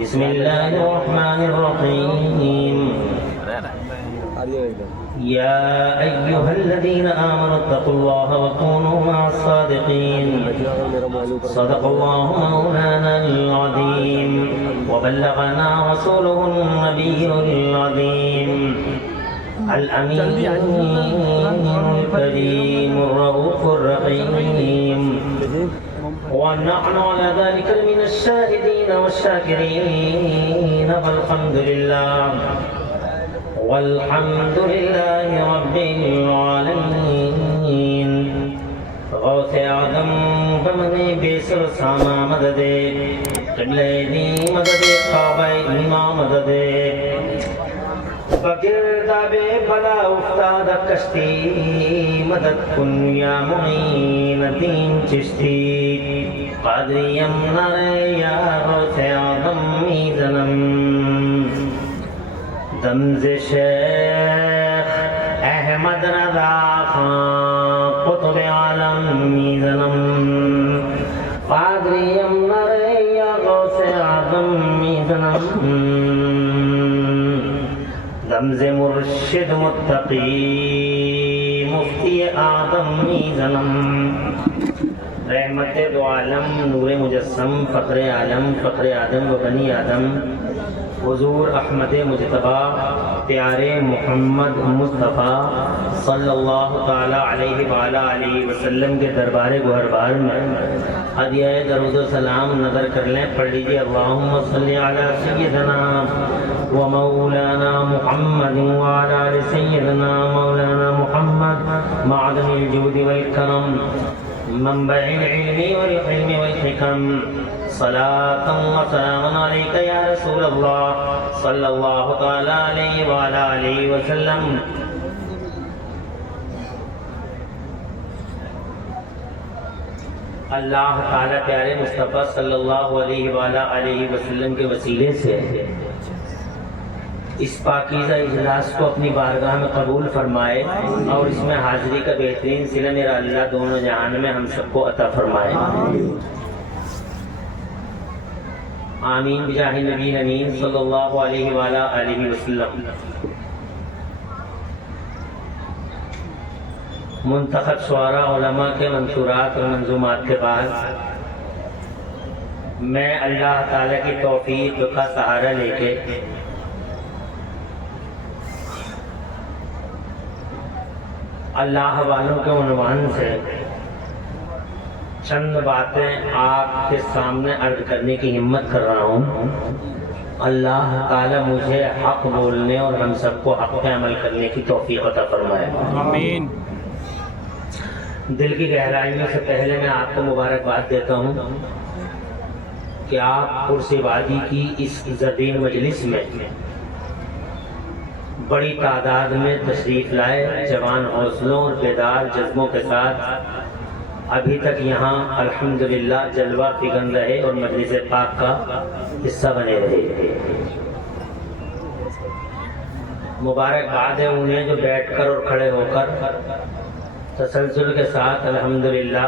بسم الله الرحمن الرحيم يا أيها الذين آمنوا اتقوا الله وكونوا مع الصادقين صدق الله مولانا العظيم وبلغنا رسوله النبي العظيم الأمين الكريم الرؤوف الرحيم ونحن على ذلك من الشاهدين والشاكرين والحمد لله رب العالمين غوث اعظم بمن بیسر ساما مدد قبلہ دی مدد کعبہ امام مدد بگرداب بلا افتاد کشتی مدد کن یا معین دین چشتی قادریم نر یا غوث اعظم میزنم دمز شیخ احمد رضا خان قطب عالم میزنم قادریم نر یا غوث اعظم میزنم دمز مرشد متقی مفتی آدم میزنم رحمت دو عالم نور مجسم فخر عالم فخر آدم و بنی آدم حضور احمد مجتبی پیارے محمد مصطفیٰ صلی اللہ تعالی علیہ وآلہ علیہ وسلم کے دربار گوہربار میں ہدیہ درود و سلام نظر کر لیں. پڑھ لیجیے اللہم صلی علی سیدنا و مولانا محمد وعلی آل سیدنا مولانا محمد معدن الجود والکرم منبع العلم والحلم والحکم صلاة و سلام علیک یا رسول اللہ صلی اللہ تعالی علیہ وآلہ علیہ وسلم. اللہ تعالیٰ پیارے مصطفیٰ صلی اللہ علیہ وآلہ علیہ وسلم کے وسیلے سے اس پاکیزہ اجلاس کو اپنی بارگاہ میں قبول فرمائے اور اس میں حاضری کا بہترین صلہ میرا اللہ دونوں جہان میں ہم سب کو عطا فرمائے. آمین بجاہ نبی امین صلی اللہ علیہ وآلہ علیہ وسلم. منتخب شعراء علماء کے منشورات اور منظومات کے بعد میں اللہ تعالیٰ کی توفیق کا سہارا لے کے اللہ والوں کے عنوان سے چند باتیں آپ کے سامنے عرض کرنے کی ہمت کر رہا ہوں. اللہ تعالیٰ مجھے حق بولنے اور ہم سب کو حق پہ عمل کرنے کی توفیق عطا فرمائے. آمین. دل کی گہرائیوں سے پہلے میں آپ کو مبارکباد دیتا ہوں کہ آپ کرسی وادی کی اس عزتین مجلس میں بڑی تعداد میں تشریف لائے، جوان حوصلوں اور بیدار جذبوں کے ساتھ ابھی تک یہاں الحمدللہ جلوہ فگن رہے اور مجلس پاک کا حصہ بنے رہے. مبارکباد ہے انہیں جو بیٹھ کر اور کھڑے ہو کر تسلسل کے ساتھ الحمدللہ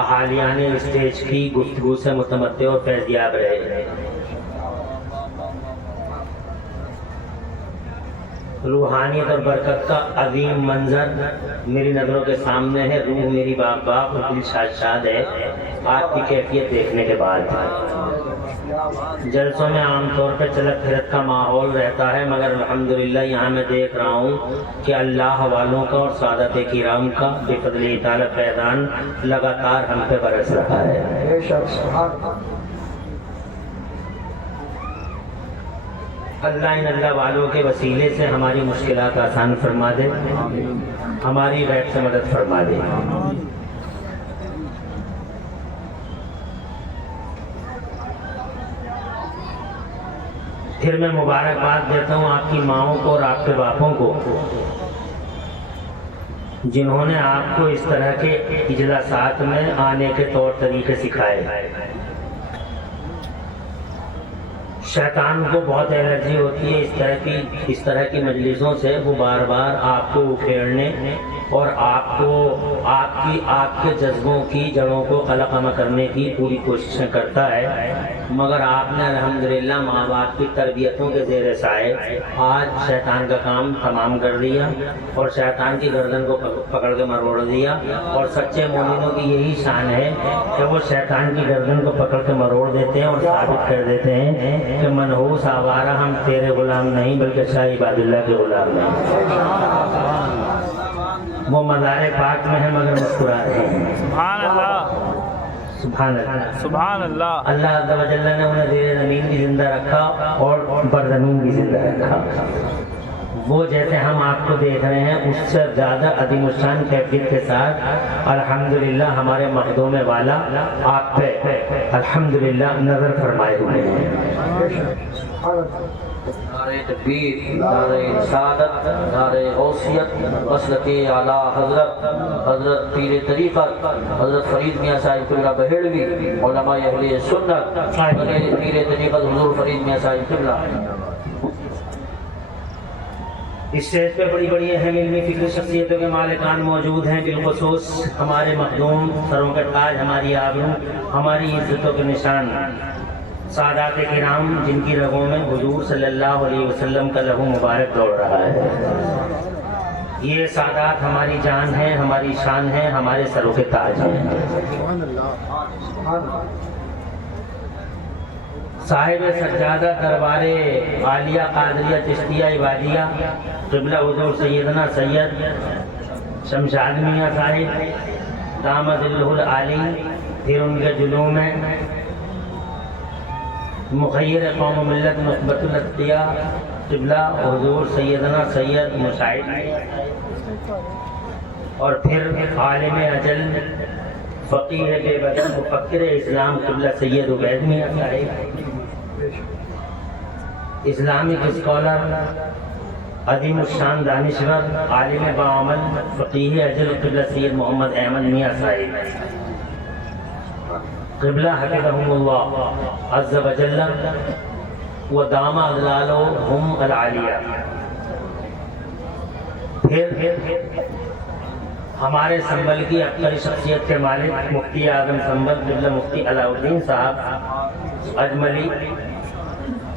احالیان اسٹیج کی گفتگو سے متمتع اور فیضیاب رہے. روحانیت اور برکت کا عظیم منظر میری نظروں کے سامنے ہے. روح میری باغ باغ اور دل شاد شاد ہے آپ کی کیفیت دیکھنے کے بعد. جلسوں میں عام طور پہ چلت پھرت کا ماحول رہتا ہے، مگر الحمدللہ یہاں میں دیکھ رہا ہوں کہ اللہ والوں کا اور سعادت کرام کا بفضل تعالی فیضان لگاتار ہم پہ برس رہا ہے. اللہ ان اللہ والوں کے وسیلے سے ہماری مشکلات آسان فرما دے، ہماری غیب سے مدد فرما دے. پھر میں مبارکباد دیتا ہوں آپ کی ماؤں کو اور آپ کے باپوں کو جنہوں نے آپ کو اس طرح کے اجلاسات میں آنے کے طور طریقے سکھائے. شیطان کو بہت الرجی ہوتی ہے اس طرح کی مجلسوں سے. وہ بار بار آپ کو اکھیڑنے اور آپ آپ کے جذبوں کی جڑوں کو قلقمہ کرنے کی پوری کوششیں کرتا ہے، مگر آپ نے الحمدللہ ماں باپ کی تربیتوں کے زیر سائے آج شیطان کا کام تمام کر دیا اور شیطان کی گردن کو پکڑ کے مروڑ دیا۔ اور سچے مومنوں کی یہی شان ہے کہ وہ شیطان کی گردن کو پکڑ کے مروڑ دیتے ہیں اور ثابت کر دیتے ہیں کہ منحوس آوارہ ہم تیرے غلام نہیں بلکہ شاہ عباد اللہ کے غلام ہیں۔ وہ مزار پاک میں ہیں مگر مسکرا رہے ہیں۔ سبحان اللہ، سبحان اللہ، سبحان اللہ۔ اللہ عز و جل نے انہیں زیر زمین بھی زندہ رکھا اور برزمین بھی زندہ رکھا۔ وہ جیسے ہم آپ کو دیکھ رہے ہیں اس سے زیادہ عظیم الشان کیفیت کے ساتھ الحمدللہ ہمارے مخدوم والا آپ پہ الحمدللہ نظر فرمائے ہوئے ہیں۔ نعرہ تکبیر، نعرہ سعادت، نعرہ غوثیت، مسلک اعلیٰ حضرت پیر طریقت حضرت فرید میاں صاحب قبلہ بہیڑوی، علماء اہل سنت، پیر طریقت حضور فرید میاں صاحب قبلہ۔ اس اسٹیج پہ بڑی بڑی اہم علمی فکری شخصیتوں کے مالکان موجود ہیں، بالخصوص ہمارے مخدوم، سروں کے تاج، ہماری آبرو، ہماری عزتوں کے نشان سادات کرام، جن کی رگوں میں حضور صلی اللہ علیہ وسلم کا لہو مبارک دوڑ رہا ہے۔ یہ سادات ہماری جان ہیں، ہماری شان ہیں، ہمارے سروں کے تاج ہیں۔ صاحب سجادہ دربار عالیہ قادریہ چشتیہ عبادیہ قبلہ حضور سیدنا سید شمشاد میاں صاحب دامت ظلہ العالی، پھر ان کے جلووں میں مخیر قوم و ملت مثبت الاتقیاء قبلہ حضور سیدنا سید مشاہد، اور پھر عالم اجل فقیہ بے بدل مفکر اسلام قبلہ سید عبید میاں صاحب، اسلامک اسکالر، عظیم الشان دانشور، عالم باعمل، فقیہ اجل قبلہ سید محمد احمد میاں صاحب قبلہ حفظہم اللہ عز و جل و دام اظلالہم العالیہ۔ پھر ہمارے سنبل کی عبقری شخصیت کے مالک مفتی اعظم سنبل قبلہ مفتی علاء الدین صاحب اجملی،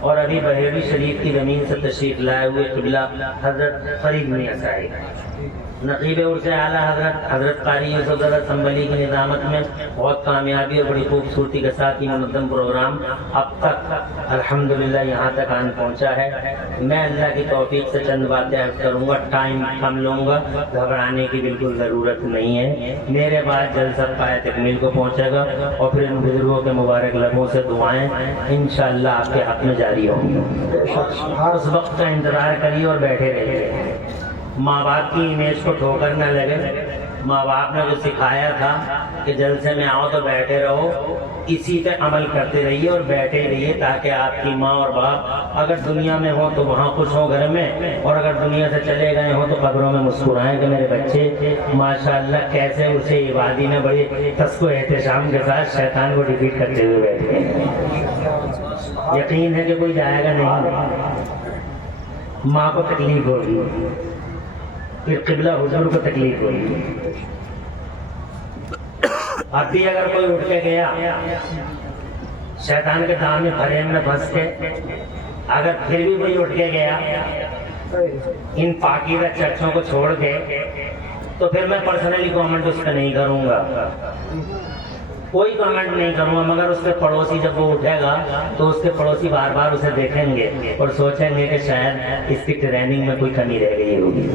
اور ابھی بحیری شریف کی زمین سے تشریف لائے ہوئے قبلہ حضرت فرید میاں صاحب، نقیب عرص اعلیٰ حضرت قاری یوسف زادہ سنبلی کی نظامت میں بہت کامیابی اور بڑی خوبصورتی کے ساتھ یہ منظم پروگرام اب تک الحمدللہ یہاں تک آن پہنچا ہے۔ میں اللہ کی توفیق سے چند باتیں عرض کروں گا، ٹائم کم لوں گا، گھبرانے کی بالکل ضرورت نہیں ہے۔ میرے بعد جلسہ پائے تکمیل کو پہنچے گا اور پھر ان بزرگوں کے مبارک لبوں سے دعائیں انشاءاللہ آپ کے حق میں جاری ہوں گی۔ اس وقت کا انتظار کریے اور بیٹھے رہیے۔ ماں باپ کی امیج کو ٹھوکر نہ لگے۔ ماں باپ نے جو سکھایا تھا کہ جلسے میں آؤ تو بیٹھے رہو، اسی پہ عمل کرتے رہیے اور بیٹھے رہیے، تاکہ آپ کی ماں اور باپ اگر دنیا میں ہوں تو وہاں خوش ہوں گھر میں، اور اگر دنیا سے چلے گئے ہوں تو قبروں میں مسکرائیں کہ میرے بچے ماشاءاللہ کیسے اسے عبادی میں بڑے تسک و احتشام کے ساتھ شیطان کو ڈیفیٹ کرتے ہوئے بیٹھے ہیں۔ یقین ہے کہ کوئی جائے گا نہیں، ماں کو تکلیف ہوگی، پھر قبلہ حضور کو تکلیف ہوئی۔ اب بھی اگر کوئی اٹھ کے گیا شیطان کے دامن فریب میں پھنس کے، اگر پھر بھی کوئی اٹھ کے گیا ان پاکیزہ چرچوں کو چھوڑ کے، تو پھر میں پرسنلی کامنٹ اس پہ نہیں کروں گا، کوئی کامنٹ نہیں کروں گا، مگر اس کے پڑوسی جب وہ اٹھے گا تو اس کے پڑوسی بار بار اسے دیکھیں گے اور سوچیں گے کہ شاید اس کی ٹریننگ میں کوئی کمی رہ گئی ہوگی۔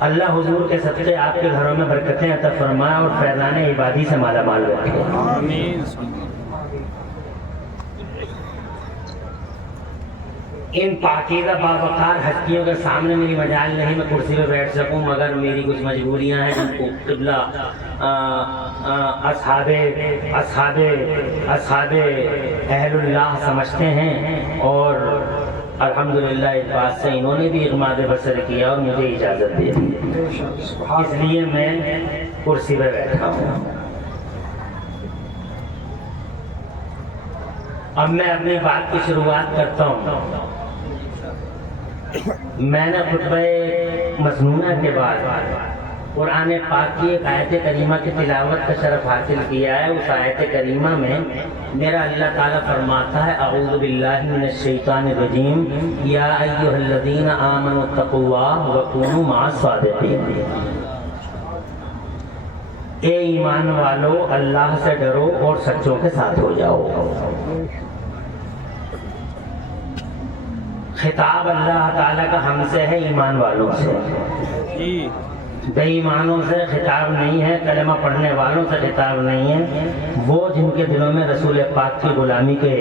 اللہ حضور کے صدقے آپ کے گھروں میں برکتیں عطا فرمائے اور فیضان عبادی سے مالا مال رکھے۔ آمین۔ ان پاکیزہ باوقار ہستیوں کے سامنے میری مجال نہیں میں کرسی پہ بیٹھ سکوں، مگر میری کچھ مجبوریاں ہیں جن کو قبلہ اصحاب اہل اللہ سمجھتے ہیں، اور الحمدللہ اس بات سے انہوں نے بھی اغماد بصر کیا اور مجھے اجازت دے دی، اس لیے میں کرسی پہ بیٹھا ہوں۔ اب میں اپنی بات کی شروعات کرتا ہوں۔ میں نے خطبہ مسنونہ کے بعد قرآن پاک کی ایک آیت کریمہ کی تلاوت کا شرف حاصل کیا ہے. اس آیت کریمہ میں میرا اللہ تعالیٰ فرماتا ہے اعوذ باللہ من الشیطان الرجیم یا ایھا الذین آمنوا اتقوا اللہ وکونوا مع الصادقین. اے ایمان والو اللہ سے ڈرو اور سچوں کے ساتھ ہو جاؤ. خطاب اللہ تعالیٰ کا ہم سے ہے، ایمان والوں سے. جی بے ایمانوں سے خطاب نہیں ہے، کلمہ پڑھنے والوں سے خطاب نہیں ہے. وہ جن کے دلوں میں رسول پاک کی غلامی کے،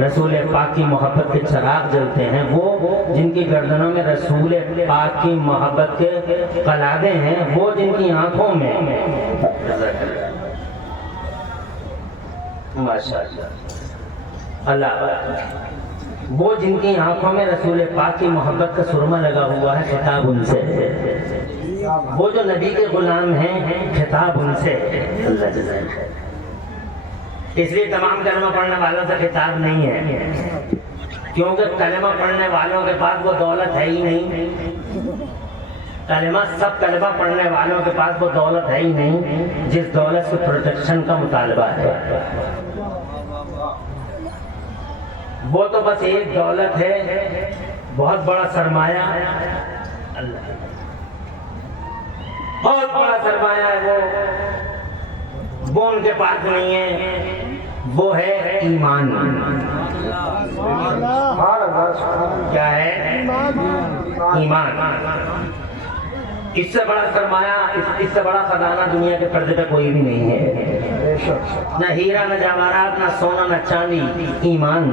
رسول پاک کی محبت کے چراغ جلتے ہیں، وہ جن کی گردنوں میں رسول پاک کی محبت کے قلادے ہیں، وہ جن کی آنکھوں میں ماشاءاللہ اللہ، وہ جن کی آنکھوں میں رسول پاک کی محبت کا سرما لگا ہوا ہے، خطاب ان سے. وہ جو نبی کے غلام ہیں، خطاب ان سے. اللہ جزائے خیر. اس لیے تمام کلمہ پڑھنے والوں سے خطاب نہیں ہے، کیونکہ کلمہ پڑھنے والوں کے پاس وہ دولت ہے ہی نہیں. سب کلمہ پڑھنے والوں کے پاس وہ دولت ہے ہی نہیں جس دولت سے پروٹیکشن کا مطالبہ ہے. وہ تو بس ایک دولت ہے، بہت بڑا سرمایہ، اللہ بہت بڑا سرمایہ ہے. وہ ان کے پاس نہیں ہے، وہ ہے ایمان. کیا ہے؟ ایمان. اس سے بڑا سرمایہ، اس سے بڑا خزانہ دنیا کے پردے پہ کوئی بھی نہیں ہے. نہ ہیرا، نہ جواہرات، نہ سونا، نہ چاندی. ایمان.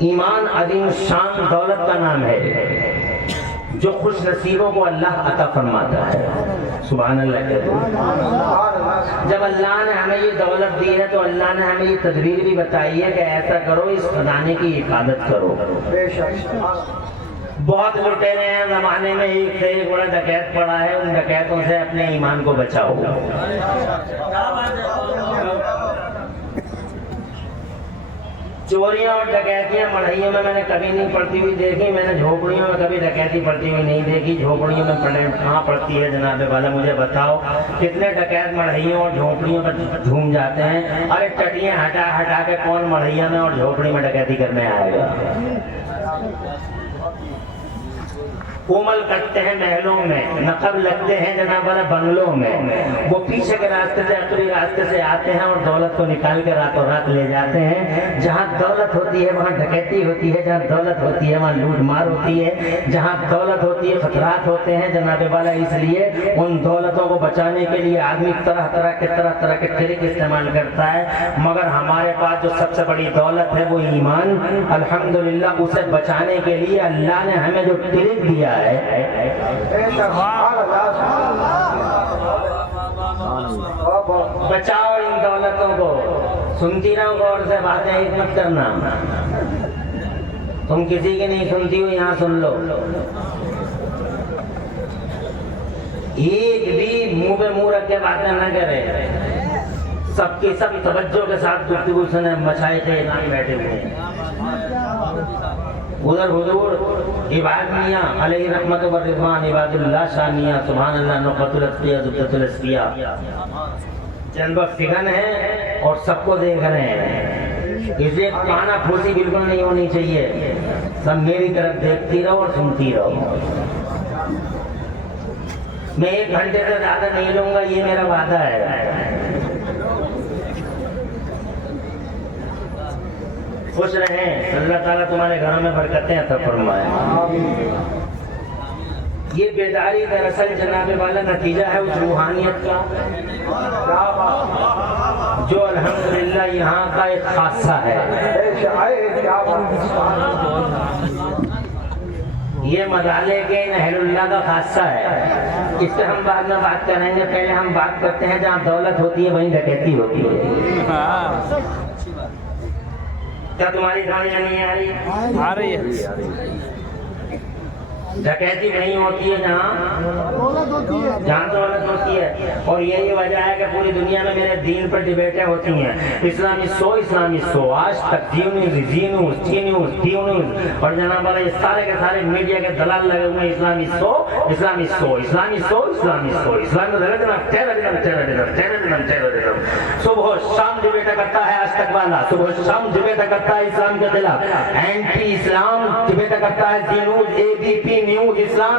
ایمان عظیم شان دولت کا نام ہے جو خوش نصیبوں کو اللہ عطا فرماتا ہے. سبحان اللہ. جب اللہ نے ہمیں یہ دولت دی ہے تو اللہ نے ہمیں یہ تدبیر بھی بتائی ہے کہ ایسا کرو، اس خزانے کی حفاظت کرو. بہت لٹیرے ہیں زمانے میں، ایک سے ایک بڑا ڈکیت پڑا ہے، ان ڈکیتوں سے اپنے ایمان کو بچاؤ. چوریاں اور ڈکیتیاں مڑھائیوں میں نے کبھی نہیں پڑتی ہوئی دیکھی. میں نے جھوپڑیوں میں کبھی ڈکیتی پڑتی ہوئی نہیں دیکھی. جھوپڑیوں میں کہاں پڑتی ہے جناب والا؟ مجھے بتاؤ کتنے ڈکیت مڑھائیوں اور جھوپڑیوں میں جھوم جاتے ہیں. ارے ٹٹیاں ہٹا ہٹا کے کون مڑھیا میں اور جھوپڑی میں ڈکیتی کرنے آئے گا؟ کومل کٹتے ہیں محلوں میں، نقب لگتے ہیں جناب والا بنگلوں میں. وہ پیچھے کے راستے سے، عقلی راستے سے آتے ہیں اور دولت کو نکال کے راتوں رات لے جاتے ہیں. جہاں دولت ہوتی ہے وہاں ڈکیتی ہوتی ہے، جہاں دولت ہوتی ہے وہاں لوٹ مار ہوتی ہے، جہاں دولت ہوتی ہے خطرات ہوتے ہیں جناب والا. اس لیے ان دولتوں کو بچانے کے لیے آدمی طرح طرح کے ٹرک استعمال کرتا ہے. مگر ہمارے پاس جو سب سے بڑی دولت ہے وہ ایمان. الحمدللہ اسے بچانے کے لیے اللہ نے ہمیں جو ٹرک دیا ہے. بچاؤ ان دولتوں کو. سنتی رہو غور سے باتیں، مت کرنا. تم کسی کی نہیں سنتی ہو، یہاں سن لو. ایک بھی منہ پہ منہ رکھ کے باتیں نہ کرے. سب کی سب توجہ کے ساتھ گفتگو سنے. مشائخ اعلان بیٹھے ہوئے ہیں. ادھر حضور عباد میاں علیہ رحمت و رضوان، عباد اللہ شاہ میاں سبحان اللہ، نقطۃ الاسقیہ، ذبۃ الاسقیہ، چند فگن ہیں اور سب کو دیکھ رہے ہیں. اسے کانا پھوسی بالکل نہیں ہونی چاہیے. سب میری طرف دیکھتی رہو اور سنتی رہو. میں 1 گھنٹے سے زیادہ نہیں لوں گا، یہ میرا وعدہ ہے. خوش رہیں. اللہ تعالیٰ تمہارے گھروں میں برکتیں عطا فرمائے. یہ بیداری دراصل جناب والا نتیجہ ہے اس روحانیت کا جو الحمدللہ یہاں کا ایک خاصہ ہے. یہ مدالے کے اہل اللہ کا خاصہ ہے. اس سے ہم بعد میں بات کریں گے. پہلے ہم بات کرتے ہیں جہاں دولت ہوتی ہے وہیں ڈکیتی ہوتی ہے. کیا تمہاری سمجھ نہیں آ رہی؟ آ رہی ہے. डकैती नहीं होती है जहाँ दौलत होती है। और यही वजह है कि पूरी दुनिया में मेरे दीन पर डिबेटें होती हैं। इस्लामी सो आज तक जी न्यूज़ और जनाब वाले ये सारे के सारे मीडिया के दलाल लगे हुए हैं। इस्लामी सो सुबह शाम डिबेट करता है आज तक वाला, सुबह शाम डिबेट करता है इस्लाम के खिलाफ, एंटी इस्लाम डिबेट करता है जी न्यूज़, एबीपी न्यूज़, इस्लाम।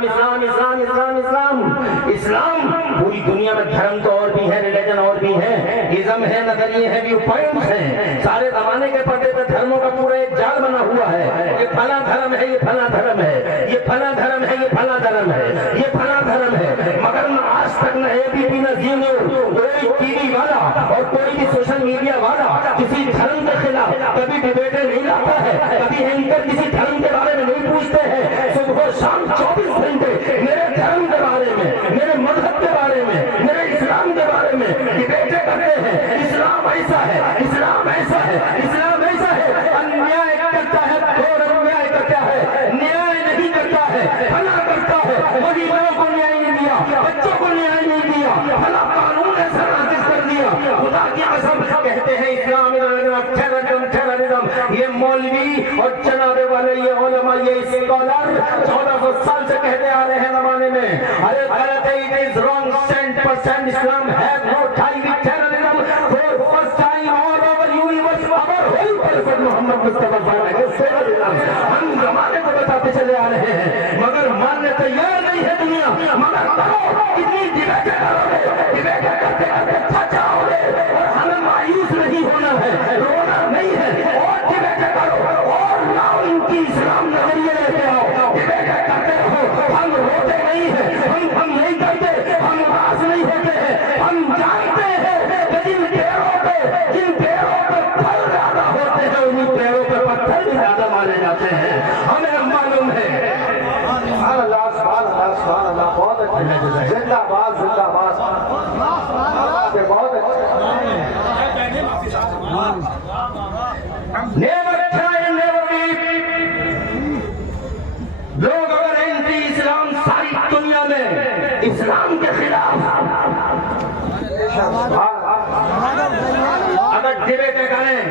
पूरी दुनिया में धर्म तो और भी है, रिलीजन और भी है, इज़्म है, नजरिए हैं, व्यू पॉइंट्स हैं। सारे जमाने के पर्दे पे धर्मों का पूरा एक जाल बना हुआ है। ये फला धर्म है, ये फला धर्म है, ये फला धर्म है, ये फला धर्म है, ये फला धर्म है। मगर आज तक न एबीपी न जी न्यूज़, कोई टीवी वाला और कोई भी सोशल मीडिया वाला किसी धर्म के खिलाफ कभी डिबेटें नहीं लाता है, कभी एंकर किसी धर्म के बारे में नहीं पूछते हैं। सुबह शाम 24 घंटे मेरे धर्म के बारे में, मेरे मजहब के बारे में, मेरे इस्लाम के बारे में डिबेटें करते हैं। इस्लाम ऐसा है, इस्लाम ऐसा है, इस्लाम ऐसा है। अन्याय करता है और अन्याय करता है, न्याय नहीं करता है, भला करता है। गरीबों को न्याय नहीं दिया, बच्चों को न्याय नहीं दिया, भला कानून ऐसा नाफिज कर दिया। खुदा की कसम कहते हैं इस्लाम टेररिज्म। ये मौलवी और जनाबे वाले ये उलमा, ये स्कॉलर 1400 साल से कहते आ रहे हैं जमाने में, अरे गलत है, it is wrong 100%। Islam has no tie with terrorism. For first time all over universe our whole prophet Muhammad Mustafa हम जमाने को बताते चले आ रहे हैं, मगर मानने तैयार नहीं है दुनिया। मगर करो, इतनी डिबेटें करोगे, डिबेटें करते करते थक जाओगे। और हमें मायूस नहीं होना है, रोना नहीं है, और डिबेटें करो और लाओ इनकी इस्लाम नजरिए लेके आओ। डिबेटें करते रहो, हम रोते नहीं है, हम नहीं करते, हम उदास नहीं होते हैं। हम जानते हैं कि जिन पेड़ों पे फल ज्यादा होते हैं, उन्हीं पेड़ों पे पत्थर भी ज्यादा माने जाते हैं। हमें मालूम है। बहुत अच्छा, जिंदाबाद जिंदाबाद, बहुत अच्छा। Never try and never weep. लोग अगर एंटी इस्लाम सारी दुनिया में इस्लाम के खिलाफ अगर डिबेटें करें,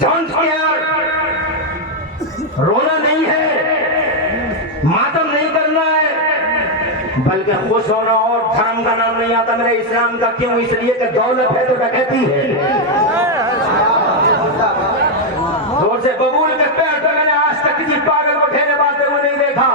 डोंट केयर, रोना नहीं है, मातम नहीं करना है, बल्कि खुश होना। और धर्म का नाम नहीं आता मेरे इस्लाम का। क्यों? इसलिए कि दौलत है तो डकैती है। जोर से बबूल के पेड़ पे मैंने आज तक किसी पागल को ठेले बांधते हुए नहीं देखा।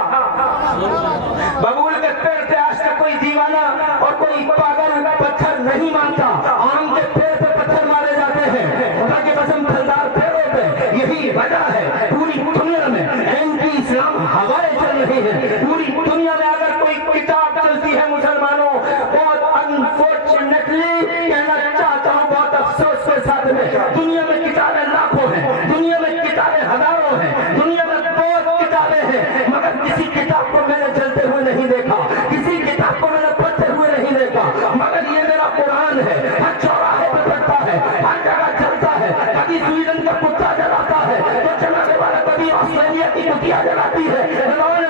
बबूल के पेड़ पे आज तक कोई दीवाना और कोई पागल पत्थर नहीं मारता। आम के पेड़ पे पत्थर मारे जाते हैं, खुदा की कसम फलदार पेड़ों पे। यही वजह है पूरी दुनिया में एंटी इस्लाम हवाएं चल रही है। पूरी दुनिया में अगर कोई किताब चलती है मुसलमानों, बहुत अनफॉर्चुनेटली कहना चाहता हूँ, बहुत अफसोस के साथ में, दुनिया में किताबें लाखों हैं, दुनिया में किताबें हजारों हैं, दुनिया में बहुत किताबें हैं, मगर किसी किताब को मैंने चलते हुए नहीं देखा, किसी किताब को मैंने पढ़ते हुए नहीं देखा। मगर ये मेरा कुरान है, हर चौराहे पे पढ़ता है, हर जगह चलता है। कभी स्वीडन का कुत्ता जलाता है तो चलाने वाला कभी ऑस्ट्रेलिया की कुतिया जलाती है।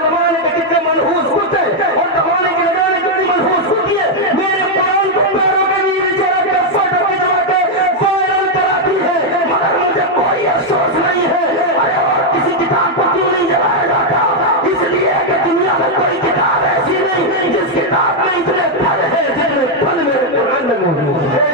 जमाने के कितने मनहूस कुत्ते और जमाने की लगाने कितनी मनहूस कुत्ती है। मेरे कुरान को पैरों के नीचे रख के फोटो खिंचवा के वायरल कराती है, मगर मुझे कोई अफसोस नहीं है। अरे और किसी किताब को क्यों नहीं जलाया जाता? इसलिए कि दुनिया में कोई किताब ऐसी नहीं जिस किताब में इतने फल है जितने फल मेरे कुरान में मौजूद है।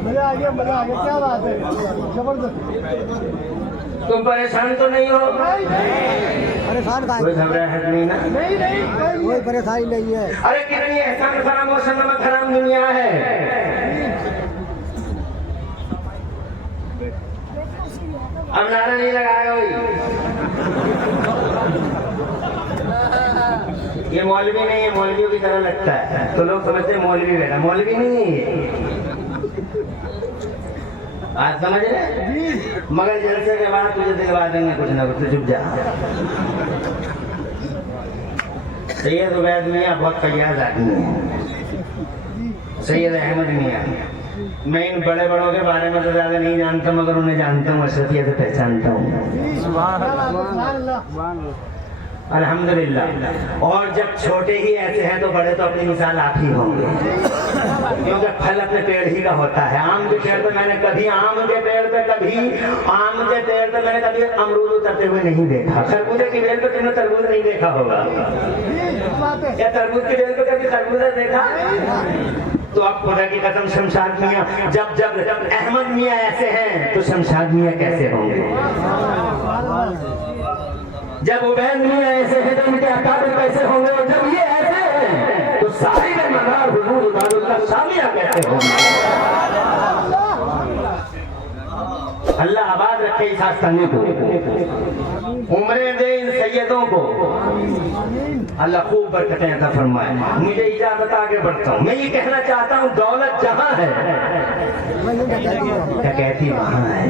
मजा आ गया, क्या बात है, जबरदस्त। तुम परेशान तो नहीं हो? परेशान का कोई घबराहट नहीं ना? नहीं कोई परेशानी नहीं है। अरे कितनी एहसान फरामोश नमक हराम दुनिया है। अब नारा नहीं लगाया कोई। ये मौलवी नहीं है, मौलवियों की तरह लगता है तो लोग समझते हैं मौलवी बैठा, मौलवी नहीं है। بات سمجھ رہے؟ مگر جلسے کے بعد تجھے دلوا دیں گے کچھ نہ کچھ، تو چپ جا۔ سید عبید میاں بہت فیاض آدمی ہے، سید احمد میاں، میں ان بڑے بڑوں کے بارے میں تو زیادہ نہیں جانتا مگر انہیں جانتا ہوں، اشرفیہ سے پہچانتا ہوں، الحمدللہ۔ اور جب چھوٹے ہی ایسے ہیں تو بڑے تو اپنی مثال آپ ہی ہوں گے، کیونکہ پھل اپنے پیڑ ہی کا ہوتا ہے۔ آم کے پیڑ پہ میں نے کبھی امرود اترتے ہوئے نہیں دیکھا، خربوزے کی بیل پہ تم نے تربوز نہیں دیکھا ہوگا، کیا تربوز کی بیل پہ کبھی خربوزہ دیکھا؟ تو اب خدا کی قسم شمشاد میاں، جب احمد میاں ایسے ہیں تو شمشاد میاں کیسے ہوں گے؟ جب عبید میاں ایسے ہیں تو ان کے اکابر کیسے ہوں گے؟ اور جب یہ ایسے ہیں تو صاحب مزار حضور عباد اللہ شاہ میاں کیسے ہوں گے؟ اللہ آباد رکھے اس آستانے کو، عمریں دے ان سیدوں کو، اللہ خوب برکتیں عطا فرمائے۔ مجھے اجازت آگے بڑھتا ہوں، میں یہ کہنا چاہتا ہوں دولت جہاں ہے ڈکیتی وہاں ہے،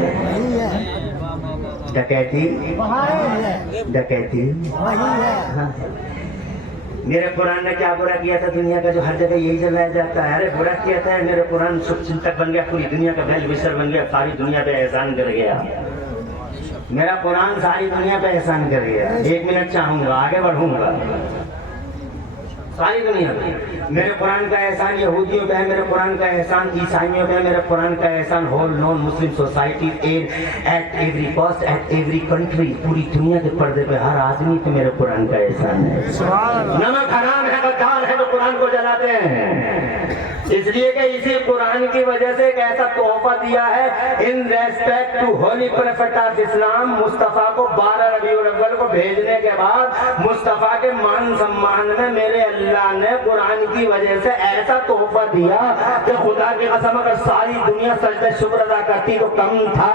ڈکیتی ہاں۔ میرے قرآن نے کیا برا کیا تھا دنیا کا جو ہر جگہ یہی چلایا جاتا ہے؟ ارے برا کیا تھا، میرے قرآن شبھ چنتک بن گیا، پوری دنیا کا بیل وشر بن گیا، ساری دنیا پہ احسان کر گیا، میرا قرآن ساری دنیا پہ احسان کر گیا۔ 1 منٹ چاہوں گا، آگے بڑھوں گا، ساری دنیا پہ میرے قرآن کا احسان یہودیوں پہ ہے، میرے قرآن کا احسان عیسائیوں پہ ہے، میرے قرآن کا احسان whole non Muslim society at every caste at every country, پوری دنیا کے پردے پہ ہر آدمی پہ میرے قرآن کا احسان ہے۔ نمک حرام ہے، غدار ہے تو قرآن کو جلاتے ہیں، اس لیے کہ اسی قرآن کی وجہ سے ایک ایسا تحفہ دیا ہے in respect to holy prophet of Islam, مصطفیٰ کو 12 ربیع الاول کو بھیجنے کے بعد مصطفیٰ کے مان سمان میں میرے اللہ نے قرآن کی وجہ سے ایسا تحفہ دیا کہ خدا کی قسم اگر ساری دنیا سجدہ شکر ادا کرتی تو کم تھا،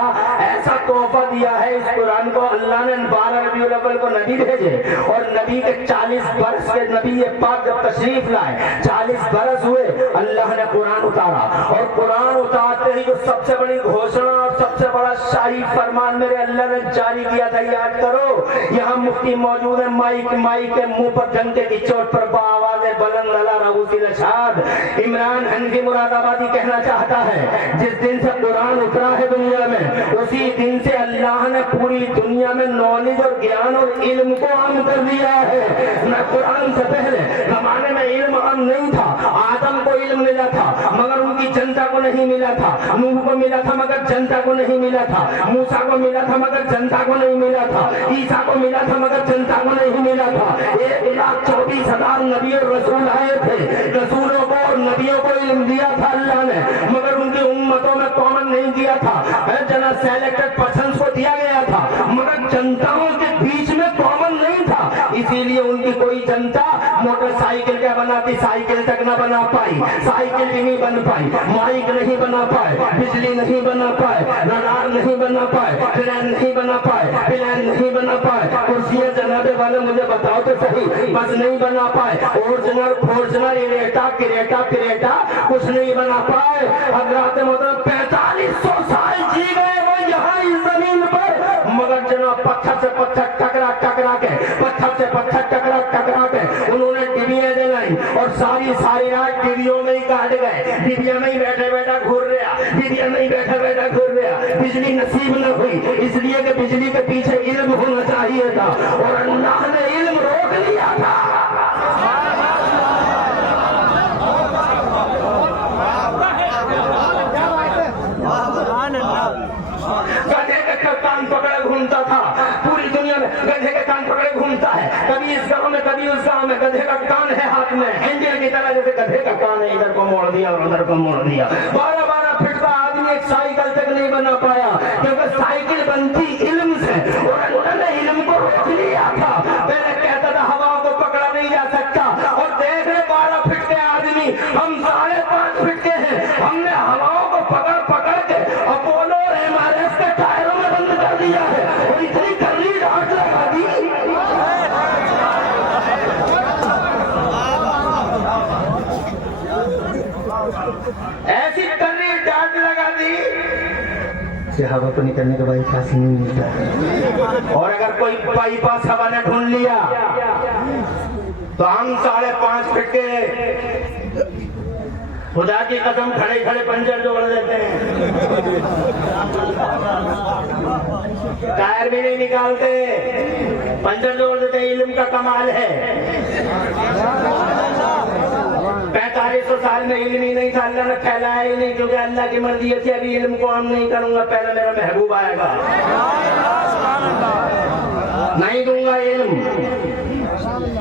ایسا تحفہ دیا ہے اس قرآن کو اللہ نے۔ 12 ربیع الاول کو نبی بھیجے اور نبی کے 40 برس کے نبی پاک جب تشریف لائے، 40 برس ہوئے، اللہ نے قرآن اتارا، اور قرآن اتارتے ہی جو سب سے بڑی گھوشنا اور سب سے بڑا شاہی فرمان میرے اللہ نے جاری کیا تھا، یاد کرو، یہاں مفتی موجود ہے، مائی کے منہ پر ڈنڈے کی چوٹ پر بآواز بلند اللہ رؤوسی الاشہاد عمران حنفی مراد آبادی کہنا چاہتا ہے، جس دن سے قرآن اترا ہے دنیا میں، اسی دن سے اللہ نے پوری دنیا میں نالج اور گیان اور علم کو عام کر دیا ہے۔ نہ قرآن سے پہلے زمانے میں علم عام نہیں تھا، آدم کو علم ملا تھا مگر ان کی جنتا کو نہیں ملا تھا، نوح کو ملا تھا مگر جنتا کو نہیں ملا تھا، موسیٰ کو ملا تھا مگر جنتا کو نہیں ملا تھا، عیسیٰ کو ملا تھا مگر جنتا کو نہیں ملا تھا۔ 1,24,000 نبی اور رسول آئے تھے، رسولوں کو اور نبیوں کو علم دیا تھا اللہ نے، مگر ان کی امتوں میں کامن نہیں دیا تھا، جناب سیلیکٹڈ پرسنز کو دیا گیا تھا مگر جنتاؤں کے بیچ میں کامن نہیں تھا، اسی لیے ان کی کوئی جنتا موٹر سائیکل کیا بناتی، سائیکل تک نہ بنا پائی، سائیکل بھی نہیں بن پائی، مائک نہیں بنا پائے، بجلی نہیں بنا پائے، رڈار نہیں بنا پائے، ٹرین نہیں بنا پائے، پلین نہیں بنا پائے، کرسیاں جناب والے مجھے بتاؤ تو صحیح، بس نہیں بنا پائے، اورجنل فورجنل اریٹا کریٹا کچھ نہیں بنا پائے۔ حضرات محترم 4500 سال جی گئے وہ یہاں اس زمین پر، مگر جناب پتھر سے پتھر ٹکرا کے پتھر سے پتھر ٹکرا کے انہوں نے ڈبیاں دلائی اور ساری رات ڈبیوں میں ہی کاٹ گئے، ڈبیوں میں ہی بیٹھے بیٹھا گھر رہا، بجلی نصیب نہ ہوئی، اس لیے کہ بجلی کے پیچھے علم ہونا چاہیے تھا اور اللہ نے علم روک لیا تھا۔ گدھے کا کان پکڑے گھومتا تھا پوری دنیا میں، گدھے کا کان پکڑے گھومتا ہے، کبھی اس گاؤں میں کبھی اس گاؤں میں، گدھے کا کان ہے ہاتھ میں، ہینڈل کی طرح، جیسے گدھے کا کان ہے، ادھر کو موڑ دیا اور ادھر کو موڑ دیا۔ 12 فٹ کا آدمی ایک سائیکل تک نہیں بنا پایا کیونکہ سائیکل بنتی علم سے اور انہوں نے علم کو روک لیا تھا۔ پہلے کہتا تھا ہوا کو پکڑا نہیں جا سکتا، اور دیکھ رہے 12 فٹ کے آدمی، ہم 5.5 فٹ کے ہیں، ہم نے ہواؤں کو پکڑ کے اپولو اور MRS کے ٹائروں میں بند کر دیا ہے اور اتنی کرنی ڈانٹ لگا دی۔ ایسی کرنی ڈانٹ لگا دی से हवा को निकलने का बाईपास ही नहीं मिलता है। और अगर कोई बाईपास हवा ने ढूंढ लिया तो हम 5.5 फीट के खुदा की कसम खड़े खड़े पंचर जोड़ देते हैं, टायर भी नहीं निकालते, पंचर जोड़ देते हैं। इल्म का कमाल है। 4500 साल में इल्म ही नहीं था, अल्लाह ने फैलाया ही नहीं, क्योंकि अल्लाह की मर्जी थी अभी इल्म को हम नहीं करूंगा, पहले मेरा महबूब आएगा, नहीं दूंगा इल्म।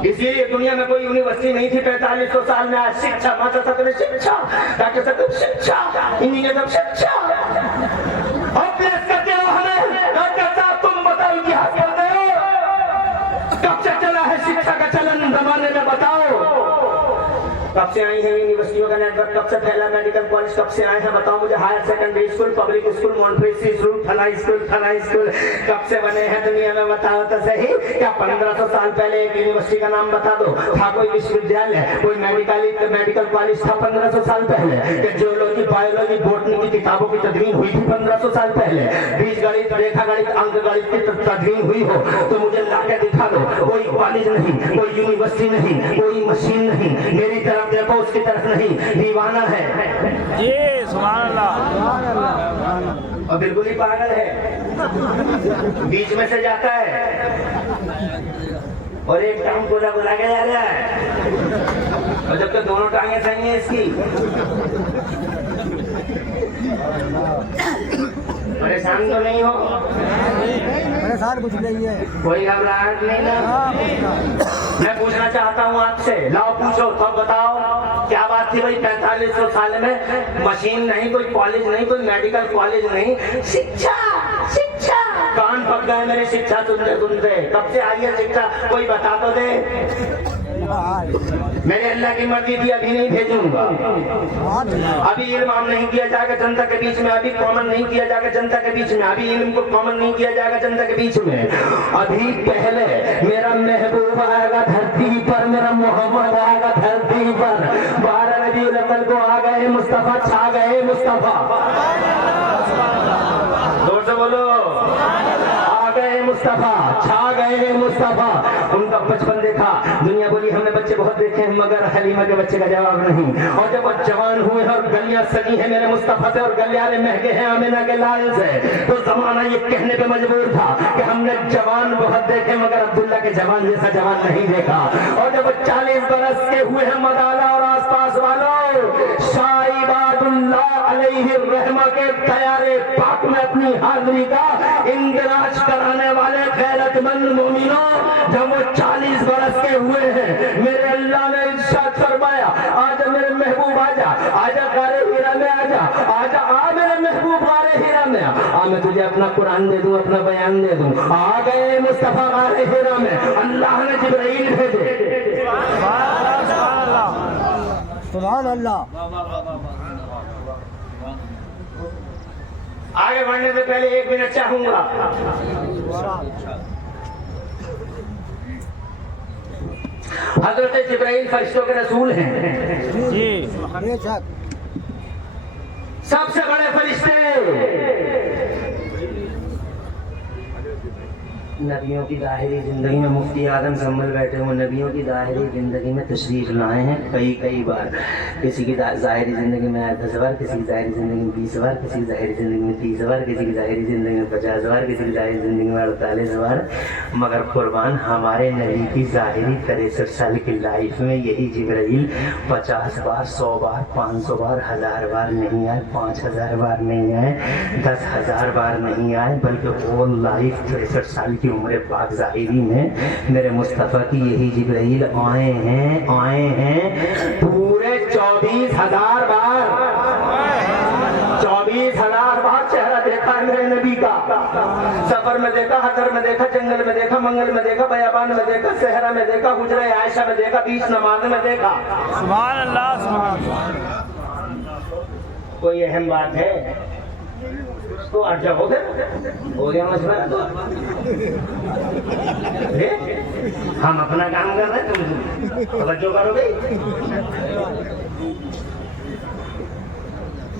इसीलिए दुनिया में कोई यूनिवर्सिटी नहीं थी 4500 साल में। आज शिक्षा, माता सकते शिक्षा, डॉक्टर सकते शिक्षा, इंजीनियर सब शिक्षा। और प्लेस करते हो हमें, डॉक्टर साहब तुम बताओ इतिहास करते हो, कब से चला है शिक्षा का चलन जमाने में, बताओ कब से आई है यूनिवर्सिटियों का नेटवर्क, कब से फैला मेडिकल कॉलेज, कब से आए हैं बताओ मुझे। Higher secondary school, public school, Montessori school, फला स्कूल कब से बने हैं दुनिया में, बताओ तो सही। क्या 1500 साल पहले एक यूनिवर्सिटी का नाम बता दो, था कोई विश्वविद्यालय, कोई मेडिकल कॉलेज था 1500 साल पहले? जियोलॉजी, बायोलॉजी, बॉटनी की किताबों की तदवीन हुई थी 1500 साल पहले? बीज गणित, रेखा गणित, अंक गणित की तदवीन हुई हो तो मुझे लाके दिखा दो। कोई कॉलेज नहीं, कोई यूनिवर्सिटी नहीं, कोई मशीन नहीं, मेरी तरफ देखो उसकी तरफ नहीं, दीवाना है जी, सुभान अल्लाह। और बिल्कुल ही पागल है, बीच में से जाता है और एक टांग बुला के जा रहा है, और जब तक दोनों टांगे सही हैं इसकी। परेशान तो नहीं हो? परेशान कुछ नहीं है, कोई घबराहट नहीं ना? मैं पूछना चाहता हूँ आपसे, लाओ पूछो तब बताओ क्या बात थी भाई 4500 साल में मशीन नहीं, कोई कॉलेज नहीं, कोई मेडिकल कॉलेज नहीं, शिक्षा शिक्षा। कान पक गए मेरे शिक्षा सुनते सुनते, कब से आई है शिक्षा, कोई बता तो दे। मेरे अल्लाह की मर्जी थी, अभी नहीं भेजूंगा। अभी इल्म आम नहीं किया जाएगा जनता के बीच में, अभी कॉमन नहीं किया जाएगा जनता के बीच में, अभी इल्म को कॉमन नहीं किया जाएगा जनता के बीच में। अभी पहले मेरा महबूब आएगा धरती पर, मेरा मोहम्मद आएगा धरती पर। 12 रबीउल अव्वल को आ गए मुस्तफा, छा गए मुस्तफा, जोर से बोलो, आ गए मुस्तफा, छा गए मुस्तफा। उनका बचपन देखा, दुनिया बोली हमने बच्चे बहुत देखे हैं मगर हलीमा के बच्चे का जवाब नहीं। और जब वो जवान हुए और गलियां सजी हैं मेरे मुस्तफा से और गलियारे महके हैं आमिना के लाल से, तो जमाना ये कहने पे मजबूर था कि हमने जवान बहुत देखे मगर अब्दुल्ला के जवान जैसा जवान नहीं देखा। और जब 40 बरस के हुए हैं मदाला और आसपास वालों, शाइबातुल्लाह अलैहि रहमा के तैयारे पाक में अपनी हाजिरी का इंदिराज कराने वाले गैरतमंद मोमिनों, जब वो 40 बरस के हुए हैं मेरे अल्लाह ने इरशाद फरमाया, आजा मेरे महबूब आजा, आजा गारे हीरा में आजा, आजा आ मेरे महबूब गारे हीरा में आ, मैं तुझे अपना कुरान दे दूं, अपना बयान दे दूं। आ गए मुस्तफा गारे हीरा में, अल्लाह ने जिब्राइल भेजे। सुभान अल्लाह। आगे बढ़ने से पहले 1 मिनट चाहूंगा। हजरत जिब्राइल फरिश्तों के रसूल हैं जी, सबसे बड़े फरिश्ते। नबियों की ज़ाहिरी जिंदगी में मुफ्ती आदम संभल बैठे हुए नबियों की ज़ाहिरी जिंदगी में तशरीफ लाए हैं कई बार। किसी की ज़ाहिरी जिंदगी में 10 बार, किसी की ज़ाहिरी जिंदगी में 20 बार, किसी की ज़ाहिरी जिंदगी में 30 बार, किसी की ज़ाहिरी जिंदगी में 50 बार, किसी की ज़ाहिरी जिंदगी में 48 बार। मगर कुर्बान हमारे नबी की ज़ाहिरी 63 साल की लाइफ में यही जिब्राइल 50 बार, 100 बार, 500 बार, 1000 बार नहीं आए, 5000 बार नहीं आए, 10,000 बार नहीं आए, बल्कि होल लाइफ 63 साल की उम्र पाक ज़ाहिरी में मेरे मुस्तफ़ा की यही जिब्राइल आए हैं पूरे 24,000 बार। 24,000 बार चेहरा देखा है मेरे नबी का। सफर में देखा, हजर में देखा, जंगल में देखा, मंगल में देखा, बयाबान में देखा, सहरा में देखा, हुजरे आयशा में देखा, बीच नमाज में देखा। सुभान अल्लाह, सुभान अल्लाह। कोई अहम बात है तो अर्जा हो गया मसला। तो हम अपना काम कर रहे हैं, तुम तवज्जो करोगे।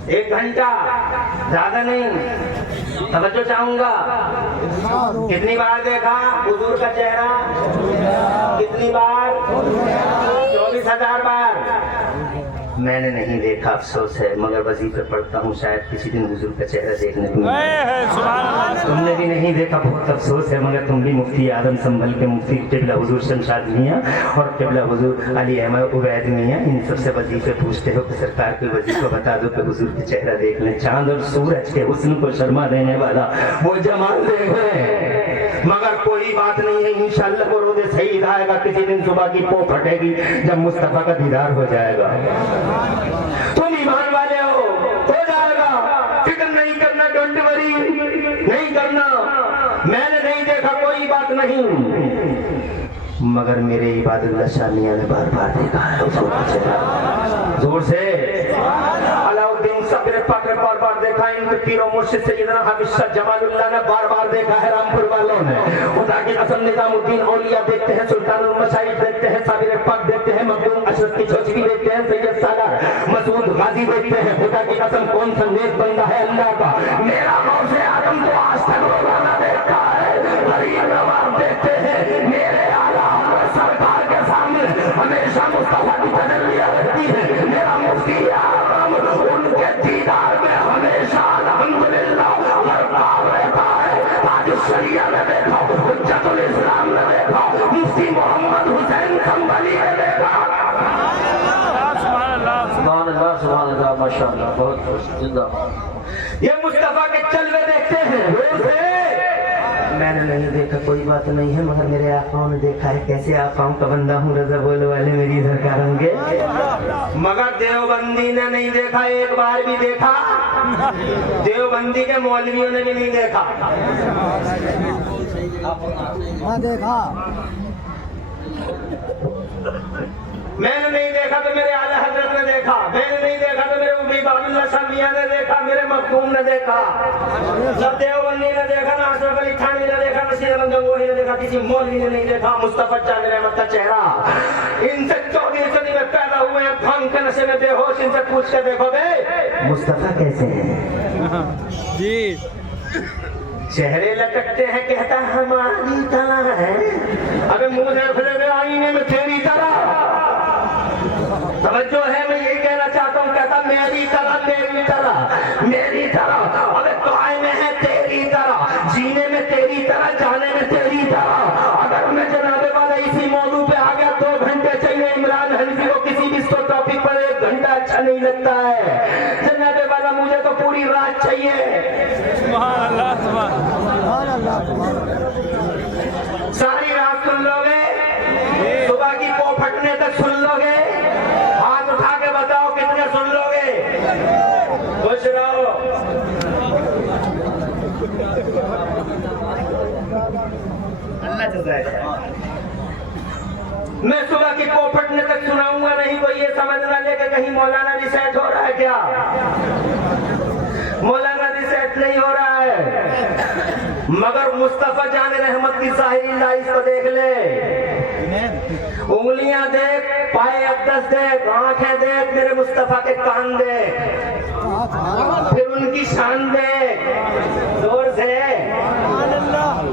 1 घंटा, ज्यादा नहीं। तवज्जो चाहूंगा। कितनी बार देखा हुजूर का चेहरा? कितनी बार? 24,000 बार। मैंने नहीं देखा, अफसोस है, मगर वजीफे पढ़ता हूँ, शायद किसी दिन हुजूर का चेहरा देखने को मिले। तुमने भी नहीं देखा, बहुत अफसोस है, मगर तुम भी मुफ्ती आदम संभल के मुफ्ती क़िबला हुजूर शमशाद मियां और क़िबला हुजूर अली अहमद उबैद मियां, इन सबसे वजीफे पूछते हो कि सरकार के वजीफे बता दो कि हुजूर का चेहरा देख लें। चांद और सूरज के हुस्न को शर्मा देने वाला वो जमाल देख लें, मगर कोई बात नहीं है, इंशाअल्लाह वो रोज़े सईद आएगा, किसी दिन सुबह की पो फटेगी जब मुस्तफा का दीदार हो जाएगा। तुम ईमान वाले हो जाएगा, फिक्र नहीं करना, डोंट वरी, नहीं करना। मैंने नहीं देखा, कोई बात नहीं, मगर मेरे इबादुल्लाह शाह मियां ने बार बार देखा है हुजूर का चेहरा। जोर से अलाउद्दीन सब्र पाक ने बार बार देखा, इनके पीरों मुर्शिद सैयदना हाफिज शाह जमालुल्लाह ने बार बार देखा है, रामपुर वालों ने। खुदा की कसम निजामुद्दीन औलिया देखते हैं, सुल्तानुल मशाइख देखते हैं, साबिर पाक देखते हैं, मखदूम अशरफ की चौचकी देखते हैं, सैयद सागर मसूद गाजी देखते हैं। खुदा की कसम कौन सा नेक बंदा है अल्लाह का, मेरा गौसे आदम तो आज तक रोजाना देखता है, हरीम नवाब देखते हैं। मेरे आला सरकार के सामने हमेशा मुस्तफा की तजल्लियां रहती है। मेरा मुफ्ती आदम उनके दीदार में हमेशा अल्हम्दुलिल्लाह बरकरार रहता है। आज शरिया में देखा, हुज्जतुल इस्लाम में देखा, मुफ्ती मोहम्मद हुसैन संभली में देखा। सुभान अल्लाह, माशाअल्लाह, बहुत जिंदाबाद। ये मुस्तफा के चलवे देखते हैं। मैंने नहीं देखा, कोई बात नहीं है, मगर मेरे आकाओं ने देखा है। कैसे आकाओं का बंदा हूँ, रज़ा बोले वाले मेरी सरकार होंगे। मगर देवबंदी ने नहीं देखा, एक बार भी देखा, देवबंदी के मौलवियों ने भी नहीं देखा। हाँ देखा। मैंने नहीं देखा तो मेरे आला हजरत ने देखा, मैंने नहीं देखा तो मेरे मुफ्ती इबादुल्लाह शाह मियां ने देखा, मेरे मखदूम ने देखा, सब देवबंदी ने देखा ना, अशरफ अली थानवी ने देखा, नसीर अहमद गंगोही ने देखा, किसी मौलवी ने नहीं देखा मुस्तफा चांद रहमत का चेहरा। इनसे 14वीं सदी में पैदा हुए हैं, भांग के नशे में बेहोश, इनसे पूछ कर देखो बे मुस्तफा कैसे हैं जी। चेहरे लटकते हैं, कहता हमारी तरह है, अबे मुंह देख ले आईने में तेरी तरह। तवज्जो है, मैं यही कहना चाहता हूँ, कहता मेरी तरह, मेरी तरह, मेरी तरह। अबे दुआएं में है तेरी तरह, जीने में तेरी तरह, जाने में तेरी तरह। अगर मैं जनाबे वाला इसी मौजू पे आ गया, 2 घंटे चाहिए इमरान हनीफी को किसी भी टॉपिक पर, 1 घंटा अच्छा नहीं लगता है जनाबे वाला, मुझे तो पूरी रात चाहिए। सुभान अल्लाह, सुभान अल्लाह। सारी रात सुन लोगे, सुबह की पो फटने तक सुन लोगे, हाथ उठा के बताओ कितने सुन लोगे। खुश रहो। अल्लाह जज़ाक। मैं सुबह की पो फटने तक सुनाऊंगा नहीं, कोई ये समझ ना ले कि कहीं मौलाना रिसर्च हो रहा है क्या। मौलाना रिसर्च नहीं हो रहा है, मगर मुस्तफा जान रहमत की ज़ाहिरी लाइफ को देख ले। उंगलियां देख, पाए अक़दस देख, आंखें देख, मेरे मुस्तफा के कान देख, फिर उनकी शान देख जोर से।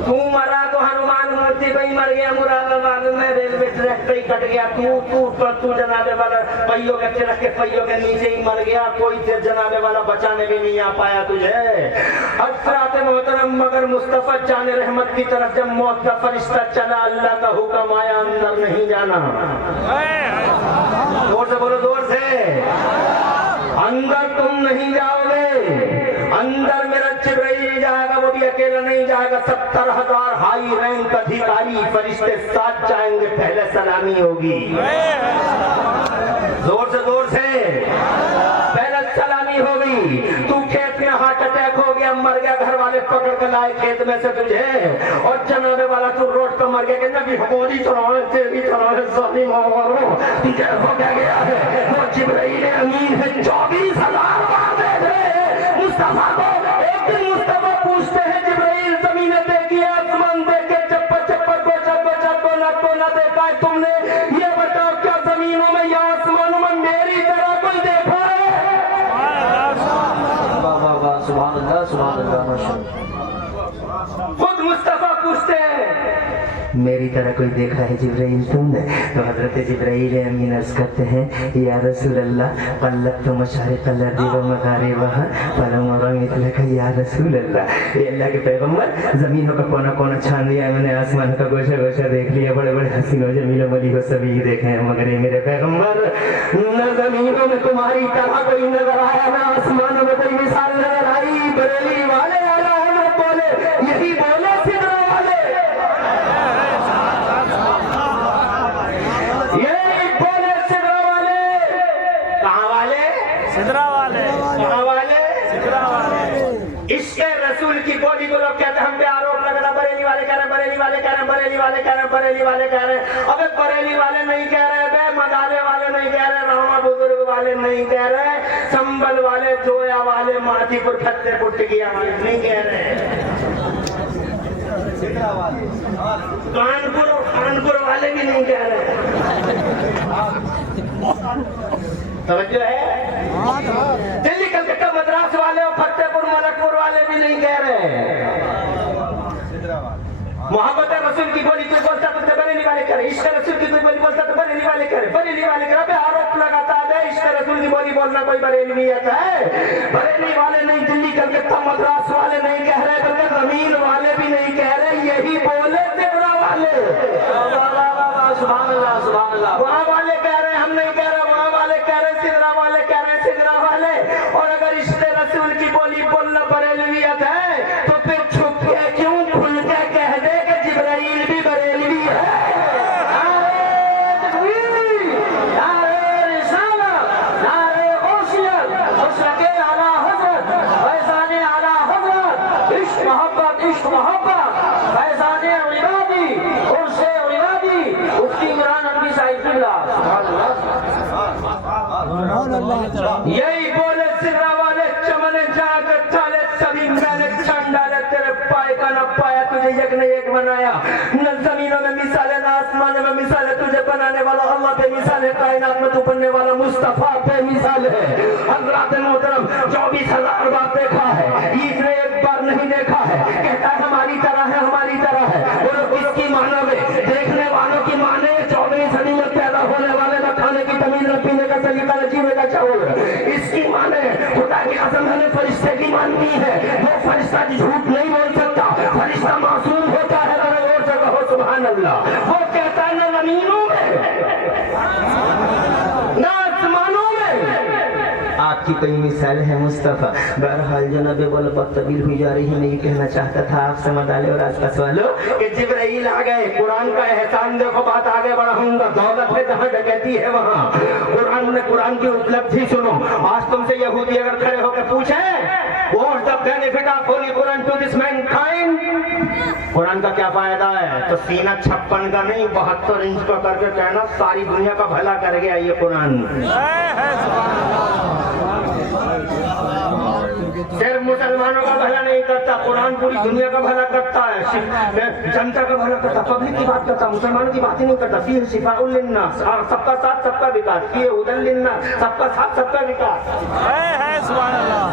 तू मरा तो हनुमान मूर्ति पे ही मर गया, मुरादाबाद में रेलवे ट्रैक पे ही कट गया। तू जनाबे वाला पहियों के तिलक के पहियों के नीचे ही मर गया, कोई जनाबे वाला बचाने भी नहीं आ पाया तुझे। हज़रात मोहतरम, मगर मुस्तफा जान रहमत की तरफ जब मौत का फरिश्ता चला, अल्लाह का हुक्म आया, अंदर नहीं जाना। जोर से बोलो, जोर से। अंदर तुम नहीं जाओगे, अंदर मेरा जिब्राइल जाएगा, वो भी अकेला नहीं जाएगा, 70,000 हाई रैंक अधिकारी फरिश्ते साथ जाएंगे, पहले सलामी होगी। जोर से, जोर से, पहले सलामी होगी। तू खेत में हार्ट अटैक हो गया, मर गया, घर वाले पकड़ कर लाए खेत में से तुझे, और जनाबे वाला तू रोड पर मर गया कि नबी हमारी चढ़ाए, तेरी चढ़ाए, ज़ालिम हमारो तुझे हो गया है। वो जिब्राइल अमीन है, 24,000 बार दे मुस्तफा को। एक दिन मुस्तफा पूछते हैं, जिब्राइल जमीन देखी, आसमान देखे, चप्पा चप्पा को न देखा है तुमने, ये बताओ क्या जमीनों में या आसमानों में मेरी तरह कोई देखा है। سبحان اللہ ماشاءاللہ. خود مصطفیٰ پوچھتے ہیں میری طرح کوئی دیکھا ہے جبرائیل تم نے؟ تو حضرت جبرائیل امین عرض کرتے ہیں یا رسول اللہ قلبت مشارق الارض و مغاربها فلم ارى مثلك یا رسول اللہ. اے اللہ کے پیغمبر زمینوں کا کونا کونا چھان لیا ہے میں نے, آسمان کا گوشہ گوشہ دیکھ لیا, بڑے بڑے حسین و جمیل و ملیح و سبیح دیکھے ہیں, مگر اے میرے پیغمبر نہ زمینوں میں تمہاری طرح کوئی نظر آیا, نہ آسمانوں میں کوئی مثال نظر آئی. بریلی والے اعلیٰ حضرت بولے, یہی بولے سدرہ والے, عشق رسول کی بولی کو لوگ کہتے ہیں ہم پہ آروپ لگ رہا, بریلی والے کہہ رہے ہیں, بریلی والے کہہ رہے ہیں, بریلی والے کہہ رہے ہیں, بریلی والے کہہ رہے ہیں. ابے بریلی والے نہیں کہہ رہے, بے مدالے والے نہیں کہہ رہے, رحمہ بزرگ والے نہیں کہہ رہے, سنبل والے, جویا والے, ماتی پور پھتے پٹکیا والے نہیں کہہ رہے, کانپور اور خانپور والے بھی نہیں کہہ رہے. توجہ ہے؟ دلی کلکتہ مدراس والے اور فتح پور ملکپور والے بھی نہیں کہہ رہے. محبت رسول کی بولی کوئی بولتا تو بریلی والے کرے, عشق رسول کی کوئی بولی بولتا تو بریلی والے کرے, بریلی والے کرے. بے آروپ لگاتا ہے عشق رسول کی بولی بولنا کوئی بریلویت ہے. بریلی والے نہیں, دلی کلکتہ مدراس والے نہیں کہہ رہے, بلکہ زمین والے بھی نہیں کہہ رہے, یہی بولے دیورا والے. سبحان اللہ سبحان اللہ. وہاں والے کہہ رہے ہم نہیں کہہ رہے, وہاں والے کہہ رہے, سدرا والے کہہ رہے سدرا والے. اور اگر عشق رسول کی بولی بولنا بریلویت ہے تو پھر چھپ کے کیوں کھل کے کہہ دے کہ جبرائیل بھی بریلوی ہے. نعرہ تکبیر, نعرہ رسالت, نعرہ غوثیت, مشرق اعلیٰ حضرت, فیضان اعلیٰ حضرت, عشق محبت, عشق محبت, فیضان عبادی, عرش عبادی, مفتی عمران نبی صاحب قبلہ. یہی بولے سدرا والے, چمن جا کر چالے سبھی میں نے چھن ڈالے, تیرے پائے کا نہ پایا, تجھے یک نے ایک بنایا. نہ زمینوں میں مثال ہے, نہ آسمانوں میں مثال ہے, تجھے بنانے والا اللہ بے مثال ہے, کائنات میں تو بننے والا مصطفیٰ بے مثال ہے. حضرات محترم 24,000 بار دیکھا ہے, عید نے ایک بار نہیں دیکھا ہے, کہتا ہے ہماری طرح ہے, ہماری طرح ہے. بولو کس کی معنی میں, دیکھنے والوں کی معنی 24 صدی میں پیدا ہونے والے, نہ کھانے کی تمیز, نہ پینے کا سلیقہ, نہ جینے کا شعور. اس کی معنی خدا کی قسم ہے, فرشتے کی ماننی ہے. وہ فرشتہ جھوٹ نہیں بول سکتا, فرشتہ معصوم ہوتا ہے. اور سے کہو سبحان اللہ. وہ کہتا ہے نہ زمینوں میں نہ آسمانوں میں آپ کی کوئی مثال ہے مصطفیٰ. بہرحال جناب بول بہت طویل ہوئی جا رہی ہے, میں یہ کہنا چاہتا تھا آپ سے مدالے اور آس پاس والوں کہ جبرائیل آ گئے. قرآن کا احسان دیکھو, بات آگے بڑھاؤں گا. دولت ہے جہاں ڈکیتی ہے وہاں قرآن نے قرآن کی اپلبدھی سنو. آج تم سے یہودی اگر کھڑے ہو کے پوچھیں What's the benefit of Holy Quran to this mankind? قرآن کا کیا فائدہ ہے, تو سینہ 56 کا نہیں 72 انچ کا کر کے کہنا ساری دنیا کا بھلا کر گیا یہ قرآن. صرف مسلمانوں کا بھلا نہیں کرتا, قرآن پوری دنیا کا بھلا کرتا ہے, جنتا کا بھلا کرتا, پبلک کی بات کرتا, مسلمانوں کی بات ہی نہیں کرتا. فیہ شفاء للناس, اور سب کا ساتھ سب کا وکاس. فیہ ہدی للناس, سب کا ساتھ سب کا وکاس. سبحان اللہ.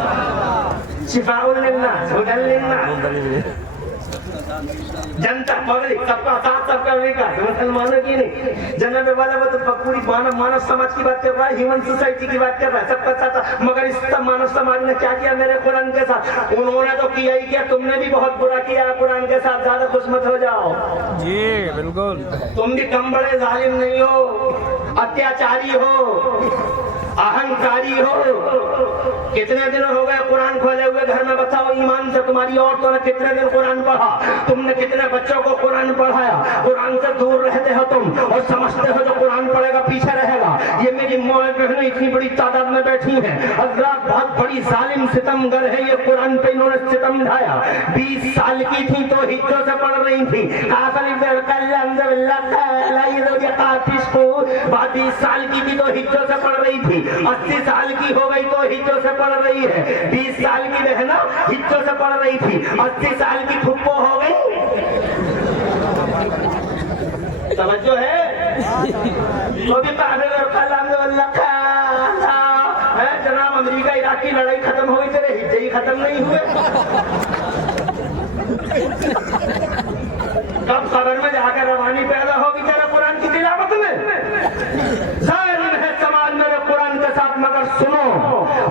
شفاء للناس, ہدی للناس, جنتا پبلک سب کا ساتھ سب کا وکاس. مسلمانوں کی نہیں. جناب والا وہ تو پوری مانو سماج کی بات کر رہا ہے, ہیومن سوسائٹی کی بات کر رہا ہے, سب کا ساتھ. مگر اس مانو سماج نے کیا کیا میرے قرآن کے ساتھ؟ انہوں نے تو کیا ہی کیا, تم نے بھی بہت برا کیا قرآن کے ساتھ. زیادہ خوش مت ہو جاؤ جی بالکل. تم بھی کم بڑے ظالم نہیں ہو, اتیاچاری ہو, اہنکاری ہو. کتنے دن ہو گئے قرآن کھولے ہوئے گھر میں؟ بتاؤ ایمان سے, تمہاری عورتوں نے کتنے دن قرآن پڑھا؟ تم نے کتنے بچوں کو قرآن پڑھایا؟ قرآن سے دور رہتے ہو تم اور سمجھتے ہو جو قرآن پڑھے گا پیچھے رہے گا. یہ میری ماں بہنیں اتنی بڑی تعداد میں بیٹھی ہیں, حضرات بہت بڑی ظالم ستم گر ہے یہ. قرآن پہ انہوں نے ستم ڈھایا. 20 سال کی تھی تو ہجوں سے پڑھ رہی تھی. 20 سال کی تھی تو ہجوں سے پڑھ رہی تھی. 80 سال کی ہو گئی تو ہجوں سے پڑھ رہی ہے. 20 سال کی بہنا ہجوں سے پڑھ رہی تھی, 80 سال کی پھپھو ہو گئی. توجہ ہے؟ تو بھی قابل اور کلام اللہ है जनाब, अमेरिका इराक की लड़ाई खत्म हो गई, तेरे हिज्जे ही खत्म नहीं हुए। कब कब्र में जाकर रवानी पैदा होगी तेरे कुरान की तिलावत में? जालिम है समाज मेरे कुरान के साथ, मगर सुनो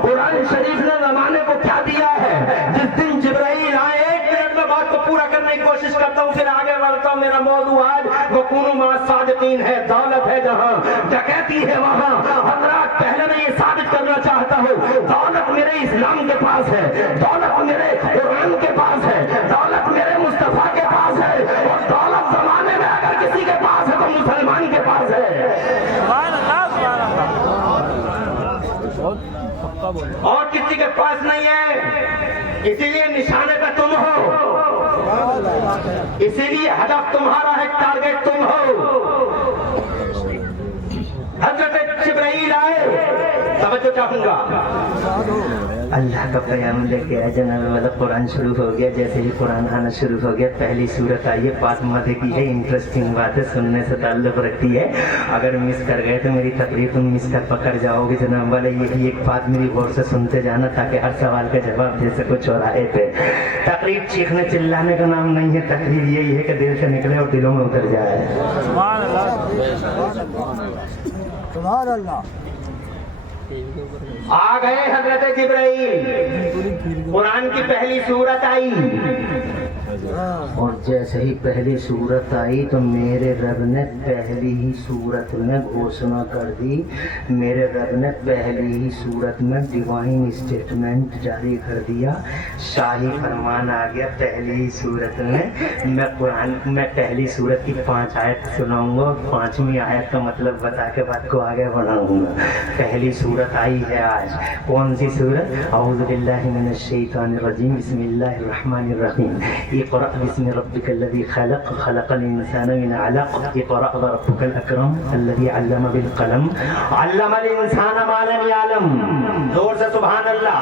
कुरान शरीफ ने जमाने को क्या दिया है। जिस दिन जिब्राइल आए, एक मिनट में बात को पूरा करने की कोशिश करता हूँ, फिर आगे बढ़ता हूँ। मेरा मौजू आज वकूनु मा सादिकीन है। दौलत है जहाँ, डकैती है वहाँ। हज़रात, पहले मैं ये साबित करना चाहता हूँ, दौलत मेरे इस्लाम के पास है, दौलत मेरे कुरान के पास है, दौलत मेरे मुस्तफा के पास है, और दौलत जमाने में अगर किसी के पास है तो मुसलमान के पास है। और किसी के पास नहीं है। इसीलिए निशाने पे तुम हो, इसीलिए हदफ तुम्हारा है, टारगेट तुम हो। हजरत जिब्राइल आए, तवज्जो चाहूंगा। अल्लाह का पैगाम लेके आए जनाब, मतलब कुरान शुरू हो गया। जैसे ही कुरान आना शुरू हो गया, पहली सूरत आई है फातिमा की है। इंटरेस्टिंग बात है, सुनने से ताल्लुक रखती है। अगर मिस कर गए तो मेरी तकरीर तुम मिस कर पकड़ जाओगे जनाब वाले। यही एक बात मेरी गौर से सुनते जाना, ताकि हर सवाल का जवाब दे सको चौराहे पे। तकरीर चीखने चिल्लाने का नाम नहीं है, तकरीर यही है कि दिल से निकले और दिलों में उतर जाए। सुभान अल्लाह। आ गए हजरत जिब्राइल, कुरान की पहली सूरत आई, और जैसे ही पहली सूरत आई तो मेरे रब ने पहली ही सूरत में घोषणा कर दी। मेरे रब ने पहली ही सूरत में डिवाइन स्टेटमेंट जारी कर दिया। शाही फरमान आ गया पहली ही सूरत में। मैं कुरान में पहली सूरत की 5 आयत सुनाऊंगा और 5वीं आयत का मतलब बता के बात को आगे बढ़ाऊंगा। पहली सूरत आई है आज। कौन सी सूरत? औज़ु बिल्लाहि मिनश शैतानिर रजीम, बिस्मिल्लाहिर रहमानिर रहीम। इक़रा बिस्मि रब्बिकल्लज़ी खलक़, खलक़ल इंसाना मिन अलक़, इक़रा व रब्बुकल अकरम अल्लज़ी अल्लमा बिल कलम, अल्लमल इंसाना मा लम यअलम। जोर से सुभान अल्लाह।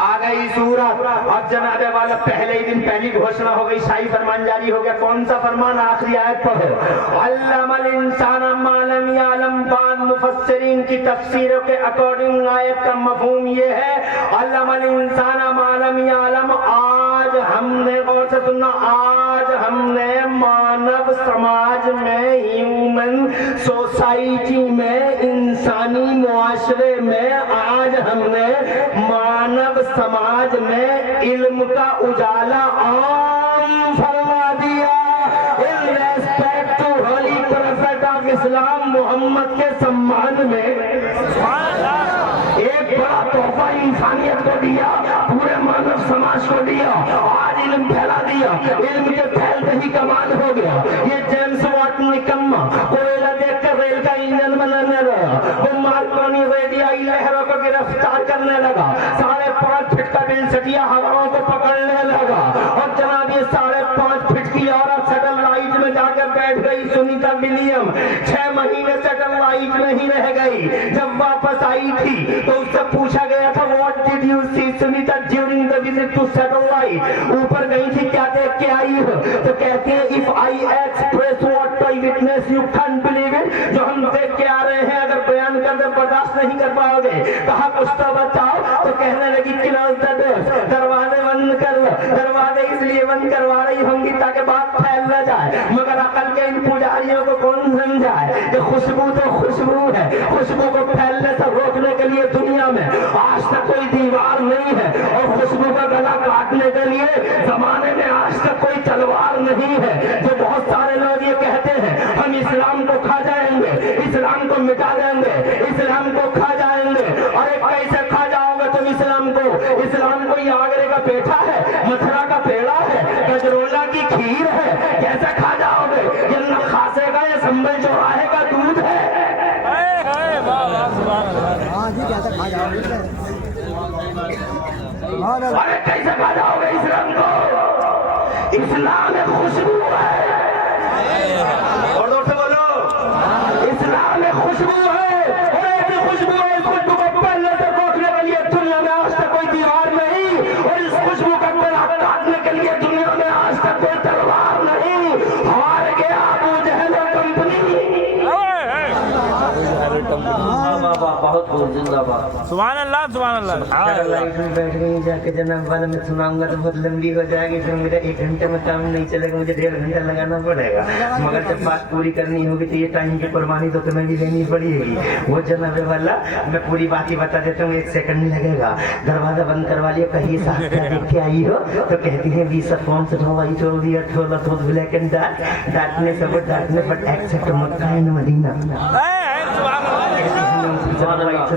आ गई सूरत। अब जनाबे वाला पहले ही दिन पहली घोषणा हो गई, शाही फरमान जारी हो गया। कौन सा फरमान? आखिरी आयत पढ़ो, अल्लमल इंसाना मा लम यअलम। बाद मुफस्सिरीन की तफसीरों के अकॉर्डिंग आयत का मफहूम ये है, अल्लमल इंसाना मा लम यअलम। आज हमने, गौर से सुनना, आज हमने मानव समाज में, ह्यूमन सोसाइटी में, इंसानी मुआशरे में, आज हमने मानव समाज में इल्म का उजाला आम फरमा दिया। In respect to holy prophet of Islam Muhammad के सम्मान में एक बड़ा तोहफा इंसानियत को दिया, पूरे मानव समाज को दिया। आज इल्म फैला दिया, इल्म के फैलते ही कमाल हो गया। ये जेम्स वाट निकम्मा कोयला देखकर रेल का इंजन बनाने लगा, वो मार्कोनी रेडियाई लहरों को गिरफ्तार करने लगा, 5.5 फीट का बिल सटिया हवाओं को पकड़ने लगा। और जनाब ये 5.5 फीट की औरत सैटेलाइट में जाकर बैठ गई, सुनीता विलियम 6 महीने सैटेलाइट में ही रह गई। जब वापस आई थी तो उससे पूछा गया था, what did you see Sunita during the visit to satellite? ऊपर गई थी, क्या देख के आई हो? तो कहते हैं, if I express what I witness you can't believe it. जो हम देख के आ रहे हैं अगर बयान कर दे बर्दाश्त नहीं कर पाओगे। कहा कुछ तो बताओ, तो कहने लगी क्लोज द डोर्स, दरवाजे बंद कर लो। दरवाजे इसलिए बंद करवा रही होंगी ताकि बात फैल न जाए, मगर अकल के इन पुजारियों को कौन समझाए कि खुशबू तो खुशबू है, खुशबू को फैलने से रोकने के लिए दुनिया में आज तक कोई दीवार नहीं है, और खुशबू का गला काटने के लिए जमाने में आज तक कोई तलवार नहीं है। जो बहुत सारे लोग ये कहते हैं हम इस्लाम को खा जाएंगे, इस्लाम को मिटा देंगे, इस्लाम को खा जाएंगे। अरे कैसे खा जाओगे तुम इस्लाम को? इस्लाम को ये आगरे का पेठा है, मथुरा का पेड़ा है, गजरोला की खीर है, कैसे खा जाओगे? ये नखासे का या संभल चौराहे का दूध है। हाँ जी, कैसे खा जाओगे? अरे कैसे खा जाओगे इस्लाम को? इस्लाम में खुशबू है, और जोर से बोलो, इस्लाम में खुशबू है। और ऐसी खुशबू है, इस खुशबू को पहले से रोकने के लिए दुनिया में आज तक कोई दीवार नहीं, और इस खुशबू का गला काटने के लिए दुनिया में आज तक कोई तलवार नहीं। हार गया अबू जहल और कंपनी। बहुत हुजूर जिंदाबाद। सुभान अल्लाह सुभान अल्लाह। लाइट में बैठ गई जाके जनाब वाला मैं सुनाऊंगा तो बहुत लंबी हो जाएगी, फिर मेरा 1 घंटे में काम नहीं चलेगा, मुझे 1.5 घंटा लगाना पड़ेगा। मगर जब बात पूरी करनी होगी तो ये टाइम की कुर्बानी तो तुम्हें भी लेनी पड़ेगी। वो जनाब वाला मैं पूरी बात ही बता देता हूँ, 1 सेकंड लगेगा। दरवाजा बंद करवा लिया, कहिए साहब क्या देख के आई हो? तो कहती है वी सफॉर्म्स ढोवाई टोल दिया ठोला तो black and darkness about darkness but except Mecca and Medina.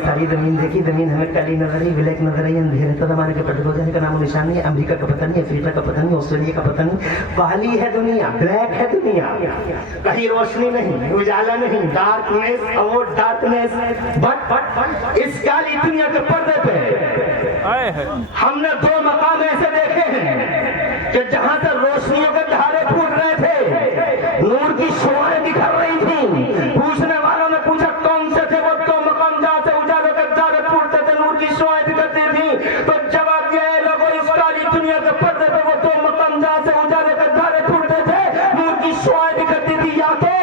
सारी जमीन देखी, जमीन हमें काली नजर आई, ब्लैक नजर आई, अंधेरे तो जमाने के पटक हो जाने का नाम निशान नहीं। अमेरिका का पता नहीं, अफ्रीका का पता नहीं, ऑस्ट्रेलिया का पता नहीं, काली है दुनिया, ब्लैक है दुनिया, कहीं रोशनी नहीं, उजाला नहीं, डार्कनेस और डार्कनेस बट इस काली दुनिया के पर्दे पे हमने 2 मकाम ऐसे देखे हैं कि जहां से रोशनियों के धारे फूट रहे थे, नूर की शुआएं बिखर रही थी। पूछने वालों ने पूछा कौन से थे वो 2 मकाम जहां से उजाले के धारे फूटते थे, नूर की शुआएं बिखरती थी? तो जवाब दिया है लोगों, इस काली दुनिया के पर्दे पे वो 2 मकाम जहां से उजाले के धारे फूटते थे, नूर की शुआएं बिखरती थी। या तो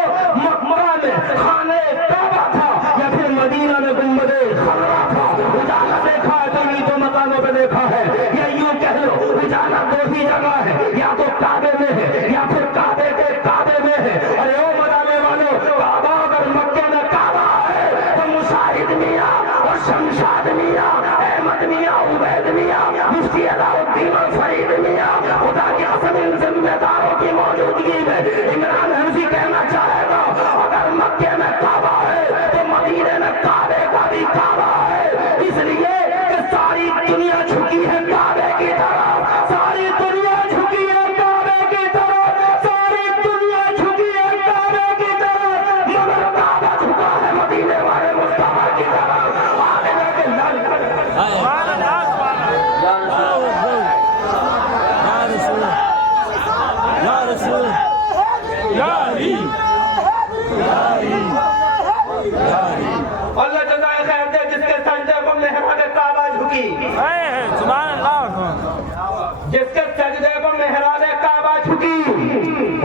मक्का में खाने काबा था या फिर मदीना में गुंबदे खलरा था। उजाला देखा है तो इन्हीं 2 मकामों पे देखा है, या यूं कह लो उजाला 2 ही जगह है, या तो काबे में है या फिर काबे के काबे में है। अरे ओ मदाने वालों, काबा अगर मक्के में काबा है तो मुशाहिद मियां और शमशाद मियां, अहमद मियां, उबैद मियां, मुफ्ती अलाउद्दीन और फरीद मियां, खुदा के कसम इन जिम्मेदारों की मौजूदगी में इमरान हनफी कहना चाहेगा अगर मक्के में काबा है तो मदीने में काबे का भी काबा है। इसलिए कि सारी दुनिया झुकी है काबे की तरफ, सारी दुनिया झुकी है काबे की तरफ, सारी दुनिया झुकी है काबे की तरफ, मगर काबा झुका है मदीने वाले मुस्तफा की तरफ। आगे जाके लाल सुभान अल्लाह सुभान अल्लाह। या रसूल या रसूल या अली अल्लाह जज़ाए खैर दे जिसके सजदे पर मेहराब काबा झुकी, सुभान अल्लाह, जिसके सजदे पर मेहराब काबा झुकी,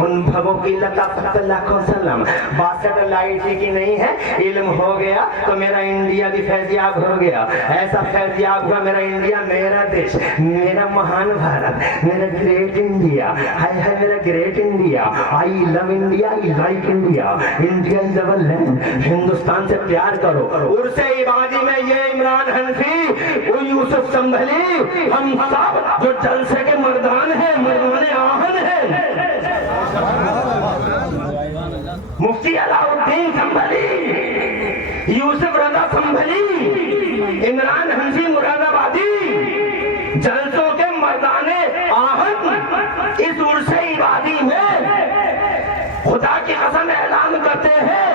उन भगों की लताफत लाखों सलाम। 62 लाइट ही की नहीं है, इल्म हो गया तो मेरा इंडिया भी फैजियाब हो गया। ऐसा फैजियाब हुआ मेरा इंडिया, मेरा देश, मेरा महान भारत, मेरा ग्रेट इंडिया, हाय हाय मेरा great India. I love India, I like India, India is our land. Hindustan से प्यार करो। उर्से इबादी में ये इमरान हनफी, वो यूसुफ संभली, हम सब जो जलसे के मर्दान हैं, मर्दान आहन हैं, मुफ्ती अलाउद्दीन संभली, यूसुफ रजा संभली, इमरान हनफी मुरादाबादी, जलसों के मर्दाने आहन इस उर्से इबादी में खुदा की कसम ऐलान करते हैं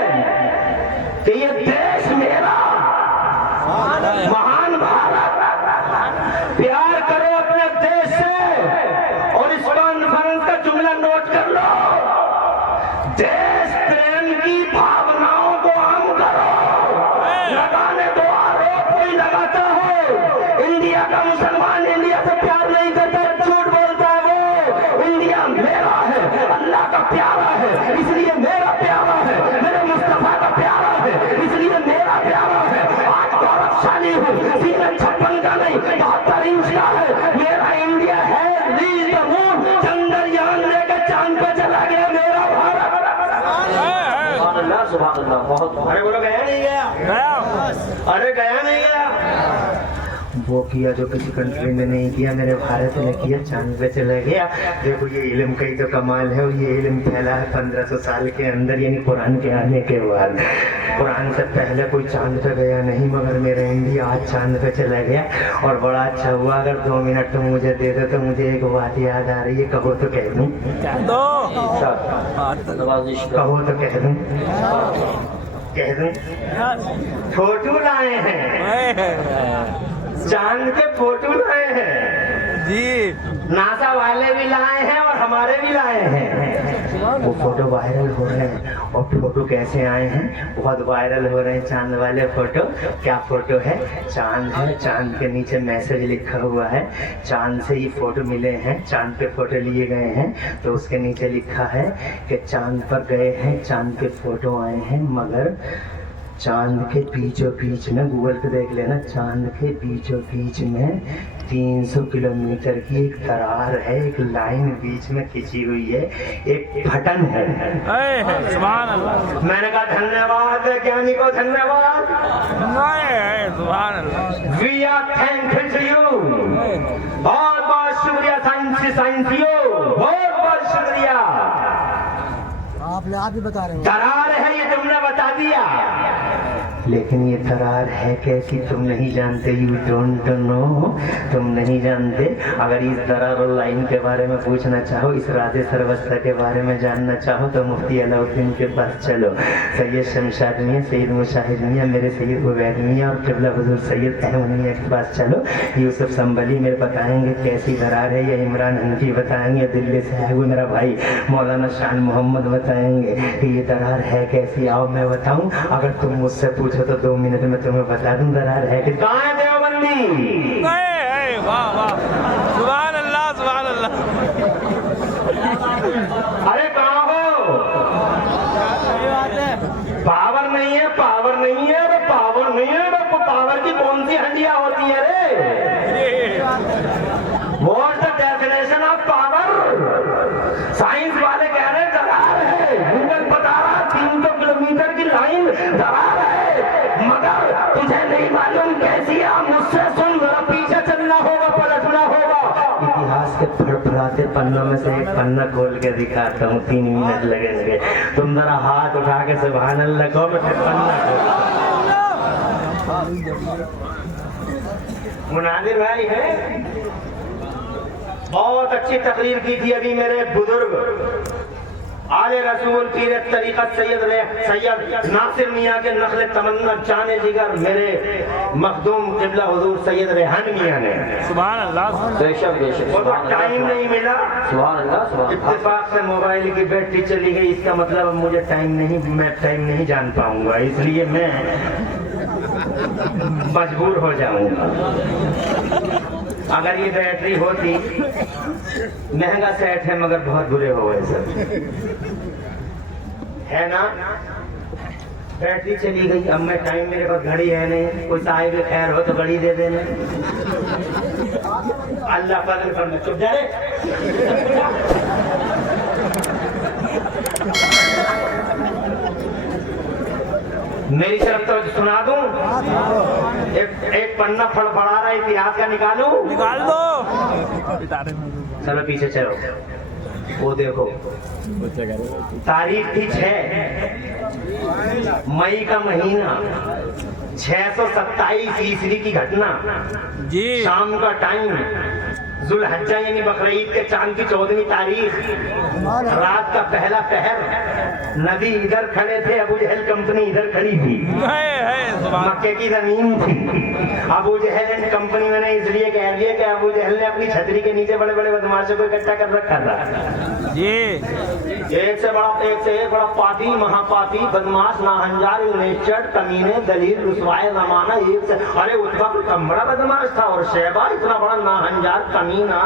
कि ये देश मेरा, महान भारत, प्यार करो अपने देश से। और इस कॉन्फ्रेंस का जुमला नोट कर लो, देश प्रेम की भावनाओं को आम करो। लगाने दो आरोप कोई लगाता हो, इंडिया का मुसलमान इंडिया से प्यार नहीं करता, झूठ बोलता है। वो इंडिया मेरा है, अल्लाह का प्यारा है, इसलिए मेरा प्यारा है, मेरे मुस्तफा का प्यारा है, इसलिए मेरा प्यारा है। आज गौरवशाली हूँ, सीना 56 का नहीं 72 इंच का है। मेरा इंडिया है, रीच द मून, चंद्रयान लेकर चांद पे चला गया मेरा भारत। सुभान अल्लाह सुभान अल्लाह। बहुत अरे बोलो गया नहीं गया? अरे गया नहीं गया? वो किया जो किसी कंट्री में नहीं किया, मेरे भारत ने किया, चांद पे चला गया। देखो ये इल्म का ही तो कमाल है, और ये इल्म फैला है 1500 साल के अंदर, यानी कुरान के आने के बाद। कुरान से पहले कोई चांद पे गया नहीं, मगर मेरा इंडिया आज चांद पे चला गया। और बड़ा अच्छा हुआ, अगर 2 मिनट तुम मुझे दे दो तो मुझे एक बात याद आ रही है, कहो तो कह दूं, कहो तो कह दूं, कह दूं। फोटो लाए हैं, चांद के फोटो लाए हैं जी, नासा वाले भी लाए हैं और हमारे भी लाए हैं। वो फोटो वायरल हो रहे हैं। और फोटो कैसे आए हैं? बहुत वायरल हो रहे हैं चांद वाले फोटो। क्या फोटो है? चांद है, चांद के नीचे मैसेज लिखा हुआ है, चांद से ही फोटो मिले हैं, चांद पे फोटो लिए गए हैं, तो उसके नीचे लिखा है कि चांद पर गए हैं, चांद पे फोटो आए हैं, मगर चांद के बीचों बीच में, गूगल पे देख लेना, चांद के बीचों बीच में 300 किलोमीटर की एक दरार है, एक लाइन बीच में खिंची हुई है, एक फटन है। सुभान अल्लाह। मैंने कहा धन्यवाद वैज्ञानिक को, धन्यवाद। सुभान अल्लाह। We are thankful to you. बहुत बहुत शुक्रिया साइंसियों, बहुत बहुत शुक्रिया। आप ही बता रहे हो। दरार है ये तुमने बता दिया, लेकिन ये दरार है कैसी तुम नहीं जानते। यू डोंट नो, तुम नहीं जानते। अगर इस दरार और लाइन के बारे में पूछना चाहो, इस राजे सर्वस्ता के बारे में जानना चाहो, तो मुफ्ती अलाउद्दीन के पास चलो। सैयद शमशाद मियाँ, सैयद मुशाहिद मियाँ, मेरे सैयद उबैद मियाँ और क़िबला हुज़ूर सैयद अहमद मियाँ के पास चलो। यूसुफ संबली मेरे बताएंगे कैसी दरार है, या इमरान हनफी बताएंगे, दिल्ली से आए हुए मेरा भाई मौलाना शान मोहम्मद बताएंगे कि ये दरार है कैसी। आओ मैं बताऊं, अगर तुम मुझसे पूछो तो 2 मिनट में तुम्हें बता दूं दरार है कि कहाँ है देवबंदी? वाह वाह, सुभान अल्लाह, सुभान अल्लाह। अरे कहाँ हो? पावर नहीं है, पावर नहीं है, अरे पावर नहीं है। अरे पावर की कौन सी हंडिया होती है रे? What's the definition of power? Science वाले कह रहे हैं दरार है, गूगल बता रहा 300 किलोमीटर की लाइन दरार है, मगर तुझे नहीं मालूम कैसी है। मुझसे सुन, जरा पीछे चलना होगा, पलटना होगा। इतिहास के फड़फड़ाते पन्नों में से एक पन्ना खोल के दिखाता हूँ, 3 मिनट लगेंगे। तुम जरा हाथ उठा के सुभान अल्लाह कहो, मैं फिर पन्ना खोलता। मुनादिर भाई है, बहुत अच्छी तकरीर की थी अभी मेरे बुजुर्ग आले रसूल पीर तरीक़त सैयद नासिर मियाँ के नखले तमन्ना जाने जिगर मेरे मखदूम क़िबला हुज़ूर सैयद रेहान मियाँ ने। सुभान अल्लाह। बेशक बेशक। वो तो टाइम नहीं मिला, सुभान अल्लाह, सुभान। इत्तेफाक से मोबाइल की बैटरी चली गई, इसका मतलब अब मुझे मैं टाइम नहीं जान पाऊंगा, इसलिए मैं मजबूर हो जाऊंगा। अगर ये बैटरी होती, महंगा सेट है मगर बहुत बुरे हो गए सब, है ना? बैटरी चली गई, अब मैं टाइम, मेरे पास घड़ी है नहीं, कोई साहिब खैर हो तो घड़ी दे देना। अल्लाह फजल करना। चुप जा रे। मेरी तरफ तो सुना दूं, एक पन्ना फड़फड़ा रहा इतिहास का निकालूं? निकाल दो। चलो पीछे चलो, वो देखो तारीख थी 6 मई का महीना, 627 ईस्वी की घटना जी। शाम का टाइम, जुल्हज्जा यानी बकरीद के चांद की 14वीं तारीख, रात का पहला पहर। नबी इधर खड़े थे, अबू जहल कंपनी इधर खड़ी थी, मक्के की जमीन थी। अबू जहल एंड कंपनी मैंने इसलिए कह दिया कि अबू जहल ने अपनी छतरी के नीचे बड़े बड़े बदमाशों को इकट्ठा कर रखा था जी। एक से एक बड़ा पापी, महापापी, बदमाश, नाहंजार, नेचर, कमीने, दलील, रुसवाए जमाना। एक से अरे उत्बा कम बड़ा बदमाश था, और शैबा इतना बड़ा नाहंजार, कमीना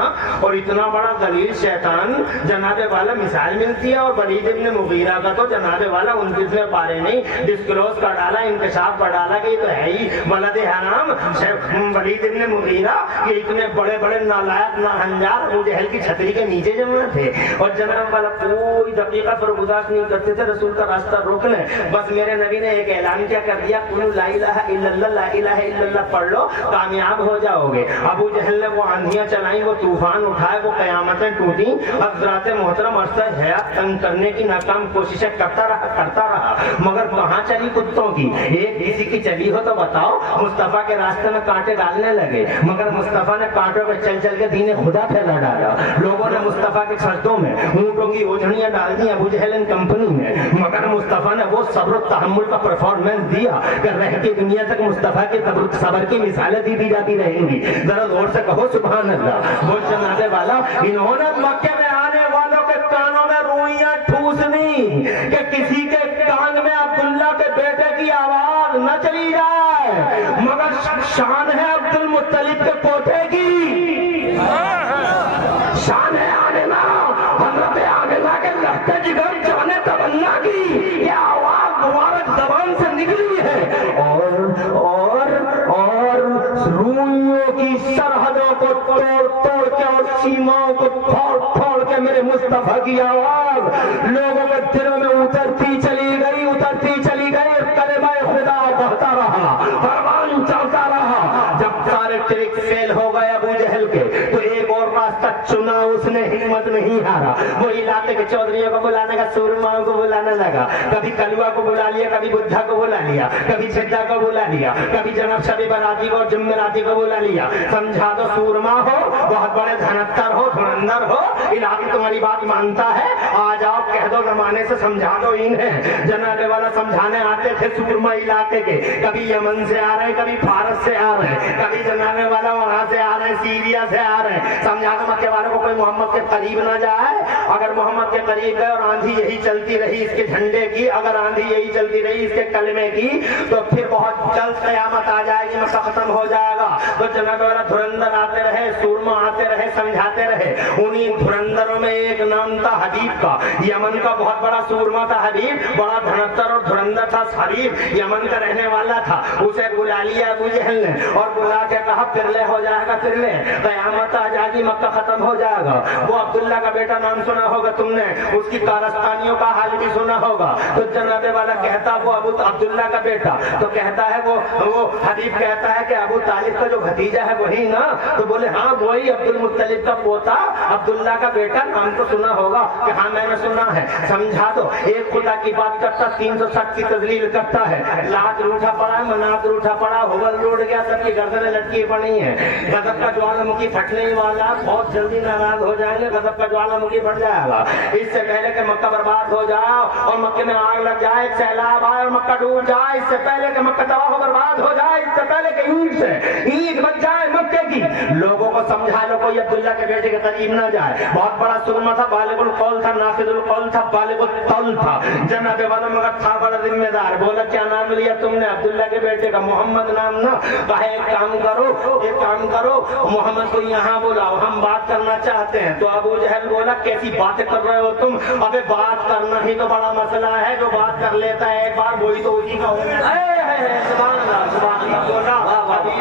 और इतना बड़ा दलील शैतान। जनाबे वाला मिसाल मिलती है, और वलीद इब्न मुगीरा का तो जनाबे वाला 29वें पारे नहीं डिस्क्लोज कर डाला, इंकशाफ कर डाला कि ये तो है ही वलद हराम वलीद इब्न मुगीरा। ये इतने बड़े बड़े नालायक, नाहंजार अबू जहल की छतरी के नीचे जमा थे, और जनाब वाला कोई दकीका पर गुदाश नहीं करते थे रसूल का रास्ता रोक ले। बस मेरे नबी ने एक ऐलान क्या कर दिया, कुल ला इलाहा इल्लल्लाह, ला इलाहा इल्लल्लाह पढ़ लो, कामयाब हो जाओगे। अबू जहल ने वो आंधियां चलाई, वो तूफान उठाए, वो कयामतें टूटी। हज़रात मोहतरम अरसद हयात तंग करने की नाकाम कोशिशें करता रहा, मगर कहाँ चली कुत्तों की? एक किसी की चली हो तो बताओ। मुस्तफा के रास्ते में कांटे डालने लगे, मगर मुस्तफा ने कांटों पे चल चल के दीन खुदा फैला डाला। लोगों ने मुस्तफा के खर्चों में ऊँटों की ओझड़ियां डाल दी अबू जहल एंड कंपनी में, मगर मुस्तफा ने वो सब्र तहम्मुल का परफॉर्मेंस दिया कि रहती दुनिया तक मुस्तफा के सब्र की मिसालें दी जाती रहेंगी। जरा जोर से कहो सुभान अल्लाह। वो जनाबे वाला, इन्होंने मक्के में आने वालों के कानों में रुइयां ठूसनी कि किसी के कान में अब्दुल्ला के बेटे की आवाज न चली जाए, मगर शान है अब्दुल मुत्तलिब के पोते की, शान है आमिना, हज़रत आमिना के लहते जिगर जाने तमन्ना की। ये आवाज मुबारक जबान से निकली है, मुस्तफा की आवाज लोगों के दिलों में उतरती चली गई। कलेमा खुदा कहता रहा, फरमान चलता रहा। जब सारे ट्रिक फेल हो गए अबू जहल के, तो एक और रास्ता चुना उसने, हिम्मत नहीं हारा। वो इलाके के चौधरियों को बुलाने का, सूरमाओं को बुलाने लगा। कभी कलुआ को बुला लिया, कभी बुद्धा को बुला लिया, कभी छिद्दा को बुला लिया, कभी जनाब शबी बराती को, जुम्मराती को बुला लिया। समझा दो सूरमा हो, बहुत बड़े धनत्तर हो, धुरंधर हो, इलाके तुम्हारी बात मानता है, आ जाओ कह दो जमाने से समझा दो इन्हें। जनाबे वाला समझाने आते थे सूरमा इलाके के, कभी यमन से आ रहे, कभी फारस से आ रहे, कभी जनाबे वाला वहां से आ रहे, सीरिया से आ रहे। समझा दो मक्के वालों को कोई मोहम्मद के करीब ना जाए। अगर मोहम्मद के करीब गए और आंधी यही चलती रही इसके झंडे की, अगर आंधी यही चलती रही इसके कलमे की, तो फिर बहुत जल्द कयामत आ जाएगी, मक्का खत्म हो जाएगा। तो जनाबे वाला धुरंधर आते रहे, सूरमा आते रहे, समझाते रहे। उन्हीं धुरंधरों में एक नाम था हबीब का, यमन का बहुत बड़ा सूरमा था हबीब, बड़ा धनत्तर और धुरंधर था हबीब, यमन का रहने वाला था। उसे बुला लिया अबू जहल ने और बुला के कहा फिरले हो जाएगा, फिरले कयामत आ जाएगी, मक्का खत्म हो जाएगा। वो अब्दुल्ला का बेटा नाम सुना होगा तुमने, उसकी कारस्तानियों का हाल भी सुना होगा। तो जनाबे वाला कहता वो अबू अब्दुल्ला का बेटा, तो कहता है वो हबीब कहता है कि अबू तालिब का जो भतीजा है वही ना? तो बोले हाँ वही, अब्दुल मुत्तलिब का पोता अब्दुल्ला का बेटा, नाम तो सुना होगा कि हाँ मैंने सुना है। समझा दो एक खुदा की बात करता, 360 की तजलील करता है। लात रूठा पड़ा है, मनात रूठा पड़ा, हुबल रूठ गया, सबकी गर्दनें लटकी पड़ी हैं। गजब का ज्वालामुखी फटने वाला, बहुत जल्दी नाराज हो जाएंगे, गजब का ज्वालामुखी फट जाएगा। इससे पहले कि मक्का बर्बाद हो जाए और मक्के में आग लग जाए, एक सैलाब आए और मक्का डूब जाए, इससे पहले कि मक्का तबाह हो बर्बाद हो जाए, इससे पहले कि ईंट बच जाए मक्के की, लोगों को समझा लो कोई अब्दुल्ला के बेटे के करीब ना जाए। बहुत बड़ा सुरमा था, बालिगुल कौल था, नाफिजुल कौल था, बालिगुल तौल था। जनाबे वाला मगर था बड़ा जिम्मेदार। बोला क्या नाम लिया तुमने? अब्दुल्ला के बेटे का मोहम्मद नाम ना? कहा एक काम करो मोहम्मद को यहाँ बुलाओ, हम बात करना चाहते हैं। तो अबू जहल बोला कैसी बातें कर रहे हो तुम? अबे बात करना ही तो बड़ा मसला है, जो बात कर लेता है एक बार वही तो उसी का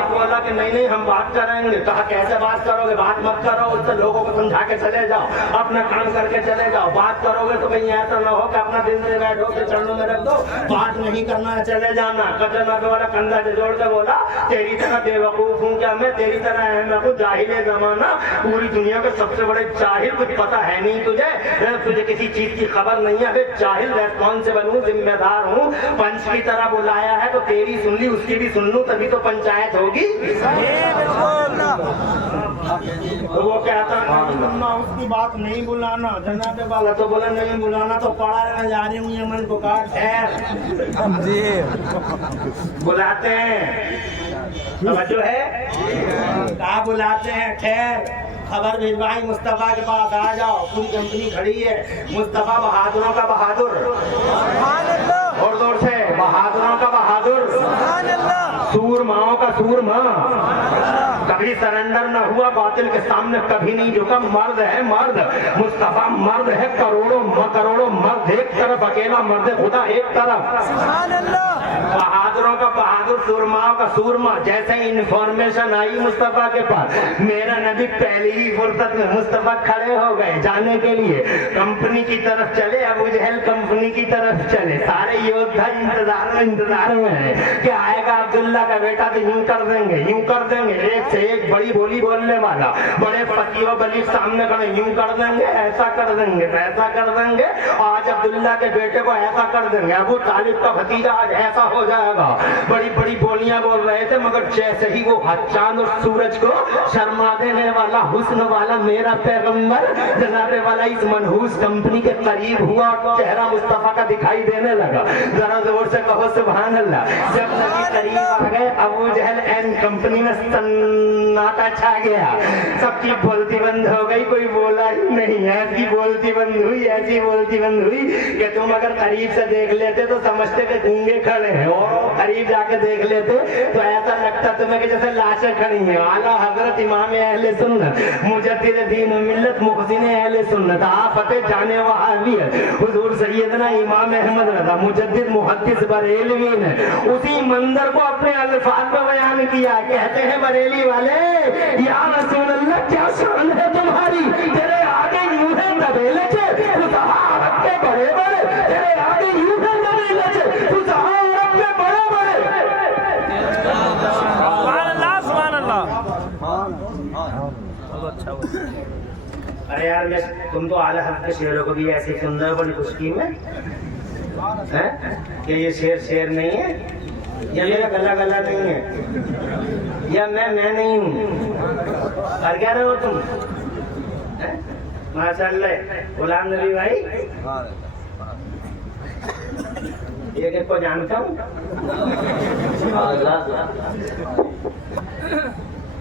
बोला कि नहीं हम बात करेंगे। कहा कैसे बात करोगे? बात मत करो, उससे लोगों को समझा के चले जाओ, अपना काम करके चले जाओ। बात करोगे तो कहीं ऐसा ना हो कि अपना दिन से बैठो के चरणों में रख दो, बात नहीं करना है, चले जाना। जनाबे वाला कंधा से जोड़ के बोला तेरी तरह बेवकूफ हूँ क्या मैं? तेरी तरह है मैं कुछ जाहिल जमाना, पूरी दुनिया के सबसे बड़े जाहिल, कुछ पता है नहीं तुझे किसी चीज की खबर नहीं है। अबे जाहिल, रेस्पॉन्सिबल हूँ, जिम्मेदार हूँ, पंच की तरह बुलाया है तो तेरी सुन ली, उसकी भी सुन लूं, तभी तो पंचायत होगी। तो वो कहता है उसकी बात नहीं बुलाना। जनाबे वाला तो बोला नहीं बुलाना तो पड़ा रहना, जा रही हूँ यमन को काट जी बुलाते हैं, समझो है कहा बुलाते हैं, ठहर खबर भिजवाई मुस्तफा के पास, आ जाओ, पूरी कंपनी खड़ी है। मुस्तफा बहादुरों का बहादुर, और जोर से बहादुरों का बहादुर, सूरमाओं का सूरमा, कभी सरेंडर न हुआ, बातिल के सामने कभी नहीं झुका, मर्द है मर्द, मुस्तफा मर्द है, करोड़ों मर्द एक तरफ, अकेला मर्द खुदा एक तरफ, बहादुरों का बहादुर, सूरमाओं का सूरमा। जैसे इन्फॉर्मेशन आई मुस्तफा के पास, मेरा नबी पहली ही फुर्सत में मुस्तफा खड़े हो गए जाने के लिए, कंपनी की तरफ चले, अबू जहल कंपनी की तरफ चले, सारे योद्धा इंतजार में है कि आएगा अब्दुल्ला का बेटा तो यूं कर देंगे, एक से एक बड़ी बोली बोलने वाला, बड़े फकीर बली सामने खड़े, यूं कर देंगे, ऐसा कर देंगे, वैसा कर देंगे, आज अब्दुल्ला के बेटे को ऐसा कर देंगे, अबू तालिब का भतीजा आज ऐसा हो जाएगा। बड़ी बड़ी बोलियां बोल रहे थे, मगर जैसे ही वो चांद और सूरज को शर्मा देने वाला, हुस्न वाला मेरा पैगंबर जनाबे वाला इस मनहूस कंपनी के करीब हुआ और चेहरा मुस्तफा का दिखाई देने लगा। जरा जोर से कहो सुभान अल्लाह। जब नबी करीब आ गए, अबू जहल एंड कंपनी में सन्नाटा छा गया, सबकी बोलती बंद हो गई, कोई बोला ही नहीं। ऐसी बोलती बंद हुई कि तुम अगर करीब से देख लेते तो समझते कि गूंगे खड़े हैं, और करीब जाके देख लेते तो ऐसा लगता तुम्हें कि जैसे लाशें खड़ी हैं। आला हजरत इमाम अहले सुन्नत, मुजद्दिद दीन व मिल्लत, मुहसिन अहले सुन्नत, आफते जाने वहाबियत, हुजूर सैयदना इमाम अहमद रज़ा, मुजद्दिद मुहद्दिस बरेलवी ने उसी मंजर को अपने अल्फाज में बयान किया। कहते हैं बरेली वाले, या रसूल अल्लाह क्या शान है तुम्हारी, तेरे आगे यूं है तबेले के, अच्छा बोला। अरे यार मैं तुम तो आला हज़रत के शेरों को भी ऐसे सुन रहे हो बड़ी खुशकी में हैं कि ये शेर नहीं है या मेरा गला नहीं है या मैं नहीं हूँ। और क्या रहे हो तुम हैं? माशाअल्लाह गुलाम नबी भाई एक को जानता हूँ।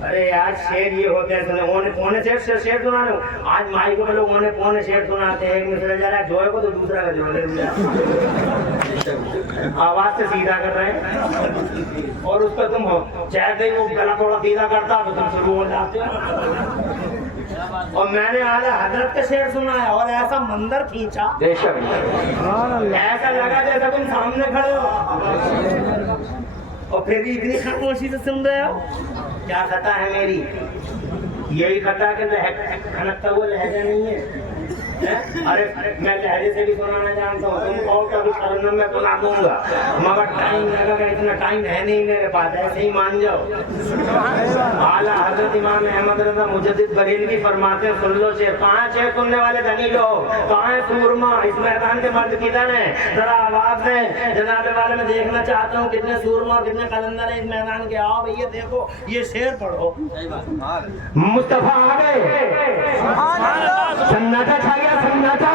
अरे यार शेर ये होते हैं सुने पौने शेर सुना रहे हो। आज माई को लोग पौने शेर सुनाते हैं। एक में चला जा रहा है जोए को तो दूसरा का जोड़े आवाज से सीधा कर रहे हैं और उस पर तुम हो चाहते ही वो गला थोड़ा सीधा करता तो तुम शुरू हो जाते हो। और मैंने आला हजरत का शेर सुना है और ऐसा मंदिर खींचा ऐसा लगा जैसा तुम सामने खड़े हो और फिर भी इतनी खामोशी से सुन रहे हो। क्या खता है मेरी? यही खता कि खनकता हुआ लहजा नहीं है। अरे मैं लहजे से भी सुनाना जानता हूँ। तुम कहो कभी तरन्नुम में सुना दूंगा मगर टाइम लगेगा। इतना टाइम है नहीं मेरे पास। ऐसे ही मान जाओ। आला हजरत इमाम अहमद रज़ा मुजद्दिद बरेलवी फरमाते हैं सुन लो शेर। कहाँ शेर सुनने वाले धनी लोग? कहाँ है सूरमा? इस मैदान के मर्द किधर है? जरा आवाज है जनाब वाले। मैं देखना चाहता हूँ कितने सूरमा और कितने कलंदर है इस मैदान के। आओ भैया देखो ये शेर पढ़ो। मुस्तफा आ गए। सन्नाटा छा गया सन्नाटा।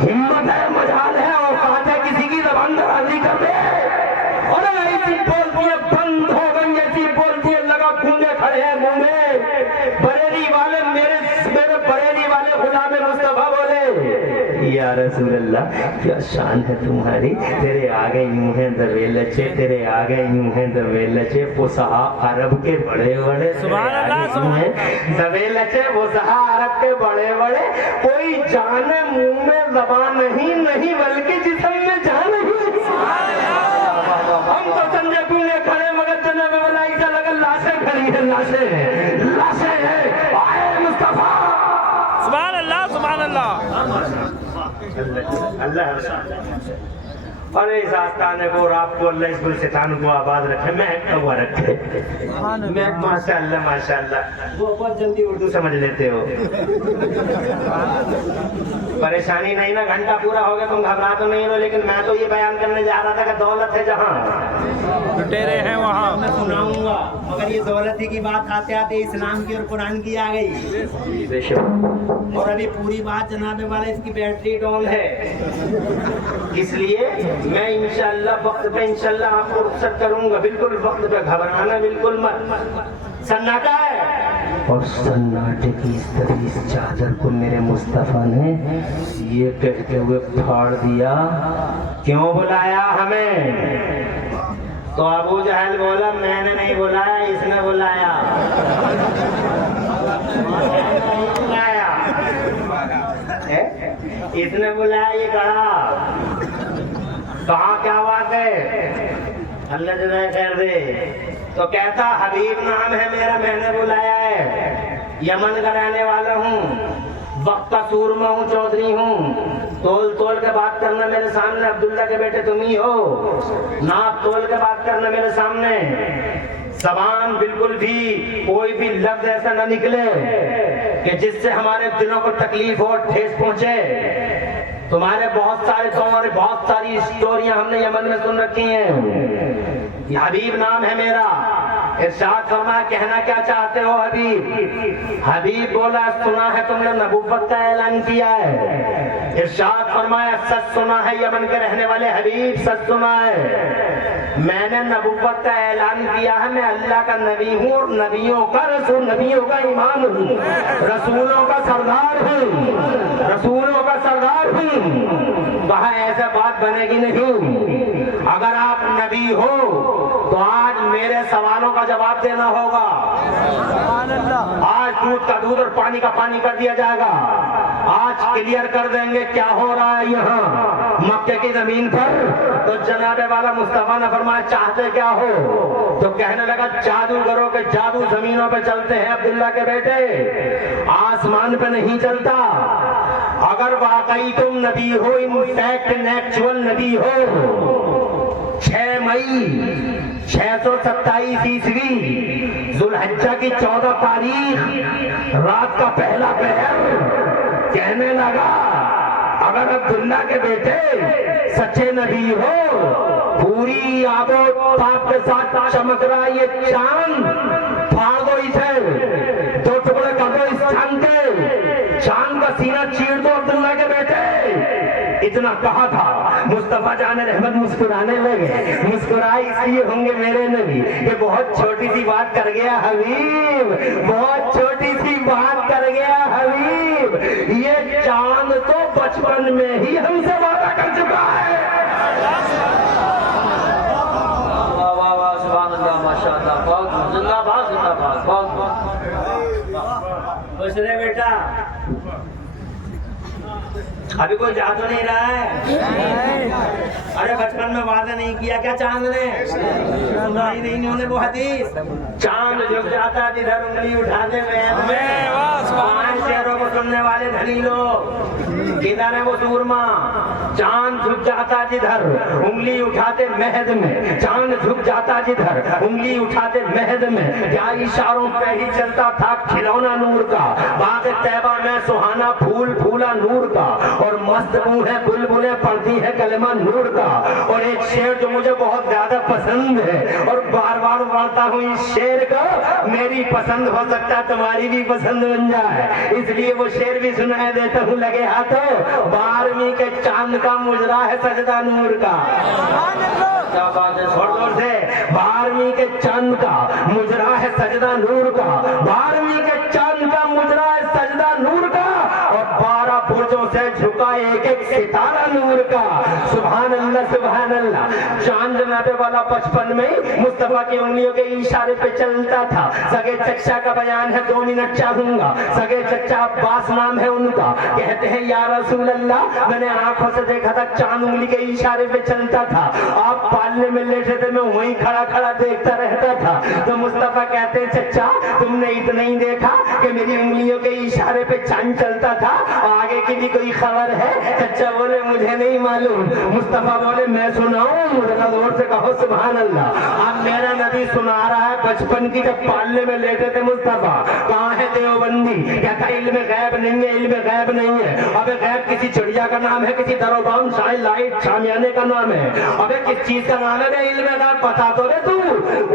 हिम्मत है मजाल है और बात है किसी की जबान दराजी कर दे। और ऐसी बोलती है बंद हो गई ऐसी बोलती है लगा गूंगे खड़े हैं मुंह में। बरेली वाले मेरे बरेली वाले गुलाम मुस्तफा बोले या रसूल अल्लाह क्या शान है तुम्हारी। तेरे आगे यूं है दबे लचे तेरे आगे यूं है दबे लचे फुसहा अरब के बड़े बड़े दबे लचे फुसहा अरब के बड़े बड़े। कोई जाने मुंह में ज़बान नहीं बल्कि जिस्म में जान नहीं। हम तो समझे गूंगे खड़े मगर जनाब वाला ऐसा लगा लाशें खड़ी है लाशें हैं। आए मुस्तफा सुभान अल्लाह सुभान अल्लाह। अल्लाह और इस आस्थाने को और आपको अल्लाह इस गुलसितान को आबाद रखे। महकता हुआ रखे। मैं माशाअल्लाह वो बहुत जल्दी उर्दू समझ लेते हो। परेशानी नहीं ना घंटा पूरा हो गया तुम घबरा तो नहीं हो। लेकिन मैं तो ये बयान करने जा रहा था कि दौलत है जहाँ लुटेरे हैं वहाँ। मैं सुनाऊंगा मगर ये दौलत की बात आते आते इस्लाम की और कुरान की आ गई। और अभी पूरी बात जनाबे वाला इसकी बैटरी डाउन है। इसलिए मैं इंशाअल्लाह वक्त पे इंशाअल्लाह आपको रुखसत करूंगा। बिल्कुल वक्त पे घबराना बिल्कुल मत। सन्नाटा है और सन्नाटे की इस तरह इस चादर को मेरे मुस्तफा ने ये कहते हुए फाड़ दिया। क्यों बुलाया हमें? तो अबू जहल बोला मैंने नहीं बुलाया इसने बुलाया। इसने बुलाया ये कहा। कहाँ क्या बात है? अल्लाह जज़ा खैर दे। तो कहता हबीब नाम है मेरा मैंने बुलाया है। यमन का रहने वाला हूँ वक्त का सूरमा हूँ चौधरी हूँ। तोल के बात करना मेरे सामने। अब्दुल्ला के बेटे तुम ही हो। नाप तोल के बात करना मेरे सामने। ज़बान बिल्कुल भी कोई भी लफ्ज ऐसा न निकले कि जिससे हमारे दिलों को तकलीफ हो ठेस पहुंचे। तुम्हारे बहुत सारे तुम्हारे बहुत सारी स्टोरियां हमने यमन में सुन रखी हैं। हबीब नाम है मेरा। इरशाद फरमाया कहना क्या चाहते हो हबीब? हबीब बोला सुना है तुमने नबुव्वत का ऐलान किया है। इरशाद फरमाया सच सुना है यमन के रहने वाले हबीब सच सुना है। मैंने नबुव्वत का ऐलान किया है। मैं अल्लाह का नबी हूँ और नबियों का रसूल नबियों का इमाम हूँ। रसूलों का सरदार हूँ। रसूलों का सरदार हूँ। वहाँ ऐसा बात बनेगी नहीं। अगर आप नबी हो तो आज मेरे सवालों का जवाब देना होगा। आज दूध का दूध और पानी का पानी कर दिया जाएगा। आज क्लियर कर देंगे क्या हो रहा है यहाँ मक्के की जमीन पर। तो जनाबे वाला मुस्तफा ने फरमाया चाहते क्या हो? तो कहने लगा जादूगरों के जादू जमीनों पे चलते हैं अब्दुल्ला के बेटे, आसमान पे नहीं चलता। अगर वाकई तुम नबी हो, इनफैक्ट नेचुरल नबी हो, 6 मई 627 ईस्वी जुल्हिज्जा की 14 तारीख रात का पहला पहर कहने लगा, अगर अब्दुल्ला के बेटे सच्चे नबी हो, पूरी आबो ताप के साथ चमक रहा ये चांद, फाड़ दो इसे, 2 टुकड़े कर दो इस चांद के, चांद का सीना चीर दो अब्दुल्ला के बेटे। इतना कहा था, मुस्तफा जान रहमत मुस्कुराने लगे। मुस्कुराए इसलिए होंगे मेरे नबी कि बहुत छोटी सी बात कर गया हबीब, बहुत छोटी सी बात कर गया हबीब। ये चांद तो बचपन में ही हमसे वादा कर चुका है। वाह वाह वाह, सुभान अल्लाह, माशाअल्लाह, बहुत जिंदाबाद जिंदाबाद, बहुत खुश रहे बेटा। अभी कोई जा तो नहीं रहा है? अरे बचपन में वादा नहीं किया क्या चांद ने? सुनाई नहीं उन्होंने वो हदीस, चांद झुक जाता जिधर उंगली उठाते में। पांच शेरों को सुनने वाले धनी लोग, किधर है वो सूरमा? चांद झुक जाता जिधर उंगली उठाते महद में, चांद झुक जाता जिधर उंगली उठाते महद में। क्या इशारों पे ही चलता था खिलौना नूर का, बाग तैबा में सुहाना फूल फूला नूर का, और मस्त मुंह है बुलबुलें पढ़ती है कलमा नूर का। और एक शेर जो मुझे बहुत ज्यादा पसंद है और बार बार पढ़ता हूँ इस शेर को, मेरी पसंद हो सकता है तुम्हारी भी पसंद बन जाए, इसलिए वो शेर भी सुनाई देता हूँ। लगे हाथों, 12वीं के चांद का मुजरा है सजदा नूर का। क्या बात है, जोर से। 12वीं के चांद का मुजरा है सजदा नूर का, 12वीं के चांद का मुजरा है सजदा नूर का, और 12 बुर्जों से झुका एक एक सितारा नूर का। सुभान अल्लाह सुभान अल्लाह। चांद नापे वाला बचपन में मुस्तफा की उंगलियों के इशारे पे चलता था। सगे चचा का बयान है, 2 मिनट चाहूंगा। सगे चचा अब्बास नाम है उनका, कहते हैं या रसूल अल्लाह, मैंने आंखों से देखा था चांद उंगली के इशारे पे चलता था। आप पालने में लेटे थे, मैं वहीं खड़ा खड़ा देखता रहता था। तो मुस्तफा कहते हैं चचा तुमने इतना ही देखा कि मेरी उंगलियों के इशारे पे चांद चलता था, आगे की भी कोई खबर है? चचा बोले मुझे नहीं मालूम। मुस्तफा बोले मैं सुनाऊं? जरा जोर से कहो सुभान अल्लाह। अब मेरा नबी सुना रहा है बचपन की, जब पालने में लेटे थे मुस्तफा। कहाँ है देवबंदी? कहता इल्म गैब नहीं है, इल्म गैब नहीं है। अबे गैब किसी चिड़िया का नाम है, किसी दरोबान शायद लाइट शामियाने का नाम है। अबे किस चीज का नाम है? इल्म गैब बता तो रे तू,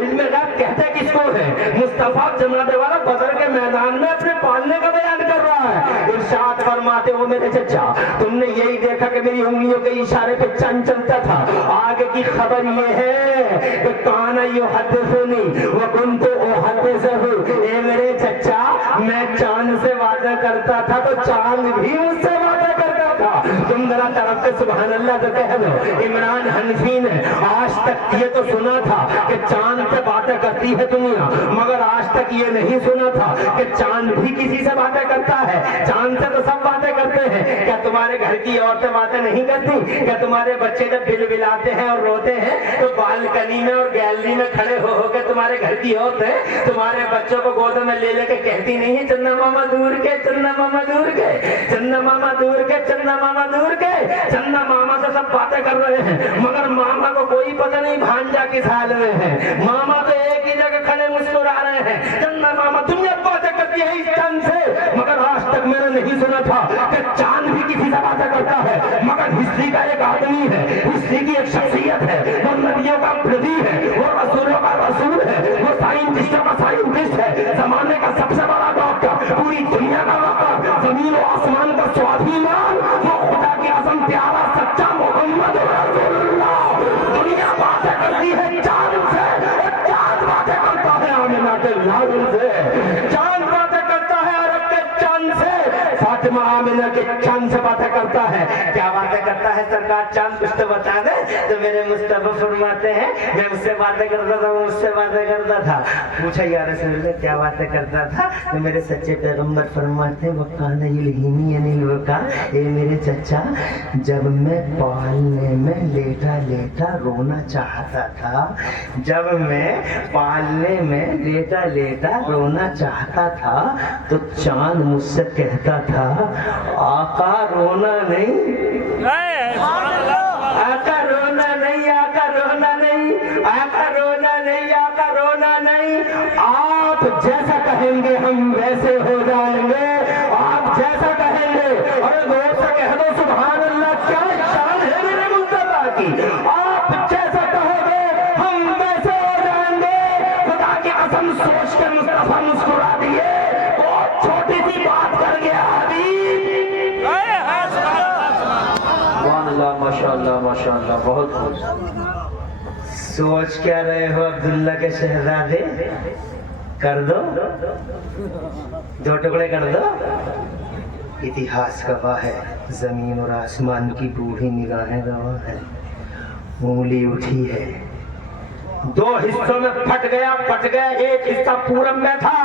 इल्म गैब कहते किसको है? मुस्तफा जनाबे वाला बदर के मैदान में अपने पालने का बयान कर रहा है। इरशाद फरमाते हो मेरे चचा, तुमने यही देखा कि मेरी उंगलियों के इशारे पे चांद चलता था। आगे की खबर ये है कि काना युहद्दिसुनी व कुन्तु उहद्दिसहु। ए मेरे चचा, मैं चांद से वादा करता था तो चांद भी मुझसे वादा करता था। तुम जरा तरफ से सुभान अल्लाह तो कह दो। इमरान हनफी ने आज तक ये तो सुना था कि चांद से बातें करती है दुनिया, मगर आज तक ये नहीं सुना था कि चांद भी किसी से बातें करता है। चांद से तो सब बातें करते हैं, क्या तुम्हारे घर की औरतें बातें नहीं करती? क्या तुम्हारे बच्चे जब बिलबिलाते हैं और रोते हैं तो बालकनी में और गैलरी में खड़े हो के तुम्हारे घर की औरतें तुम्हारे बच्चों को गोद में ले लेके कहती नहीं है चन्ना मामा दूर के, चन्ना मामा दूर के, चन्ना मामा दूर के, चन्ना मामा दूर के? चन्ना मामा से सब बातें कर रहे हैं, मगर मामा को कोई पता नहीं भांजा किस हाल में है। मामा तो एक ही जगह खड़े मुस्कुरा रहे हैं। चन्ना मामा दुनिया बातें करती है इस चांद से, मगर आज तक मैंने नहीं सुना था कि चांद भी किसी से बातें करता है। मगर हिस्ट्री का एक आदमी है, हिस्ट्री की एक शख्सियत है, वो नबियों का प्रति है, वो रसूलों का रसूल है, वो साइंटिस्टों का साइंटिस्ट है, जमाने का सबसे बड़ा डॉक्टर, पूरी दुनिया का डॉक्टर, जमीन और आसमान का स्वाभिमान, वो खुदा की आज़म प्यारा सच्चा मोहम्मद रसूलुल्लाह। दुनिया बातें करती है चांद से, चांद बातें करता है आमिना के लाल से, चांद बातें करता है अरब के चांद से, फातिमा आमिना के चांद से बातें करता है। क्या बातें करता है सरकार? चांद कुछ तो बता दे। तो मेरे मुस्तफा फरमाते हैं मैं उससे बातें करता था, वो उससे बातें करता था। पूछा या रसूल अल्लाह क्या बातें करता था? तो मेरे सच्चे पैगंबर फरमाते हैं वकाना युल्हिनी अनिल वका। ए मेरे चचा, जब मैं पालने में लेटा लेटा रोना चाहता था, जब मैं पालने में लेटा लेटा रोना चाहता था तो चांद मुझसे कहता था आका रोना नहीं, आका रोना नहीं, आका रोना नहीं, आका रोना नहीं, आका रोना नहीं। आप آپ جیسا کہیں گے ہم ویسے ہو جائیں گے، آپ جیسا کہیں گے۔ ارے زور سے کہہ دو سبحان اللہ، کیا شان ہے میرے مصطفیٰ کی، آپ جیسا کہو گے ہم ویسے ہو جائیں گے۔ خدا کی قسم سوچ کر مصطفیٰ مسکرا دیے، بہت چھوٹی سی بات کر گیا حبیب۔ سبحان اللہ، ماشاء اللہ ماشاء اللہ، بہت خوب۔ سوچ کیا رہے ہو عبداللہ کے شہزادے؟ کر دو، دو ٹکڑے کر دو۔ اتہاس گواہ ہے، زمین اور آسمان کی بوڑھی نگاہیں گواہ ہے، انگلی اٹھی ہے، دو حصوں میں پھٹ گیا، ایک حصہ پورب میں تھا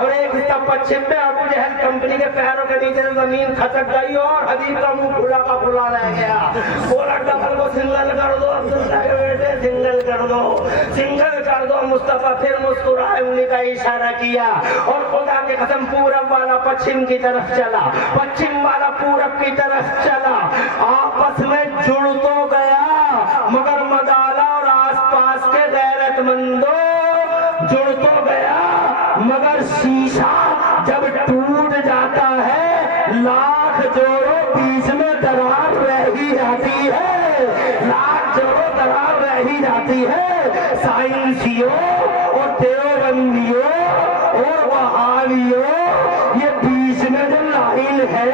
اور ایک حصہ پچھم میں۔ ابو جہل کمپنی کے پیروں کے نیچے زمین کھسک گئی اور حبیب کا منہ کھلا کا کھلا رہ گیا۔ بولا ڈبل کو سنگل کر دو، عبداللہ کے بیٹے سنگل کر دو، سنگل کر دو۔ مصطفیٰ پھر مسکرائے، انگلی کا اشارہ کیا اور خدا کی قسم پورب والا پچھم کی طرف چلا، پچھم والا پورب کی طرف چلا، آپس میں جڑ تو گیا مگر مدالا اور آس پاس کے غیرت مندوں جڑ تو گیا مگر شیشہ جب ٹوٹ جاتا ہے لاکھ جوڑو بیچ میں درار رہ ہی جاتی ہے، لاکھ جوڑو درار رہ ہی جاتی ہے۔ سائنسیوں اور دیوبندیوں اور وہابیوں، یہ بیچ میں جو لائن ہے،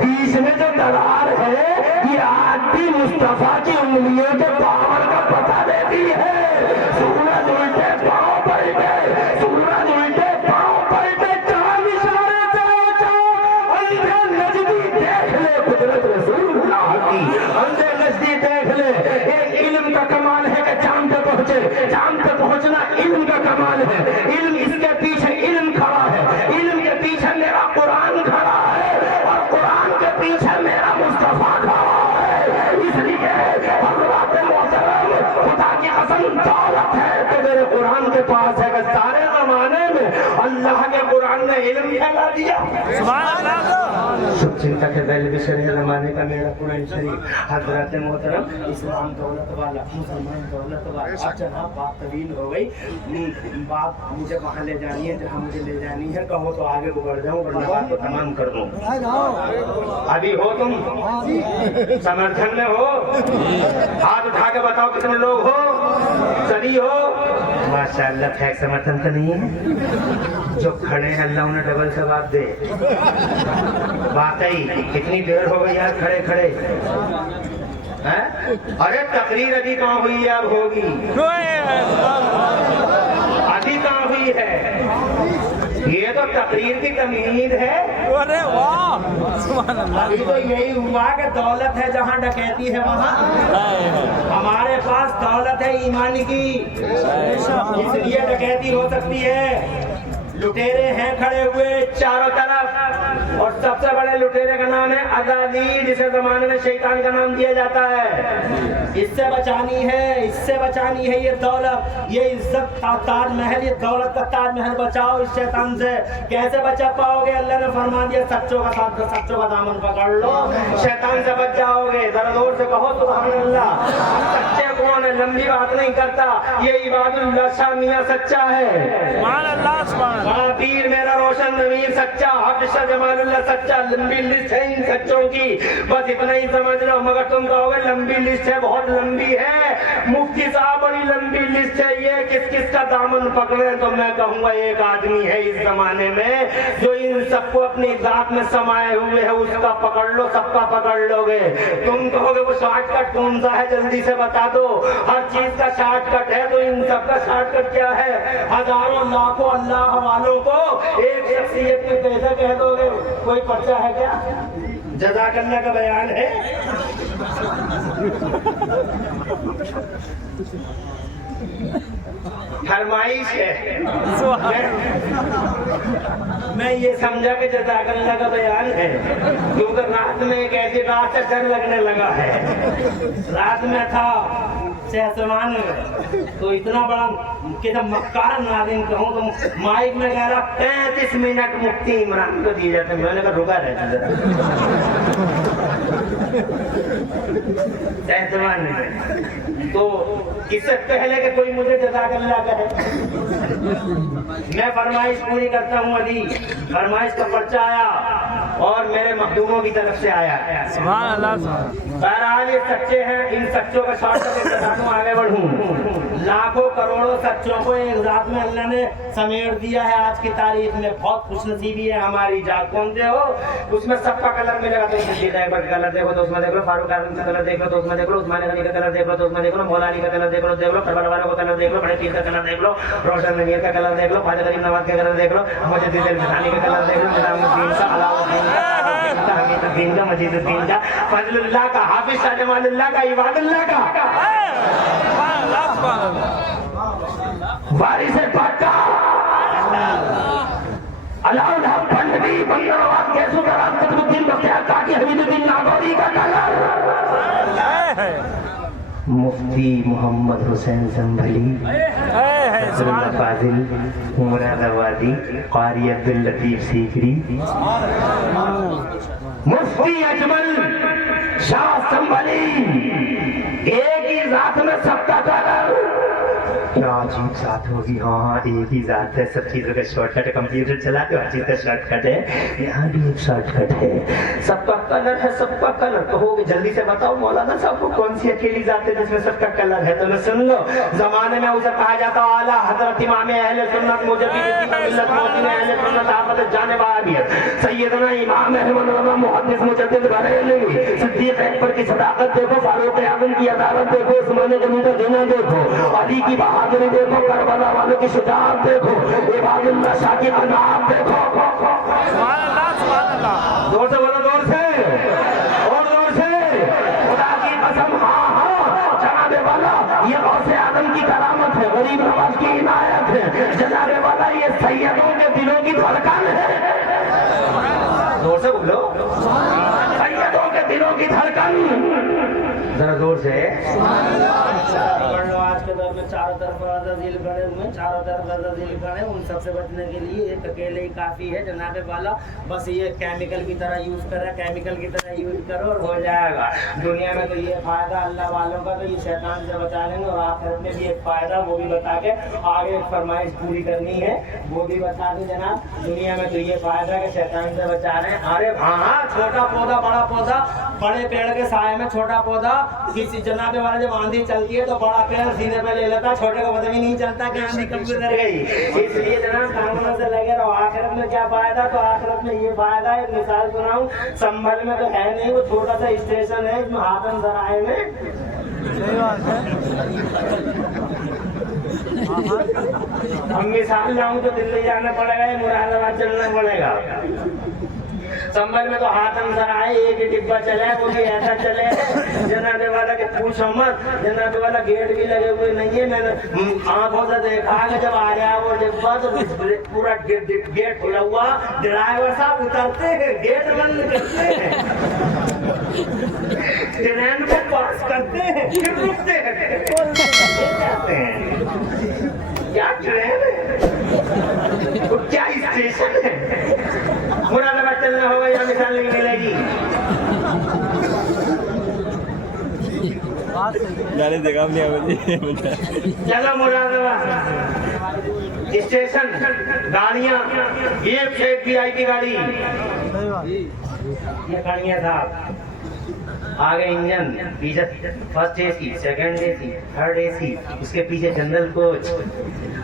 بیچ میں جو درار ہے، یہ آج بھی مصطفیٰ کی انگلیوں کے پاور کا پتہ دیتی ہے۔ سورج الٹے پاؤں پر گئے، سورج الٹے پاؤں پر گئے، چاند اشارے سے اونچا، اندھے نجدی دیکھ لے قدرت رسول اللہ کی، اندھے نجدی دیکھ لے۔ ایک علم کا کمال ہے کہ چاند پہ پہنچے، چاند پہ پہنچنا علم کا کمال ہے۔ علم اس کے پیچھے علم کھڑا ہے، علم کے پیچھے میرا قرآن کھڑا ہے اور قرآن کے پیچھے میرا مصطفیٰ کھڑا ہے۔ اس لیے حضرات محترم، خدا کی قسم دولت ہے تو میرے قرآن کے پاس ہے کہ سارے زمانے میں اللہ کے قرآن نے علم پھیلا دیا۔ سب چنتا کے بیل بشرے زمانے کا میرا قرآن شریف۔ حضرات محترم، اسلام دولت والا، مسلمان دولت والا۔ جناب بات طویل ہو گئی، بات مجھے وہاں لے جانی ہے جہاں مجھے لے جانی ہے، کہو تو آگے بڑھ جاؤں ورنہ بات کو تمام کر دوں۔ ابھی ہو تم سمرتھن میں ہو؟ ہاتھ اٹھا کے بتاؤ کتنے لوگ ہو، سبھی ہو؟ ماشاءاللہ، پھینک سمرتھن تو نہیں ہے؟ جو کھڑے ہیں اللہ انہیں ڈبل ثواب دے۔ واقعی کتنی دیر ہو گئی یار کھڑے کھڑے؟ ارے تقریر ابھی کہاں ہوئی ہے، اب ہوگی۔ ابھی کہاں ہوئی ہے؟ یہ تو تقریر کی تمہید ہے۔ ابھی تو یہی ہوا کہ دولت ہے جہاں ڈکیتی ہے وہاں۔ ہمارے پاس دولت ہے ایمان کی، اس لیے ڈکیتی ہو سکتی ہے۔ لٹیرے ہیں کھڑے ہوئے چاروں طرف اور سب سے بڑے لٹیرے کا نام ہے عزازیل، جسے زمانے میں شیطان کا نام دیا جاتا ہے۔ اس سے بچانی ہے، اس سے بچانی ہے یہ دولت، یہ عزت کا تاج محل، یہ دولت کا تاج محل بچاؤ اس شیطان سے۔ کیسے بچا پاؤ گے؟ اللہ نے فرما دیا سچوں کا ساتھ، سچوں کا دامن پکڑ لو، شیطان سے بچ جاؤ گے۔ ذرا زور سے کہو سبحان اللہ۔ سچے کون ہے؟ لمبی بات نہیں کرتا، یہ عباد اللہ شاہ میاں سچا ہے۔ سبحان اللہ، سبحان اللہ۔ پیر میرا روشن ضمیر سچا، حافظ شاہ جمال اللہ سچا۔ لمبی لسٹ ہے ان سچوں کی، بس اتنا ہی سمجھ لو۔ مگر تم کہو گے لمبی لسٹ ہے، بہت لمبی ہے مفتی صاحب، بڑی لمبی لسٹ ہے، یہ کس کس کا دامن پکڑے؟ تو میں کہوں گا ایک آدمی ہے اس زمانے میں جو ان سب کو اپنی ذات میں سمائے ہوئے ہے، اس کا پکڑ لو، سب کا پکڑ لو گے۔ تم کہو گے وہ شارٹ کٹ کون سا ہے؟ جلدی سے بتا دو۔ ہر چیز کا شارٹ کٹ ہے، تو ان سب کا شارٹ کٹ کیا ہے؟ ہزاروں لاکھوں اللہ والوں کو ایک شخصیت میں کیسے کہہ دو گے؟ کوئی پرچہ ہے کیا؟ جزاک اللہ کا بیان ہے۔ فرمائش ہے، میں یہ سمجھا کہ جزاک اللہ کا بیان ہے، کیونکہ رات میں ایک ایسی رات سے ڈر لگنے لگا ہے۔ رات میں تھا سہسمان میں، تو اتنا بڑا کہ مکار ناظرین کہوں تو مائک میں کہہ رہا 35 منٹ مفتی عمران کو دیے جاتے، میں نے کہا رکا رہتا ذرا۔ سہسمان میں تو اس سے پہلے کہ کوئی مجھے جزاک اللہ کہے، میں فرمائش پوری کرتا ہوں علی. فرمائش کا پرچہ آیا اور میرے مخدوموں کی طرف سے آیا. بہرحال یہ سچے ہیں, ان سچوں کا شارٹ کٹ بتاتا ہوں, آگے بڑھوں. لاکھوں کروڑوں سچوں کو ایک ذات میں اللہ نے سمیٹ دیا ہے آج کی تاریخ میں. بہت خوش نصیبی ہے ہماری. جا کونتے ہو اس میں سب کا کلر ملے گا. تو کلر دیکھو تو اس میں دیکھ لو, فاروق اعظم کا کلر دیکھ لو تو اس میں دیکھ لو, عثمان غنی کا کلر دیکھ لو تو اس میں دیکھ لو, مولا علی کا کلر دیکھ لو کربلا والوں کا کلر دیکھ لو, بڑے پیر کا کلر دیکھ لو, روشن منیر کا کلر دیکھ لو, خواجہ غریب نواز کا کلر دیکھ لو, مجدد الفسانی کا کلر دیکھ لو, نظام الدین کا, علاؤالدین کا, حمید الدین کا, مجید الدین کا, فضل اللہ کا, حافظ شاہ جمال اللہ کا, عباد اللہ کا, وارث پاک کا, علاؤاللہ پنڈوی بندرواز کے سلطان قطب الدین بختیار کاکی, حمید الدین ناگوری کا کلر, مفتی محمد حسین زنبھلی, عبداللہ فاضل مراد آبادی, قاری عبداللطیف سیکری, مفتی اجمل شاہ زنبھلی. ایک ہی ذات میں سب کا کلر. کیا عجیب ذات ہوگی. ہاں ایک ہی ذات ہے, سب چیزوں کا شارٹ کٹ ہے. کمپیوٹر چلاتے ہو ہر چیز کا شارٹ کٹ ہے, یہاں بھی ایک شارٹ کٹ ہے. سب کا کلر ہے, سب کا کلر. تو ہوگی جلدی سے بتاؤ مولانا صاحب کو کون سی اکیلی ذات ہے جس میں سب کا کلر ہے. تو سن لو, زمانے میں اسے کہا جاتا اعلیٰ حضرت امام اہل سنت مجدد ملت موطن اہل سنت حافظ جانب عالیت سیدنا امام احمد رضا محدث مجدد بریلوی. صدیق اکبر کی صداقت دیکھو, فاروق اعظم کی عدالت دیکھو, عثمان غنی کا دینا دیکھو, علی کی بہادری دیکھو, کربلا والوں کی شجاعت دیکھو, عباد اللہ شاہ کی عنایت دیکھو. زور سے بولو, زور سے اور زور سے. خدا کی قسم, ہاں ہاں جناب والا یہ غوث اعظم کی کرامت ہے, غریب نواز کی عنایت ہے. جناب والا یہ سیدوں کے دلوں کی دھڑکن ہے. زور سے بولو, سیدوں کے دلوں کی دھڑکن. ذرا زور سے. آج کے دور میں چاروں طرف عزازیل کھڑے ہوئے, چاروں طرف عزازیل کھڑے. ان سب سے بچنے کے لیے ایک اکیلے ہی کافی ہے جناب والا. بس یہ کیمیکل کی طرح یوز کرے, کیمیکل کی طرح یوز کرو اور ہو جائے گا. دنیا میں تو یہ فائدہ اللہ والوں کا, تو یہ شیطان سے بچا لیں گے. اور آخرت میں بھی ایک فائدہ, وہ بھی بتا کے آگے ایک فرمائش پوری کرنی ہے, وہ بھی بتا دیں جناب. دنیا میں تو یہ فائدہ کہ شیطان سے بچا رہے ہیں. ارے ہاں, چھوٹا پودا بڑا پودا, بڑے پیڑ کے سائے میں چھوٹا پودا. کسی جناب والا جب آندھی چلتی ہے تو بڑا پیڑ سینے پہ لے لیتا, چھوٹے کو پتہ بھی نہیں چلتا کہ آندھی کب گزر گئی. اس لیے جناب کاموں سے لگے رہو. آخرت میں کیا فائدہ؟ تو آخرت میں یہ فائدہ ہے, مثال سناؤں. سنبھل میں تو ہے نہیں, وہ چھوٹا سا اسٹیشن ہے, اس میں ہاتھن ذرائع میں ہم مثال لاؤں تو دلی جانا پڑے گا, مراد آباد چلنا پڑے گا. سنبھل میں تو ہاتھن ذرائع ایک ہی ڈبہ چلے, وہ بھی ایسا چلے جناب والا کہ پوچھو مت. جناب والا گیٹ بھی لگے ہوئے نہیں ہے, میں نے آنکھوں سے دیکھا کہ جب آ گیا وہ ڈبہ تو پورا گیٹ کھلا ہوا, ڈرائیور صاحب اترتے ہیں, گیٹ بند کرتے ہیں, ٹرین کو پاس کرتے ہیں, پھر رکتے ہیں. کیا ٹرین ہے, کیا اسٹیشن ہے. مراد آباد چلنا ہوگا یا مثال نہیں ملے گی. چلو مراد آباد اسٹیشن, گاڑیاں, یہ پی آئی کی گاڑی, یہ گاڑیاں صاحب. آگے انجن, پیچھے first A C, second A C, third A C, اس کے پیچھے جنرل کوچ.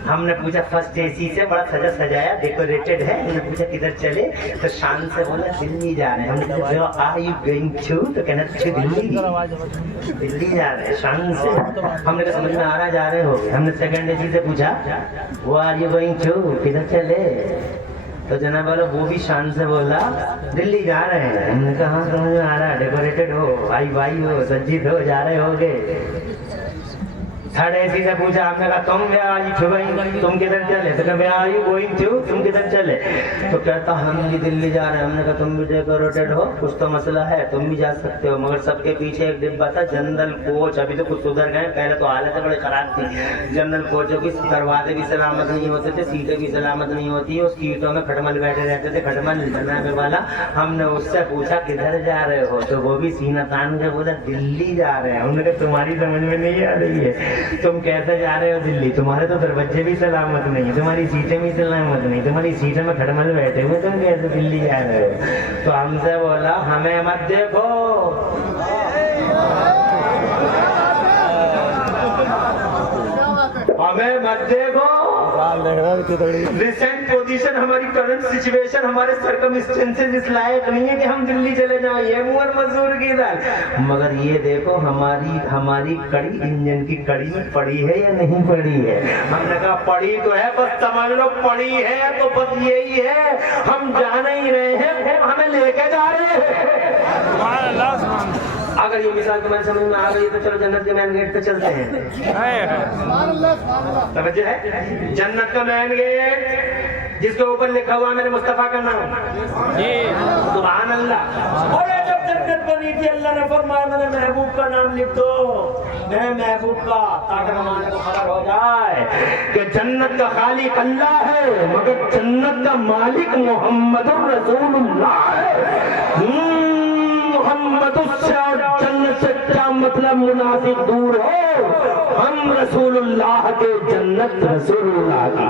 ہم نے پوچھا فرسٹ اے سی سے, بڑا سجا سجایا ڈیکوریٹڈ ہے. ہم نے پوچھا کدھر چلے, تو شان سے بولا دلی جا رہے ہیں. ہم نے کہا آر یو گوئنگ ٹو, تو کہنا دلی, دلی جا رہے ہیں. شان سے ہم نے کہا سمجھ میں آ رہا جا رہے ہو. ہم نے سیکنڈ اے سی سے پوچھا وہ آر یو گوئنگ ٹو, کدھر چلے, تو جناب والا وہ بھی شان سے بولا دلی جا رہے ہیں. ہم نے کہا ہاں سمجھ میں آ رہا ہے, ڈیکوریٹڈ ہو, بھائی بھائی ہو, سجید ہو, جا رہے ہوگے. تھرڈ اے سی سے پوچھا, ہم نے کہا تم تم کدھر چلے, تو کہ تم کدھر چلے, تو کہتا ہم بھی دلی جا رہے ہیں. ہم نے کہا تم بھی ڈیکوریٹڈ ہو, کچھ تو مسئلہ ہے, تم بھی جا سکتے ہو, مگر سب کے پیچھے ایک ڈبہ تھا جنرل کوچ. ابھی تو کچھ سدھر گئے, پہلے تو حالتیں بڑی خراب تھی. جنرل کوچوں کی دروازے بھی سلامت نہیں ہوتے تھے, سیٹیں بھی سلامت نہیں ہوتی, اور سیٹوں میں کھٹمل بیٹھے رہتے تھے, کھٹمل. جناب والا ہم نے اس سے پوچھا کدھر جا رہے ہو, تو وہ بھی سینہ تان کے بولا دلی جا رہے ہیں. ہم نے کہا تمہاری سمجھ میں نہیں آ رہی ہے, تم کیسے جا رہے ہو دلی؟ تمہارے تو دروازے بھی سلامت نہیں، تمہاری سیٹیں بھی سلامت نہیں، تمہاری سیٹیں میں کھڑمل بیٹھے ہوئے، تم کیسے دلی جا رہے ہو؟ تو ہم سے بولا ہمیں مت دیکھو، ہمیں مت دیکھو۔ ریسنٹ پوزیشن، ہماری کرنٹ سچویشن، ہمارے سرکمسٹینسز اس لائق نہیں ہے کہ ہم دلی چلے جائیں، یہ مور مزدور کی دل۔ مگر یہ دیکھو ہماری کڑی انجن کی کڑی میں پڑی ہے یا نہیں پڑی ہے؟ ہم نے کہا پڑی تو ہے، بس سمجھ لو پڑی ہے تو بس یہی ہے، ہم جانے ہی رہے ہیں، ہمیں لے کے جا رہے ہیں۔ اگر یہ مثال تمہاری سمجھ میں آ گئی تو چلو جنت کے مین گیٹ پہ چلتے ہیں۔ توجہ ہے؟ جنت کا مین گیٹ جس کے اوپر لکھا ہوا میرے مصطفیٰ کا نام، سبحان اللہ۔ اور جب جنت بنی تھی اللہ نے فرمایا میرے محبوب کا نام لکھ دو، میرے محبوب کا، تاکہ ہمارے کو خبر ہو جائے کہ جنت کا خالق اللہ ہے مگر جنت کا مالک محمد الرسول اللہ ہے۔ محمد سے اور جنت سے کیا مطلب منافق دور ہو، ہم رسول اللہ کے، جنت رسول اللہ کی۔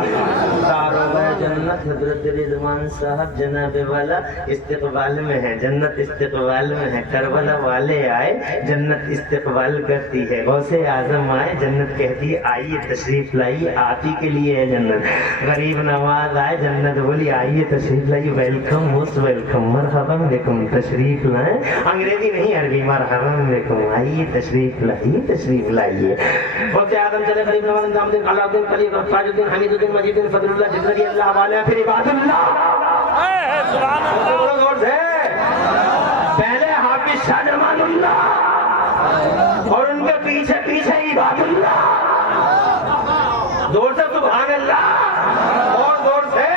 جنت حضرت رضوان صاحب جناب والا استقبال میں ہے، جنت استقبال میں ہے، کربلا والے آئے جنت استقبال کرتی ہے، غوث اعظم آئے جنت کہتی ہے آئیے تشریف لائیے، آپ ہی کے لیے ہے جنت۔ غریب نواز آئے جنت بولی آئیے تشریف لائیے، ویلکم موسٹ ویلکم، مرحبا بکم، تشریف لائیں۔ انگریزی نہیں عربی، مرحبا بکم، آئیے تشریف لائیے، تشریف لائیے۔ غوث اعظم چلے، غریب نواز نظام الدین، علاء الدین، خلیل، تاج الدین، حمید الدین، مجید الدین، فضل اللہ، جتنے اللہ والے، پھر عباد اللہ۔ پہلے حافظ شاہ جمال اللہ اور ان کے پیچھے پیچھے عباد اللہ، زور سے سبحان اللہ، اور زور سے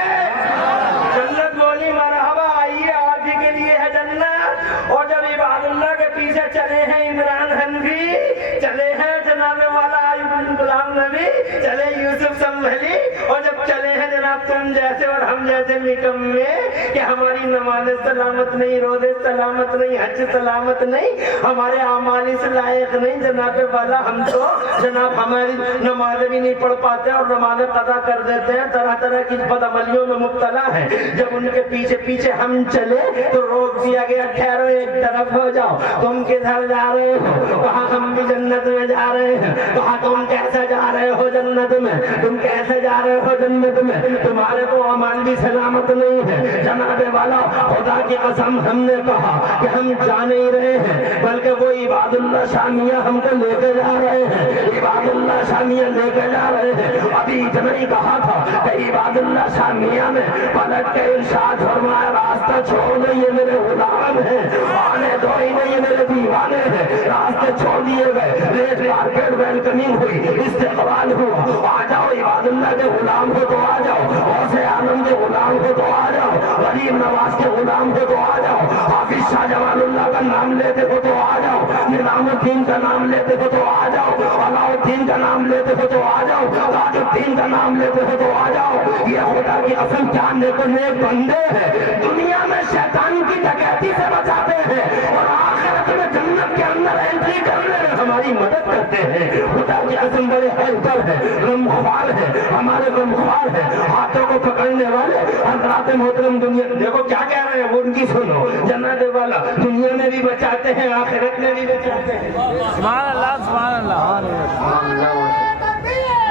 جنت بولی مرحبا آئیے آپ ہی کے لیے ہے جنت۔ اور جب عباد اللہ کے پیچھے چلے ہیں عمران حنفی، چلے ہیں جناب والا ایوب بن غلام نبی، چلے یوسف سمبھلی، اور جب چلے ہیں جناب تم جیسے اور ہم جیسے نکمے کہ ہماری نماز سلامت نہیں، روزے سلامت نہیں، حج سلامت نہیں، ہمارے اعمال اس لائق نہیں، جناب والا ہم تو جناب ہماری نمازیں بھی نہیں پڑھ پاتے اور نمازیں قضا کر دیتے ہیں، طرح طرح کی بدعملیوں میں مبتلا ہیں۔ جب ان کے پیچھے پیچھے ہم چلے تو روک دیا گیا، ٹھہرو ایک طرف ہو جاؤ، تم کدھر جا رہے ہو؟ کہاں ہم بھی جنت میں جا رہے ہیں۔ کہاں تم کیسے جا رہے ہو جنت میں؟ تم کیسے جا رہے ہو جنت میں؟ تمہارے تو اعمال بھی سلامت نہیں ہے جناب والا، خدا کی قسم ہم نے کہا کہ ہم جا نہیں رہے ہیں، بلکہ وہ عباد اللہ شامیہ ہم کو لے کے جا رہے ہیں، عباد اللہ شامیہ لے کے جا رہے ہیں۔ ابھی اتنا ہی کہا تھا کہ عباد اللہ شامیہ میں پلٹ کے ارشاد فرمایا راستہ چھوڑ دو یہ میرے غلام ہیں، آنے دو انہیں یہ میرے دیوانے ہیں۔ راستے چھوڑ دیے گئے، ریڈ کارپیٹ ویلکمنگ ہوئی، استقبال ہوا، آ جاؤ عباد اللہ کے غلام ہو تو آ جاؤ، غوث اعظم کے غلام ہو تو آ جاؤ، غریب نواز کے غلام ہو تو آ جاؤ، حافظ شاہ جمال اللہ کا نام لیتے ہو تو آ جاؤ، نظام الدین کا نام لیتے ہو تو آ جاؤ، علاء الدین کا نام لیتے ہو تو آ جاؤ، تاج الدین کا نام لیتے ہو تو آ جاؤ۔ یہ خدا کی قسم کیا نیک نیک بندے ہیں، دنیا میں شیطان کی ڈکیتی سے بچاتے ہیں اور آخرت میں جنت کے اندر انٹری کرنے میں ہماری مدد کرتے ہیں۔ خدا کی قسم بڑے ہیلپر ہیں، غمخوار ہیں، ہمارے غمخوار ہیں، ہاتھوں کو پکڑنے والے حضرات محترم۔ دنیا دیکھو کیا کہہ رہے ہیں، وہ ان کی سنو جنت والا، دنیا میں بھی بچاتے ہیں، آخرت میں بھی بچاتے ہیں۔ سبحان اللہ، سبحان اللہ۔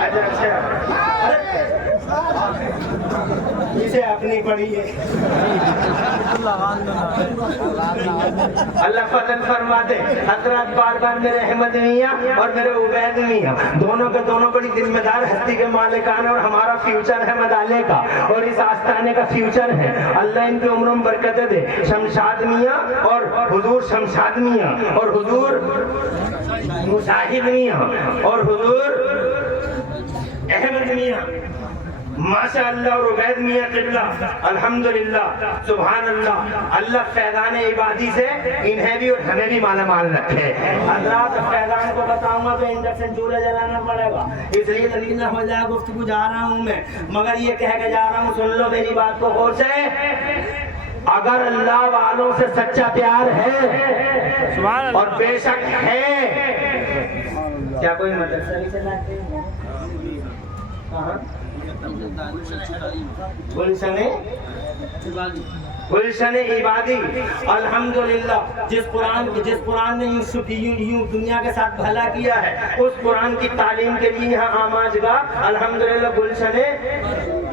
اچھا اسے اپنی پڑی ہے، اللہ فضل فرما دے۔ حضرات بار بار میرے احمد میاں اور میرے عبید میاں دونوں کے دونوں بڑی ذمہ دار ہستی کے مالکان، اور ہمارا فیوچر ہے مدالے کا اور اس آستانے کا فیوچر ہے، اللہ ان کی عمروں میں برکتیں دے۔ شمشاد میاں اور حضور شمشاد میاں اور حضور مشاہد میاں اور حضور احمد میاں ماشاء اللہ، اور عبید میاں قبلہ الحمدللہ سبحان اللہ، اللہ فیضان عبادی سے انہیں بھی اور ہمیں بھی مالا مال رکھے۔ حضرات فیضان کو بتاؤں گا تو انڈکشن چولہا جلانا پڑے گا، اس لیے دلیل نہ ہو جائے گفتگو جا رہا ہوں میں، مگر یہ کہہ کے جا رہا ہوں، سن لو میری بات کو غور سے۔ اگر اللہ والوں سے سچا پیار ہے اور بے شک ہے کیا کوئی مدرسہ نہیں چلاتے؟ کہاں؟ گلشن عبادی. الحمدللہ جس قرآن نے یوں دنیا کے ساتھ بھلا کیا ہے، اس قرآن کی تعلیم کے لیے یہاں آماج گاہ الحمدللہ گلشن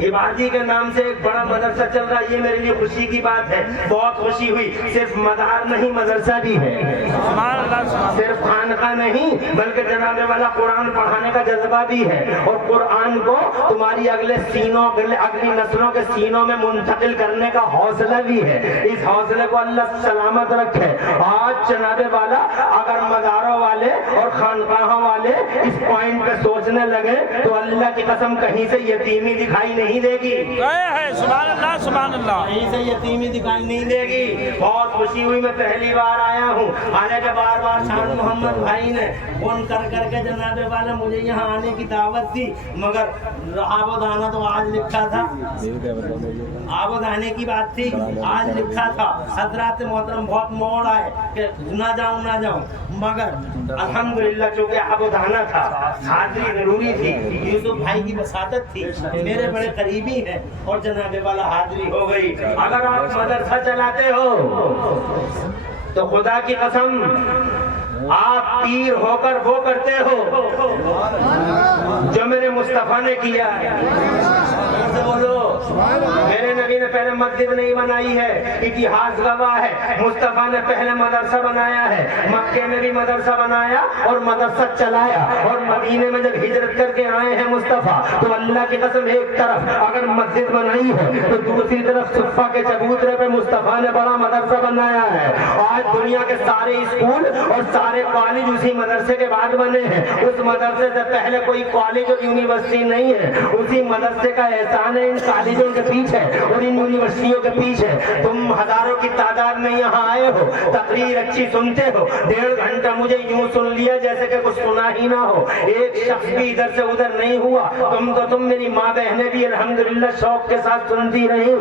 عبادی کے نام سے ایک بڑا مدرسہ چل رہا ہے. یہ میرے لیے خوشی کی بات ہے، بہت خوشی ہوئی. صرف مدار نہیں، مدرسہ بھی ہے. صرف خانقاہ نہیں بلکہ جناب والا قرآن پڑھانے کا جذبہ بھی ہے، اور قرآن کو تمہاری اگلی نسلوں کے سینوں میں منتقل کرنے کا حوصلہ بھی ہے. اس حوصلے کو اللہ سلامت رکھے. آج جناب والا اگر مزاروں والے اور خانقاہوں والے اس پوائنٹ پہ سوچنے لگے تو اللہ کی قسم کہیں سے یتیمی دکھائی نہیں دے گی. سبحان اللہ سبحان اللہ. کہیں سے یتیمی دکھائی نہیں دے گی. بہت خوشی ہوئی، میں پہلی بار آیا ہوں. حالانکہ بار بار شان محمد بھائی نے فون کر کے جناب والا مجھے یہاں آنے کی دعوت دی، مگر آباد آنا تو آج لکھا تھا، آباد آنے کی بات تھی، آج لکھا تھا. حضرات محترم بہت موڑ آئے کہ نہ جاؤں، مگر الحمدللہ چونکہ آباد آنا تھا، حاضری ضروری تھی. یوسف بھائی کی وساطت تھی، میرے بڑے قریبی ہیں، اور جناب والا حاضری ہو گئی. اگر آپ مدرسہ چلاتے ہو تو خدا کی قسم آپ پیر ہو کر وہ کرتے ہو جو میرے مصطفیٰ نے کیا ہے. بولو، میرے نبی نے پہلے مسجد نہیں بنائی ہے، اتہاس گواہ ہے. مصطفیٰ نے پہلے مدرسہ بنایا ہے، مکے میں بھی مدرسہ بنایا اور مدرسہ چلایا. اور مدینے میں جب ہجرت کر کے آئے ہیں مصطفیٰ تو اللہ کی قسم ایک طرف اگر مسجد بنائی ہے تو دوسری طرف صفہ کے چبوترے پہ مصطفیٰ نے بڑا مدرسہ بنایا ہے. آج دنیا کے سارے اسکول اور سارے کالج اسی مدرسے کے بعد بنے ہیں. اس مدرسے سے پہلے کوئی کالج اور یونیورسٹی نہیں ہے. اسی مدرسے کا احسان ہے ان کالجوں کے پیچھے اور ان یونیورسٹیوں کے پیچھے. تم ہزاروں کی تعداد میں یہاں آئے ہو، تقریر اچھی سنتے ہو. 1.5 گھنٹہ مجھے یوں سن لیا جیسے کہ کچھ سنا ہی نہ ہو. ایک شخص بھی ادھر سے ادھر نہیں ہوا. تم میری ماں بہنیں بھی الحمدللہ شوق کے ساتھ سنتی رہی.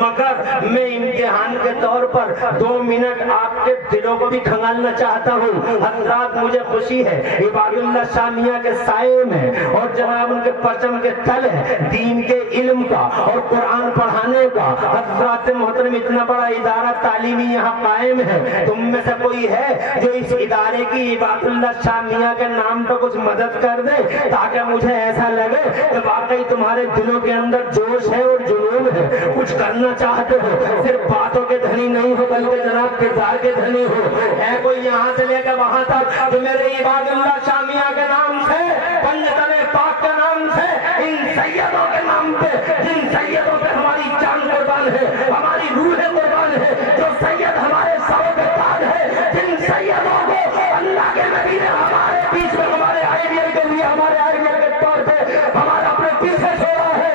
مگر میں امتحان کے طور پر 2 منٹ آپ کے دلوں کو بھی کھنگالنا چاہتا ہوں. حضرات مجھے خوشی ہے عباد اللہ شاہ میاں کے سائے میں اور جناب ان کے پرچم کے تل ہے دین کے علم کا اور قرآن پڑھانے کا. حضرات محترم اتنا بڑا ادارہ تعلیمی یہاں قائم ہے. تم میں سے کوئی ہے جو اس ادارے کی عباد اللہ شاہ میاں کے نام پر کچھ مدد کر دے تاکہ مجھے ایسا لگے کہ واقعی تمہارے دلوں کے اندر جوش ہے اور جنون ہے، کچھ کرنا چاہتے ہو، صرف باتوں کے دھنی نہیں ہو بلکہ جناب کردار کے دھنی ہو. ہے کوئی یہاں سے لے کر وہاں تک جو میرے عباد اللہ شاہ میاں کے نام سے، پنجتن پاک کے نام سے، ان سیدوں کے نام پہ، جن سیدوں پہ ہماری جان قربان ہے، ہماری روح قربان ہے، جو سید ہمارے سروں پہ تاج ہے، جن سیدوں کو اللہ کے نبی نے ہمارے بیچ میں ہمارے آئیڈیل کے لیے، ہمارے آئیڈیل کے طور پہ ہمارا اپنے پیچھے چھوڑا ہے.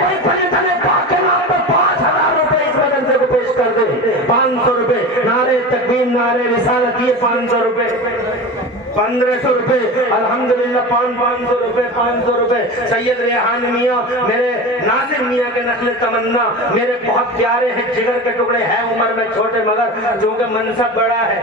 کوئی پنجتن پاک کے نام پہ 5000 روپے اس مدرسے کو پیش کر دے. 500 روپے نعرے تکبیر، نعرے رسالت، یہ 500 روپے، 1500 روپے الحمدللہ، 500 روپے، 500 روپے. سید ریحان میاں میرے ناظر میاں کے نسل تمنا میرے بہت پیارے ہیں، جگر کے ٹکڑے ہیں، عمر میں چھوٹے مگر جو کہ منصب بڑا ہے،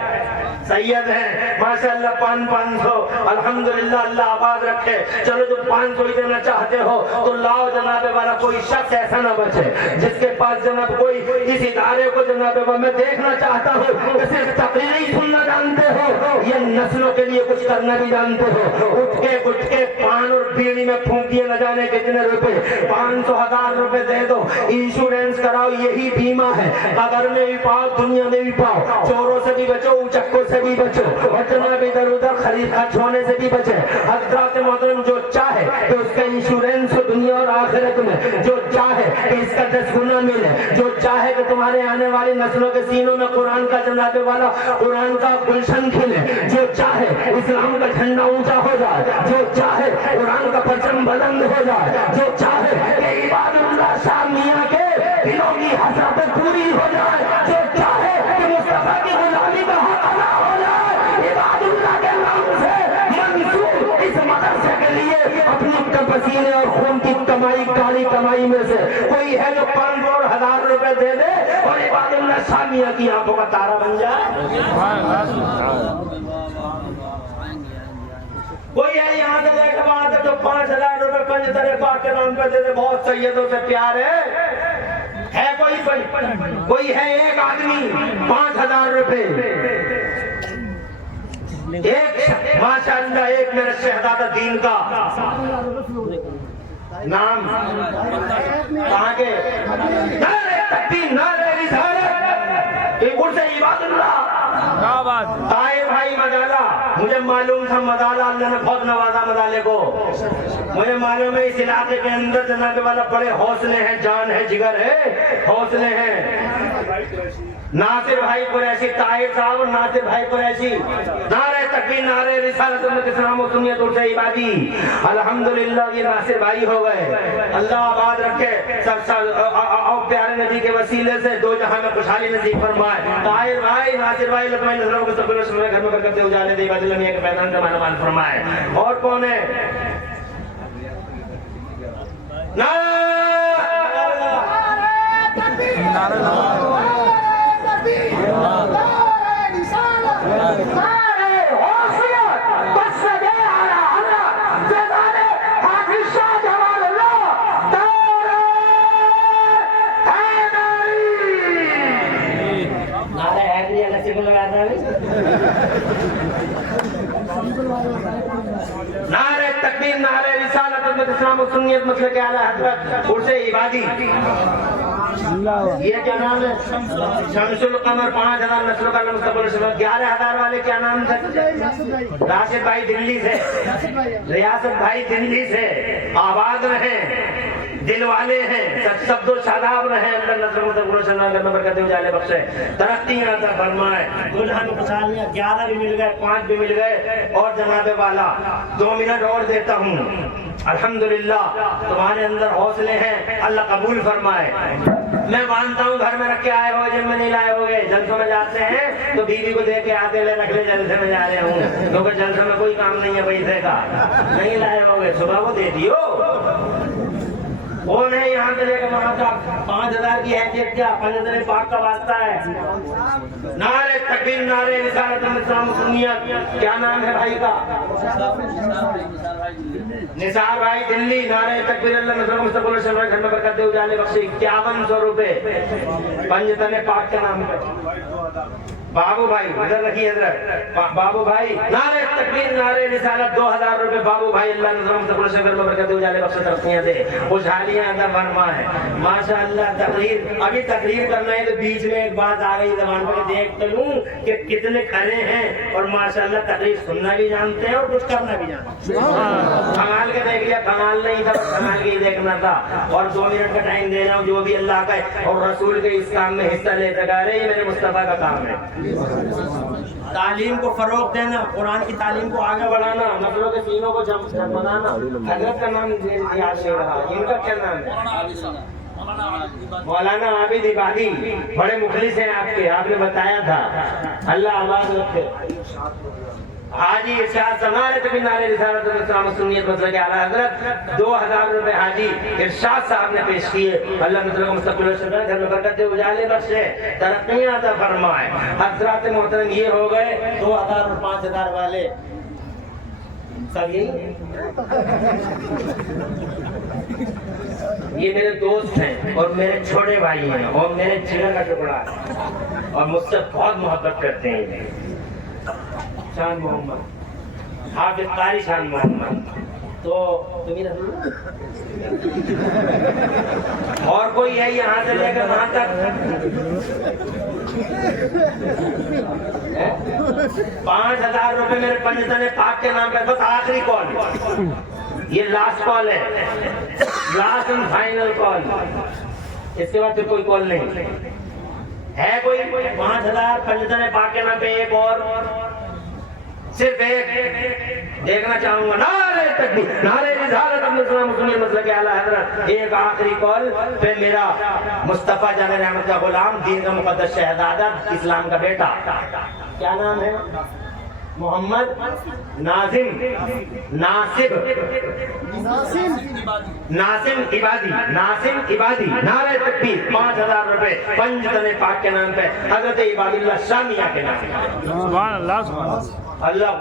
سید ہیں ماشاءاللہ. 500 الحمدللہ، اللہ آباد رکھے. چلو جو 500 ہی دینا چاہتے ہو تو لاؤ جناب والا. کوئی شخص ایسا نہ بچے جس کے پاس جناب کوئی اس ادارے کو جناب والا میں دیکھنا چاہتا ہوں کہ صرف تقریر ہی سننا جانتے ہو یا نسلوں کے لیے کچھ کرنا بھی جانتے ہو. اٹھ کے پان اور بیڑی میں پھونکیے نہ جانے کتنے روپے، 500 1000 روپے دے دو، انشورنس کراؤ، یہی بیمہ ہے. قبر میں بھی پاؤ، دنیا میں بھی پاؤ. چوروں سے بھی بچو، اچکوں سے بھی بچو، اور جناب ادھر ادھر خرید خرچ ہونے سے بھی بچے. حضرات محترم جو چاہے کہ اس کا انشورنس ہو دنیا اور آخرت میں، جو چاہے کہ اس کا 10 گنا ملے، جو چاہے کہ تمہارے آنے والی نسلوں کے سینوں میں قرآن کا جناب والا قرآن کا گلشن کھلے، جو چاہے اسلام کا جھنڈا اونچا ہو جائے، جو چاہے قرآن کا پرچم بلند ہو جائے، جو چاہے کہ عباد اللہ شاہ میاں کے دلوں کی حسرت پوری ہو جائے، جو چاہے کہ مصطفیٰ کی غلامی کا حق ادا ہو جائے. عباد اللہ کے نام سے منسوب اس مدرسے کے لیے اپنی پسینے اور خون کی کمائی، کالی کمائی میں سے کوئی ہے جو 500 اور 1000 روپے دے دے اور عباد اللہ شاہ میاں کی آنکھوں کا تارا بن جائے. कोई है यहाँ से लेकर वहां तक जो 5,000 रुपए पंजतने पाक के नाम पे दे दे, बहुत सैयदों से प्यार है कोई है एक आदमी 5,000 रुपए एक, माशाअल्लाह, एक मेरे शहजादा दीन का नाम कहाँ के नारे तकबीर नारे रिसालत एक उर्से इबादुल्लाह क्या बात। ताए भाई मदाला, मुझे मालूम था मदाला अल्लाह ने बहुत नवाजा मदाले को। मुझे मालूम है इस इलाके के अंदर जनाबे वाला बड़े हौसले हैं, जान है, जिगर है, हौसले हैं। नासिर भाई कुरैशी, ताहिर साहब और नासिर भाई कुरैशी, नारे तकबीर नारे रिसालत उम्मत इस्लाम व सुन्नियत उर्से इबादी। अल्हम्दुलिल्लाह ये नासिर भाई हो गए, अल्लाह आबाद रखे और प्यारे नबी के वसीले से दो जहां में खुशहाली नसीब फरमाए। ताहिर भाई, नासिर भाई, लतमाई नजरों को सब घर में बरकत उजाले दे, इबादुल्लाह मियां के पैदान का मानवान फरमाए। और कौन है? नारे तकबीर नारे रिसालत उम्मत इस्लाम व सुन्नियत मसलक आला हज़रत उर्से इबादी। ये क्या नाम है? शमसुल कमर 5,000 नस्लों का मुस्तक़बिल 11,000 वाले क्या नाम थे? राशिद भाई दिल्ली से, रियासत भाई दिल्ली से, आबाद रहे, दिल वाले हैं, सब दो शादाब रहे, अल्लाह नजर में रोशन करना बरकत उजाले बख्शे, तरक्की अता फरमाए। दुल्हन को खुशहालियां 11 भी मिल गए, 5 भी मिल गए, और जनाबे वाला 2 मिनट और देता हूँ। अल्हम्दुलिल्लाह तुम्हारे अंदर हौसले हैं, अल्लाह कबूल फरमाए। मैं मानता हूँ घर में रख के आए हो, जिम में नहीं लाए होगे, जलसों में जाते हैं तो बीवी को दे के आते ले रख ले, जलसे में जा रहे हूँ क्योंकि जलसे में कोई काम नहीं है पैसे का, नहीं लाए होगे, सुबह को दे दियो। कौन है यहाँ से लेकर वहां का? 5,000 की हैसियत क्या? पंजतने पाक का वास्ता है। नारे तकबीर नारे रिसालत उम्मत इस्लाम व सुन्नियत। क्या नाम है भाई का? निसार भाई दिल्ली। नारे तकबीर अल्लाह नजर मुस्तक़बिल शमर घर में बरकत दे उजाले बख्शे। 5100 रुपए पंजतने पाक के नाम पे। बाबू भाई इधर रखिए, हजरत बाबू भाई। नारे तकबीर नारे रिसालत 2,000 रुपए बाबू भाई, अल्लाह नजर मुस्तक़बिल शमर में बरकत दे उजाले बख्शे, तरक्कियां दे, खुशहालियां अता फरमाए। माशाअल्लाह तकरीर, अभी तकरीर करना है तो बीच में एक बात आ गई जबान पर, देख तो लूं कि कितने खड़े हैं और माशाअल्लाह तकरीर सुनना भी जानते हैं और कुछ करना भी जानते हैं। कमाल के देख लिया, कमाल नहीं था, कमाल के ही देखना था। और 2 मिनट का टाइम दे रहा हूँ, जो भी अल्लाह का और रसूल के इस काम में हिस्सा ले सका रहे, ये मेरे मुस्तफा का काम है। तालीम को फरोग देना, कुरान की तालीम को आगे बढ़ाना, नस्लों के सीनों को जमाना। हजरत का नाम याद नहीं रहा, इनका क्या नाम है? मौलाना आबिद इबादी, बड़े मुखलिस हैं आपके, आपने बताया था, अल्लाह आबाद रखे। हाजी इरशाद समारे तक नारे रिसालत उम्मत इस्लाम व सुन्नियत मसलक आला हज़रत 2,000 रुपए हाजी इरशाद साहब ने पेश किए। अल्लाह नजर को मुस्तक़बिल शमर घर में बरकत दे उजाले बख्शे, तरक्कियां अता फरमाए। हज़रात मोहतरम ये हो गए 2,000 और 5,000 वाले सब यही। ये मेरे दोस्त हैं और मेरे छोटे भाई हैं और मेरे जिगर का टुकड़ा है और मुझसे बहुत मोहब्बत करते हैं। शान मोहम्मद, हाफिज कारी शान मोहम्मद, तो तुम्ही और कोई है यहाँ से लेकर वहां तक? 5,000 रुपए मेरे पंजतने पाक के नाम पे, बस आखिरी कॉल, ये लास्ट कॉल है, लास्ट एंड फाइनल कॉल, इसके बाद फिर कोई कॉल नहीं है। कोई 5,000 पंजतने पाक के नाम पे एक और, सिर्फ एक देखना चाहूंगा। नारे तकबीर नारे रिसालत उम्मत इस्लाम व सुन्नियत मसलक आला हज़रत। एक आखिरी कॉल पे मेरा मुस्तफा जान रहमत का गुलाम, दीन का मुकद्दस शहजादा, इस्लाम का बेटा, क्या नाम है? मोहम्मद नासिम इबादी। नारे तकबीर 5,000 रुपए पंजतने पाक के नाम पे, हजरत इबादुल्लाह शामिया के नाम पे। सुभान अल्लाह, सुभान अल्लाह। اللہ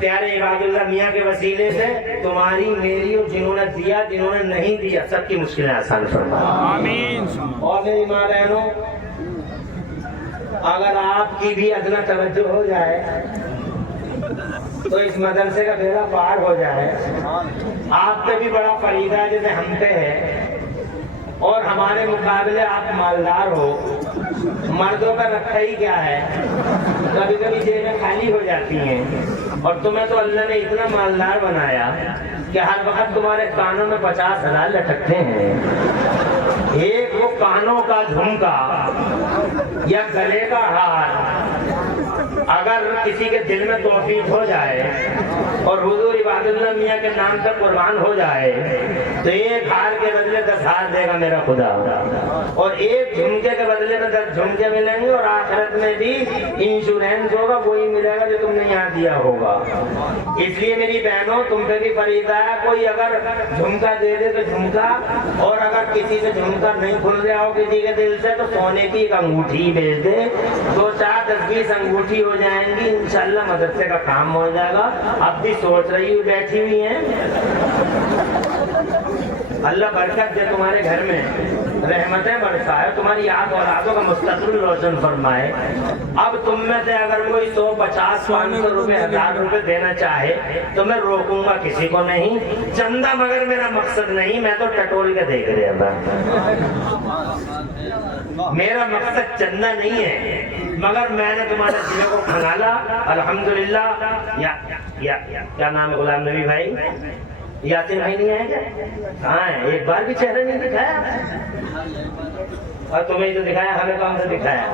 پیارے عباداللہ میاں کے وسیلے سے تمہاری میری اور جنہوں نے دیا جنہوں نے نہیں دیا سب کی مشکلیں آسان فرما آمین. اور میری ماں بہنوں اگر آپ کی بھی ادنا توجہ ہو جائے تو اس مدرسے کا بیڑا پار ہو جائے. آپ پہ بھی بڑا فریضہ ہے جیسے ہم پہ ہے اور ہمارے مقابلے آپ مالدار ہو. مردوں کا رکھا ہی کیا ہے کبھی کبھی جیبیں خالی ہو جاتی ہیں اور تمہیں تو اللہ نے اتنا مالدار بنایا کہ ہر وقت تمہارے کانوں میں 50,000 لٹکتے ہیں. ایک وہ کانوں کا جھمکا یا گلے کا ہار اگر کسی کے دل میں توفیق ہو جائے اور حضور عباداللہ میاں کے نام پر قربان ہو جائے تو ایک ہار کے بدلے 10 ہار دے گا میرا خدا اور ایک جھمکے کے بدلے میں 10 جھمکے ملیں گے اور آخرت میں بھی انشورنس ہوگا وہی ملے گا جو تم نے یہاں دیا ہوگا. اس لیے میری بہنوں تم پہ بھی فریضہ ہے کوئی اگر جھمکا دے دے تو جھمکا اور اگر کسی سے جھمکا نہیں کھل رہا ہو کسی کے دل سے تو سونے کی ایک انگوٹھی بھیج دے 2, 4, 10, 20 انگوٹھی ہو جائیں گی انشاءاللہ مدرسے کا کام ہو جائے گا. اب بھی سوچ رہی ہوئی بیٹھی ہوئی ہیں اللہ برکت دے تمہارے گھر میں رحمتیں برسائے تمہاری یاد اولادوں کا مستقبل روشن فرمائے. اب تم میں سے اگر کوئی 100, 50, 500 روپے 1000 روپے دینا چاہے تو میں روکوں گا کسی کو نہیں. چندہ مگر میرا مقصد نہیں میں تو ٹٹول کے دیکھ رہا تھا. میرا مقصد چندہ نہیں ہے مگر میں نے تمہارے دلوں کو کھنگالا الحمدللہ. کیا نام ہے غلام نبی بھائی یاسین بھائی نہیں آئے کیا؟ کہاں ہے؟ ایک بار بھی چہرہ نہیں دکھایا اور تمہیں تو دکھایا ہمیں کون سے دکھایا.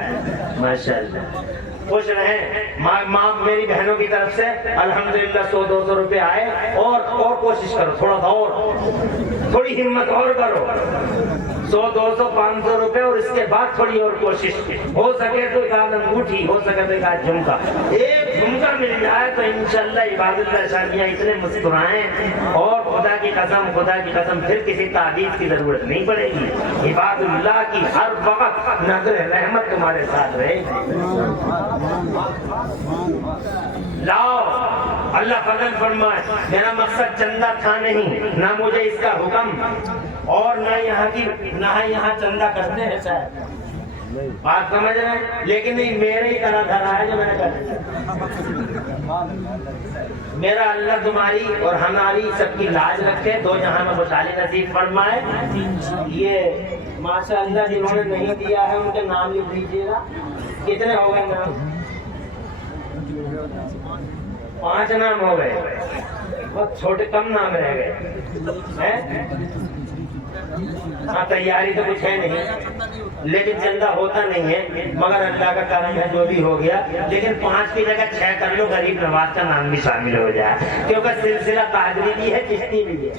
ماشاءاللہ خوش رہیں. ماں میری بہنوں کی طرف سے الحمدللہ 100, 200 روپے آئے اور کوشش کرو تھوڑا سا اور تھوڑی ہمت اور کرو 100, 200, 500 روپے اور اس کے بعد تھوڑی اور کوشش ہو سکے تو ایک آدھ انگوٹھی ہو سکے تو ایک آدھ جھمکا ایک جھمکا مل جائے تو انشاءاللہ عباداللہ شادیاں اتنے مسکرائیں اور خدا کی قسم پھر کسی تعویذ کی ضرورت نہیں پڑے گی. عباداللہ کی ہر وقت نظر رحمت تمہارے ساتھ رہے گی. لاؤ اللہ فضل فرمائے. میرا مقصد چندہ تھا نہیں نہ مجھے اس کا حکم اور نہ یہاں چندہ کرتے ہیں شاید بات سمجھ رہے ہیں لیکن نہیں میرے ہی طرح دھرا ہے جو میں نے کر میرا اللہ تمہاری اور ہماری سب کی لاج رکھے 2 جہاں میں خوشحالی نصیب فرمائے. یہ ماشاء اللہ جنہوں نے نہیں دیا ہے ان کے نام لکھ لیجیے گا. کتنے ہو گئے نام؟ 5 نام ہو گئے. بہت چھوٹے کم نام رہ گئے. ہاں تیاری تو کچھ ہے نہیں لیکن چندہ ہوتا نہیں ہے مگر اللہ کا کرم ہے جو بھی ہو گیا. لیکن 5 کی جگہ 6 کر لو غریب نواز کا نام بھی شامل ہو جائے کیونکہ سلسلہ قادری بھی ہے چشتی بھی ہے.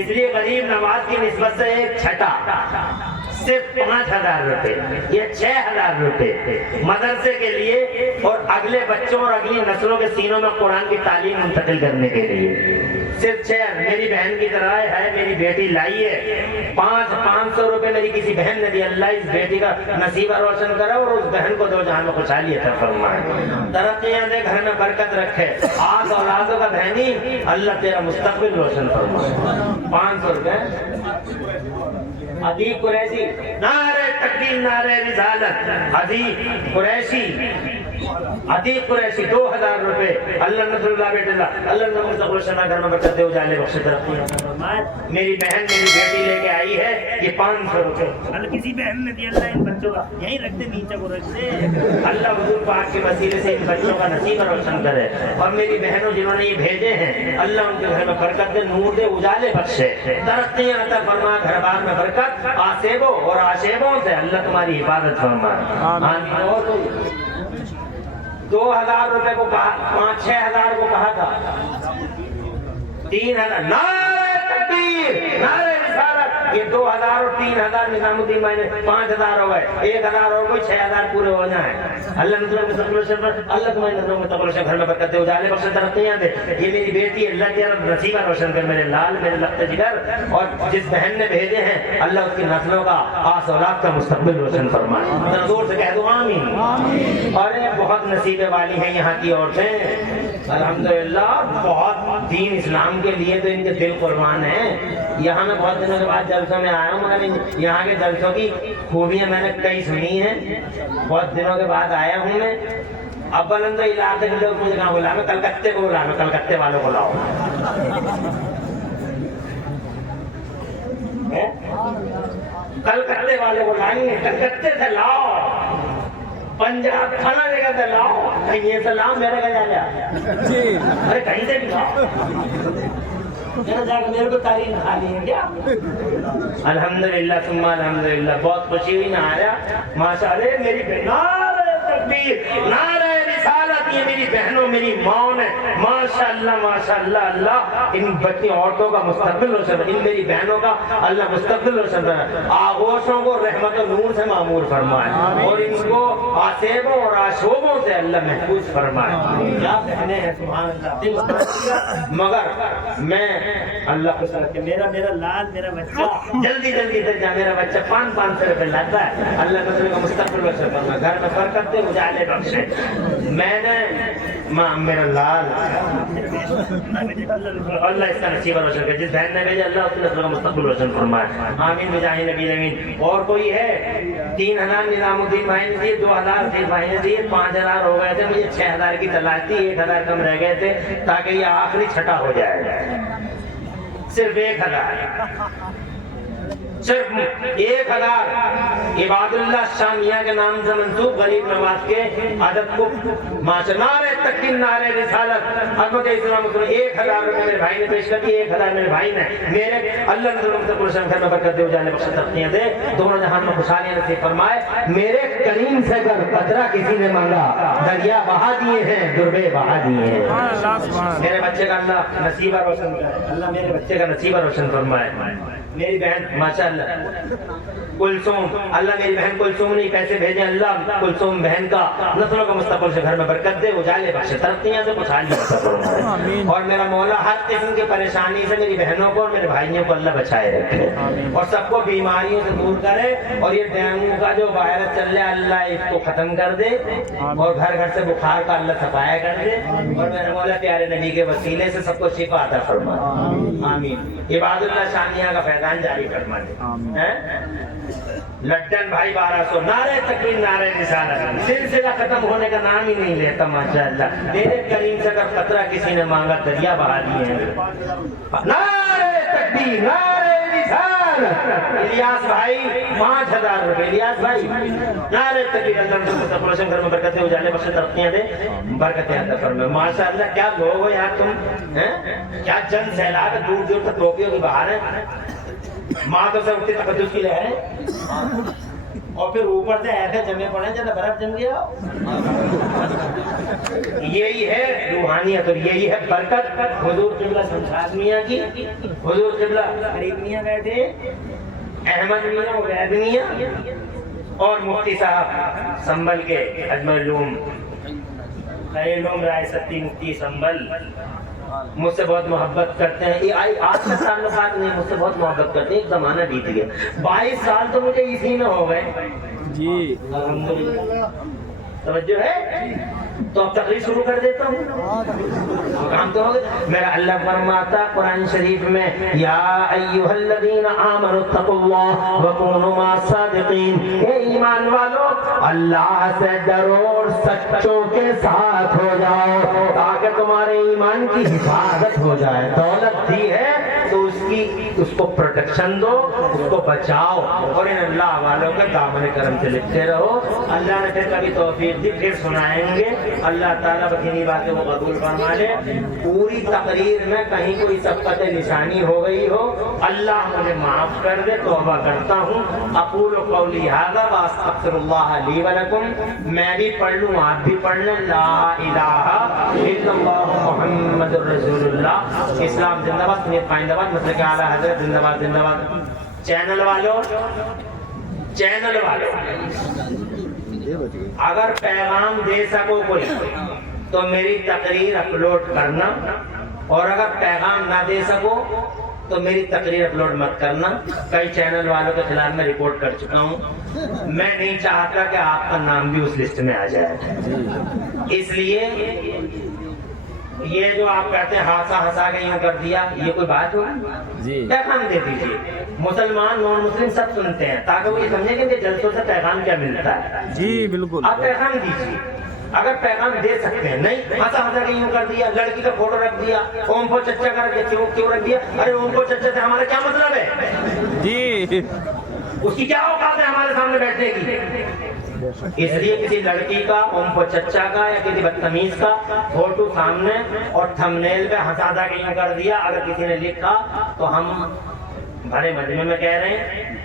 اس لیے غریب نواز کی نسبت سے ایک چھٹا صرف 5,000 روپے یا 6,000 روپے مدرسے کے لیے اور اگلے بچوں اور اگلی نسلوں کے سینوں میں قرآن کی تعلیم منتقل کرنے کے لیے صرف 6. میری بہن کی طرح ہے میری بیٹی لائی ہے 500 روپے میری کسی بہن نے دی. اللہ اس بیٹی کا نصیبہ روشن کرے اور اس بہن کو 2 جہاں میں خوشحالی عطا فرمائے. ترقیاں دے گھر میں برکت رکھے. آس اولادوں کا بہنی اللہ تیرا مستقبل روشن فرمائے. 500 روپے عدیب قریشی نعرہ تکبیر نعرہ رسالت عدیب قریشی 2,000 روپے. اللہ نصر اللہ بیٹھ اللہ اللہ نصر اللہ روشنہ گھر میں برکت دے اجالے بخش ترقی. میری بہن میری بیٹی لے کے آئی ہے یہ 500 روپے. اللہ کسی بہن نے دیا اللہ ان بچوں کا یہیں رکھتے نیچے کو رکھتے. اللہ حضور پاک کے وسیلے سے ان بچوں کا نصیب روشن کرے. اور میری بہنوں جنہوں نے یہ بھیجے ہیں اللہ ان کے گھر میں برکت دے نور دے اجالے بخشے ترقیاں عطا فرما. گھر بار میں برکت آسیبوں اور آشیبوں سے اللہ تمہاری حفاظت فرمائے. آمین. 2,000 روپے کو کہا 5-6,000 کو کہا تھا 3,000. نعرہ تکبیر نعرہ رسالت یہ 2000 اور 3000 نظام الدین بھائی نے 5000 ہو گئے, 1000 اور کوئی 6000 پورے ہو جائیں. اللہ نظروں میں تقبل, اللہ تمہاری نظروں میں تقبل, گھر میں برکت دے, اجالے بخش, ترقیاں دے. یہ میری بیٹی, اللہ کے رب نصیبہ روشن کر, میرے لال, میرے لخت جگر, اور جس بہن نے بھیجے ہیں اللہ اس کی نسلوں کا, آس اولاد کا مستقبل روشن فرمائے. ذرا زور سے کہہ دو آمین. اور بہت نصیبے والی ہیں یہاں کی عورتیں الحمدللہ, بہت دین اسلام کے لیے تو ان کے دل قربان ہیں. یہاں میں بہت دنوں کے بعد جلسوں میں آیا ہوں, مگر یہاں کے جلسوں کی خوبیاں میں نے کئی سنی ہیں. بہت دنوں کے بعد آیا ہوں میں. اب بلند علاقے کے لوگ مجھے کہاں بلا, میں کلکتے کو بلا, میں کلکتے والوں کو لاؤ. کلکتے والے کو لائیں گے, کلکتے سے لاؤ, پنجاب کھانا جگہ سے لاؤ, کہیں یہ سے لاؤ, میرے گھر جا, ارے کہیں سے بھی لاؤ. میرے کو تعلیم کھا لی ہے کیا؟ الحمدللہ ثم الحمدللہ, بہت خوشی ہوئی. نہ آیا ماشاء اللہ, میری نعرہ تکبیر, نعرہ رسالت, یہ میری بہنوں, میری ماں نے ماشاء اللہ اللہ ان بچی عورتوں کا مستقبل روشن, ان میری بہنوں کا اللہ مستقبل روشن فرمائے. آغوشوں کو رحمت و نور سے معمور فرمائے, اور ان کو آسیبوں اور آشوبوں سے اللہ محفوظ فرمائے. کیا بہنیں ہیں سبحان اللہ. مگر میں اللہ کو سر کے میرا لال, میرا بچہ جلدی سے جا, میرا بچہ 500 روپے لاتا ہے. اللہ نسل کا مستقبل روشن فرمائے, گھر میں برکت دے, اجالے بخشے. میں نے میرا لال, اللہ اس کا نصیب روشن کرے. جس بہن نے بھیجا اللہ اس کے نسل کا مستقبل روشن فرمائے. آمین بجاہ نبی امین. اور کوئی ہے 3000 نظام الدین بھائی نے دیے, 2000 سے بھائی نے دیے, 5000 ہو گئے تھے. مجھے 6000 کی تلاش تھی, 1000 کم رہ گئے تھے, تاکہ یہ آخری چھٹا ہو جائے. صرف 1000, صرف 1000 عباد اللہ شامیہ کے نام سے منسوب غریب نواز کے عدد کو نعرہ تکبیر, نعرہ رسالت, عظمت اسلام کو 1000 روپے میرے بھائی نے پیش کر دی. 1000 میرے بھائی نے, میرے اللہ نظر سے پرشن گھر میں برکت دے, اجالے بخش, ترقیاں دے, دونوں جہان میں خوشحالی نصیب فرمائے. میرے کریم سے اگر قطرہ کسی نے مانگا, دریا بہا دیے ہیں, دربے بہا دیے ہیں. میرے بچے کا اللہ نصیبہ روشن کرے, اللہ میرے بچے کا نصیبہ روشن فرمائے. میری بہن ماشاء اللہ کلثوم, اللہ میری بہن کلثوم نے پیسے بھیجے, اللہ کلثوم بہن کا نسلوں کا مستقبل سے گھر میں برکت دے, اجالے بخشے, ترقیاں سے خوشحالی فرمائے. اور میرا مولا ہر قسم کی پریشانی سے میری بہنوں کو اور میرے بھائیوں کو اللہ بچائے رکھے, اور سب کو بیماریوں سے دور کرے. اور یہ ڈینگو کا جو وائرس چل رہا ہے اللہ اس کو ختم کر دے, اور گھر گھر سے بخار کا اللہ صفایا کر دے, اور میرا مولا پیارے نبی کے وسیلے سے سب کو شفا عطا فرمائے. آمین. عباد اللہ شانیہ کا فیضان جاری فرما دے. لٹن بھائی 1200, نعرہ تکبیر, نعرہ رسالت, سلسلہ ختم ہونے کا نام ہی نہیں لیتا. ماشاء اللہ میرے کریم سے اگر قطرہ کسی نے مانگا, دریا بہا دیے ہیں. نعرہ تکبیر, نعرہ رسالت. الیاس بھائی 5000 روپے, الیاس بھائی نعرہ تکبیر, اللہ پروشن گھر میں برکتیں, اجالے بخش, ترقیاں دے, برکتیں عطا فرمائے. ماشاء اللہ کیا لوگ ہو یار تم, کیا جن سیلاب, دور دور تک ٹوپیوں کی بہار ہے. ماں تو سب اٹھتی تقدس کی لہر ہے, اور پھر اوپر سے ایسے جمے پڑے جیسے برف جم گیا. یہی ہے روحانیت, اور یہی ہے برکت. حضور قبلہ شمشاد میاں کی, حضور قبلہ غریب میاں بیٹھے, احمد میاں عبید میاں, اور مفتی صاحب سنبل کے اجمل علوم خیر علوم رائے ستی مفتی سنبل مجھ سے بہت محبت کرتے ہیں. یہ آج سے تعلقات نہیں, مجھ سے بہت محبت کرتے ہیں. ایک زمانہ بیت گیا, 22 سال تو مجھے اسی میں ہو گئے جی. الحمدللہ توجہ ہے. تو اب تقریر شروع کر دیتا ہوں, کام تو ہو گیا. میرا اللہ فرماتا قرآن شریف میں, یا ایھا الذین آمنوا اتقوا اللہ وکونوا مع الصادقین, اے ایمان والو اللہ سے ڈرو اور سچوں کے ساتھ ہو جاؤ, تاکہ تمہارے ایمان کی حفاظت ہو جائے. دولت دی ہے تو اس کو پروٹیکشن دو, اس کو بچاؤ, اور ان اللہ والوں کے دامن کرم سے لکھتے رہو. اللہ نے پھر کبھی توفیق دی, پھر سنائیں گے. اللہ تعالیٰ بکینی باتیں وہ قبول فرما لے. پوری تقریر میں کہیں کوئی سبقت نشانی ہو گئی ہو, اللہ مجھے معاف کر دے, توبہ کرتا ہوں. اقول قولی ھذا واستغفر اللہ لی ولکم. میں بھی پڑھ لوں, آپ بھی پڑھ لیں. لا الہ الا اللہ محمد الرسول اللہ. اسلام زندہ باد, سنت پائندہ باد, مسلک اعلیٰ حضرت زندہ باد, زندہ باد. चैनल वालों, अगर पैगाम दे सको कोई तो मेरी तकरीर अपलोड करना, और अगर पैगाम ना दे सको तो मेरी तकरीर अपलोड मत करना। कई चैनल वालों के खिलाफ मैं रिपोर्ट कर चुका हूँ। मैं नहीं चाहता कि आपका नाम भी उस लिस्ट में आ जाए। इसलिए ये जो आप कहते हैं हंसा के यूं कर दिया, ये कोई बात हुआ? पैगाम दे दीजिए। मुसलमान नॉन मुस्लिम सब सुनते हैं, ताकि वो ये समझे कि जलसों से पैगाम क्या मिलता है। जी बिल्कुल। आप पैगाम दीजिए, अगर पैगाम दे सकते हैं। नहीं हंसा के यूं कर दिया, लड़की का फोटो रख दिया, ओम को चच्चा का रख दिया। क्यों रख दिया? अरे ओम को चच्चा से हमारा क्या मतलब है जी? उसकी क्या औकात है हमारे सामने बैठने की? इसलिए किसी लड़की का, ओम को चच्चा का या किसी बदतमीज का फोटो सामने और थंबनेल पे हंसा के यूं कर दिया, अगर किसी ने लिखा तो हम भले मजमे में कह रहे हैं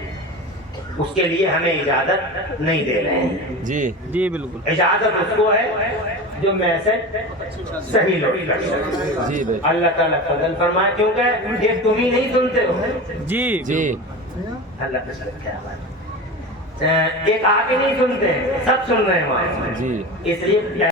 उसके लिए हमें इजाजत नहीं दे रहे हैं। जी बिल्कुल। इजाजत उसको है जो मैसेज सही लोग कर सके। अल्लाह ताला फजल फरमाए, क्योंकि ये तुम ही नहीं सुनते हो। जी अल्लाह का शुक्र, क्या बात है। एक आके नहीं सुनते, सब सुन रहे हैं वहाँ। इसलिए